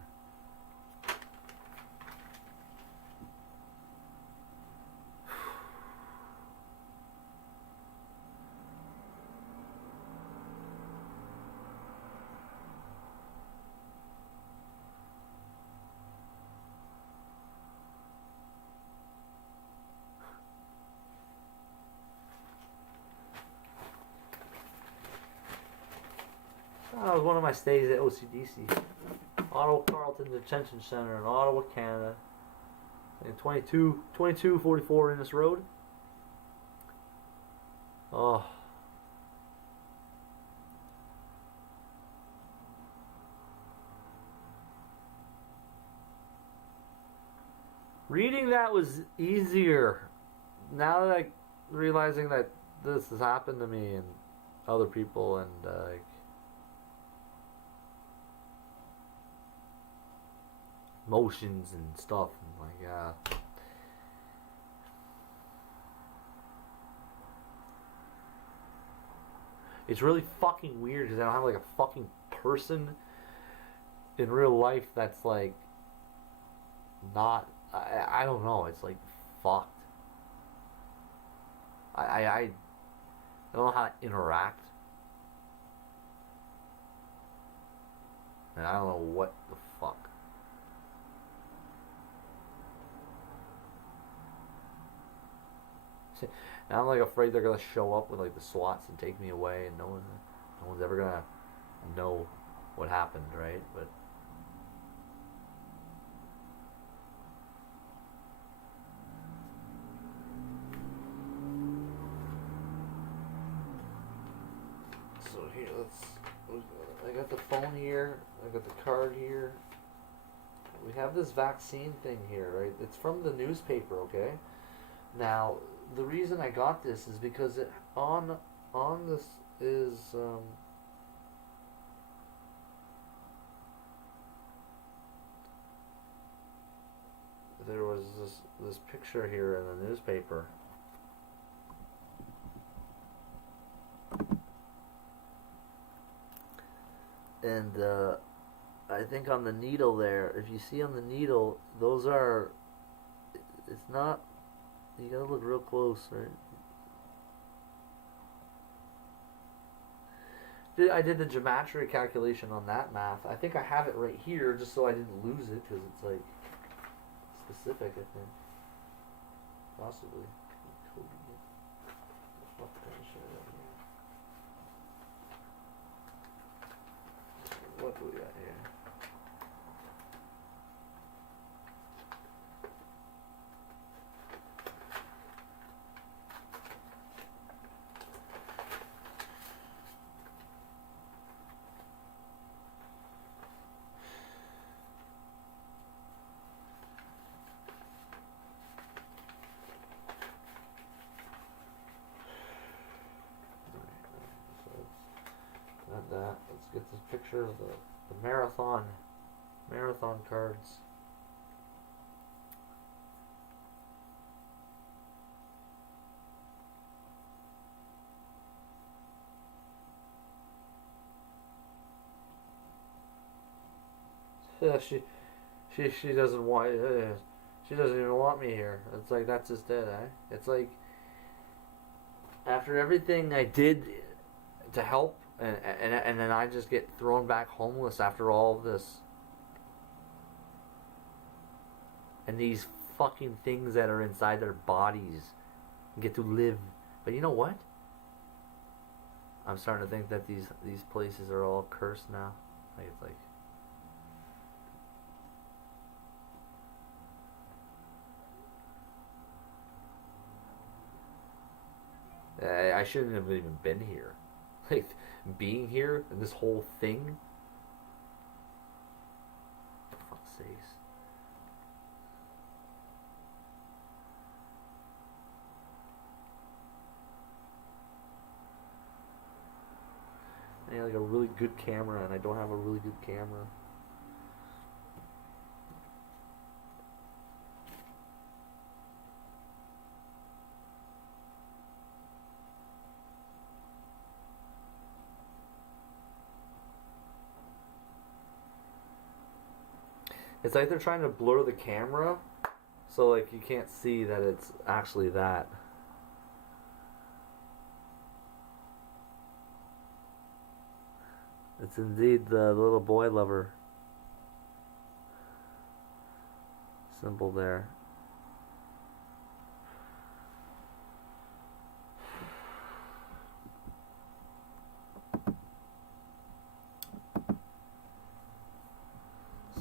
That was one of my stays at OCDC. Ottawa Carleton Detention Center in Ottawa, Canada. In 2244 Innes Road. Oh. Reading that was easier. Now that I realizing that this has happened to me and other people, and emotions and stuff, and like it's really fucking weird because I don't have like a fucking person in real life that's like not. I don't know. It's like fucked. I don't know how to interact, and I don't know what the fuck. Now I'm like afraid they're gonna show up with like the SWATs and take me away, and no one's ever gonna know what happened, right? But so here, I got the phone here. I got the card here. We have this vaccine thing here, right? It's from the newspaper, okay? Now, the reason I got this is because on this is there was this picture here in the newspaper, and I think on the needle there, if you see on the needle, those are, it's not. You gotta look real close, right? I did the geometry calculation on that math. I think I have it right here, just so I didn't lose it, because it's like specific. I think possibly. What do we got here? That. Let's get this picture of the marathon cards. Yeah, she doesn't want. She doesn't even want me here. It's like that's just it, eh? It's like after everything I did to help. And then I just get thrown back homeless after all of this. And these fucking things that are inside their bodies get to live. But you know what? I'm starting to think that these places are all cursed now. Like it's like I shouldn't have even been here. Like being here and this whole thing. For fuck's sakes. I need like a really good camera, and I don't have a really good camera. It's like they're trying to blur the camera, so like you can't see that it's actually that. It's indeed the little boy lover symbol there.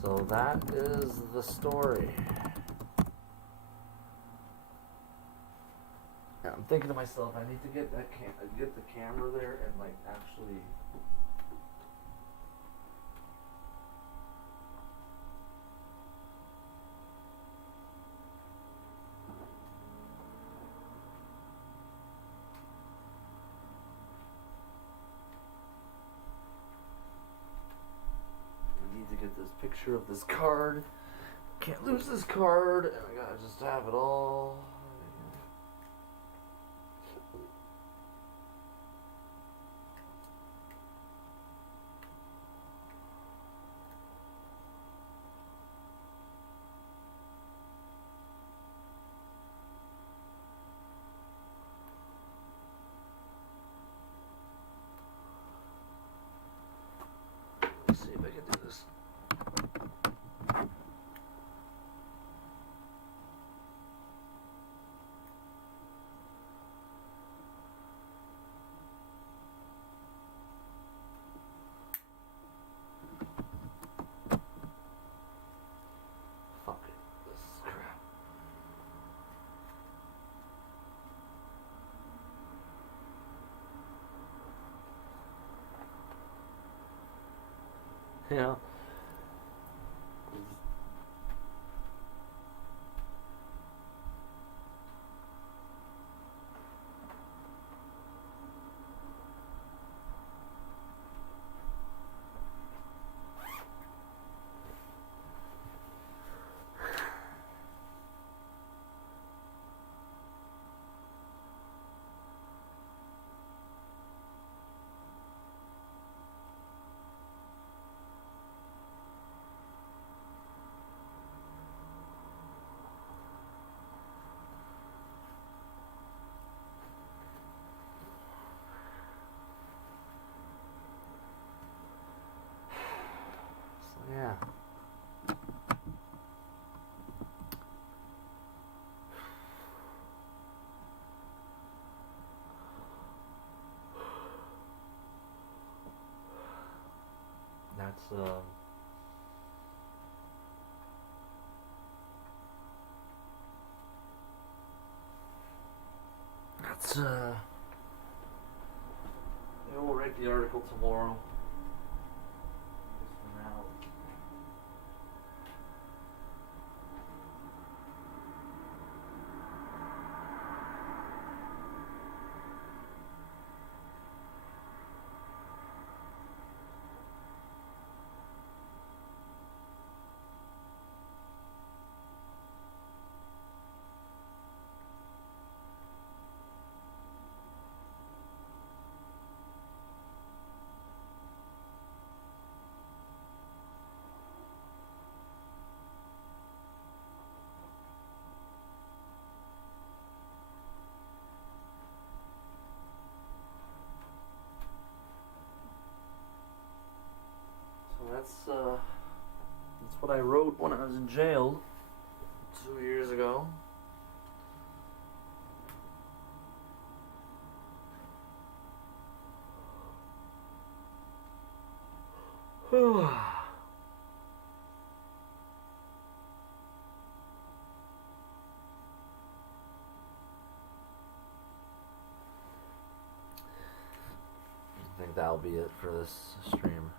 So that is the story. Yeah, I'm thinking to myself, I need to get that get the camera there and like actually. picture of this card. Can't lose this card, and I gotta just have it all. Let's see if I can do this. Fuck it. This is crap. Yeah. Yeah. That's we'll write the article tomorrow. Just for now. That's what I wrote when I was in jail 2 years ago. I think that'll be it for this stream.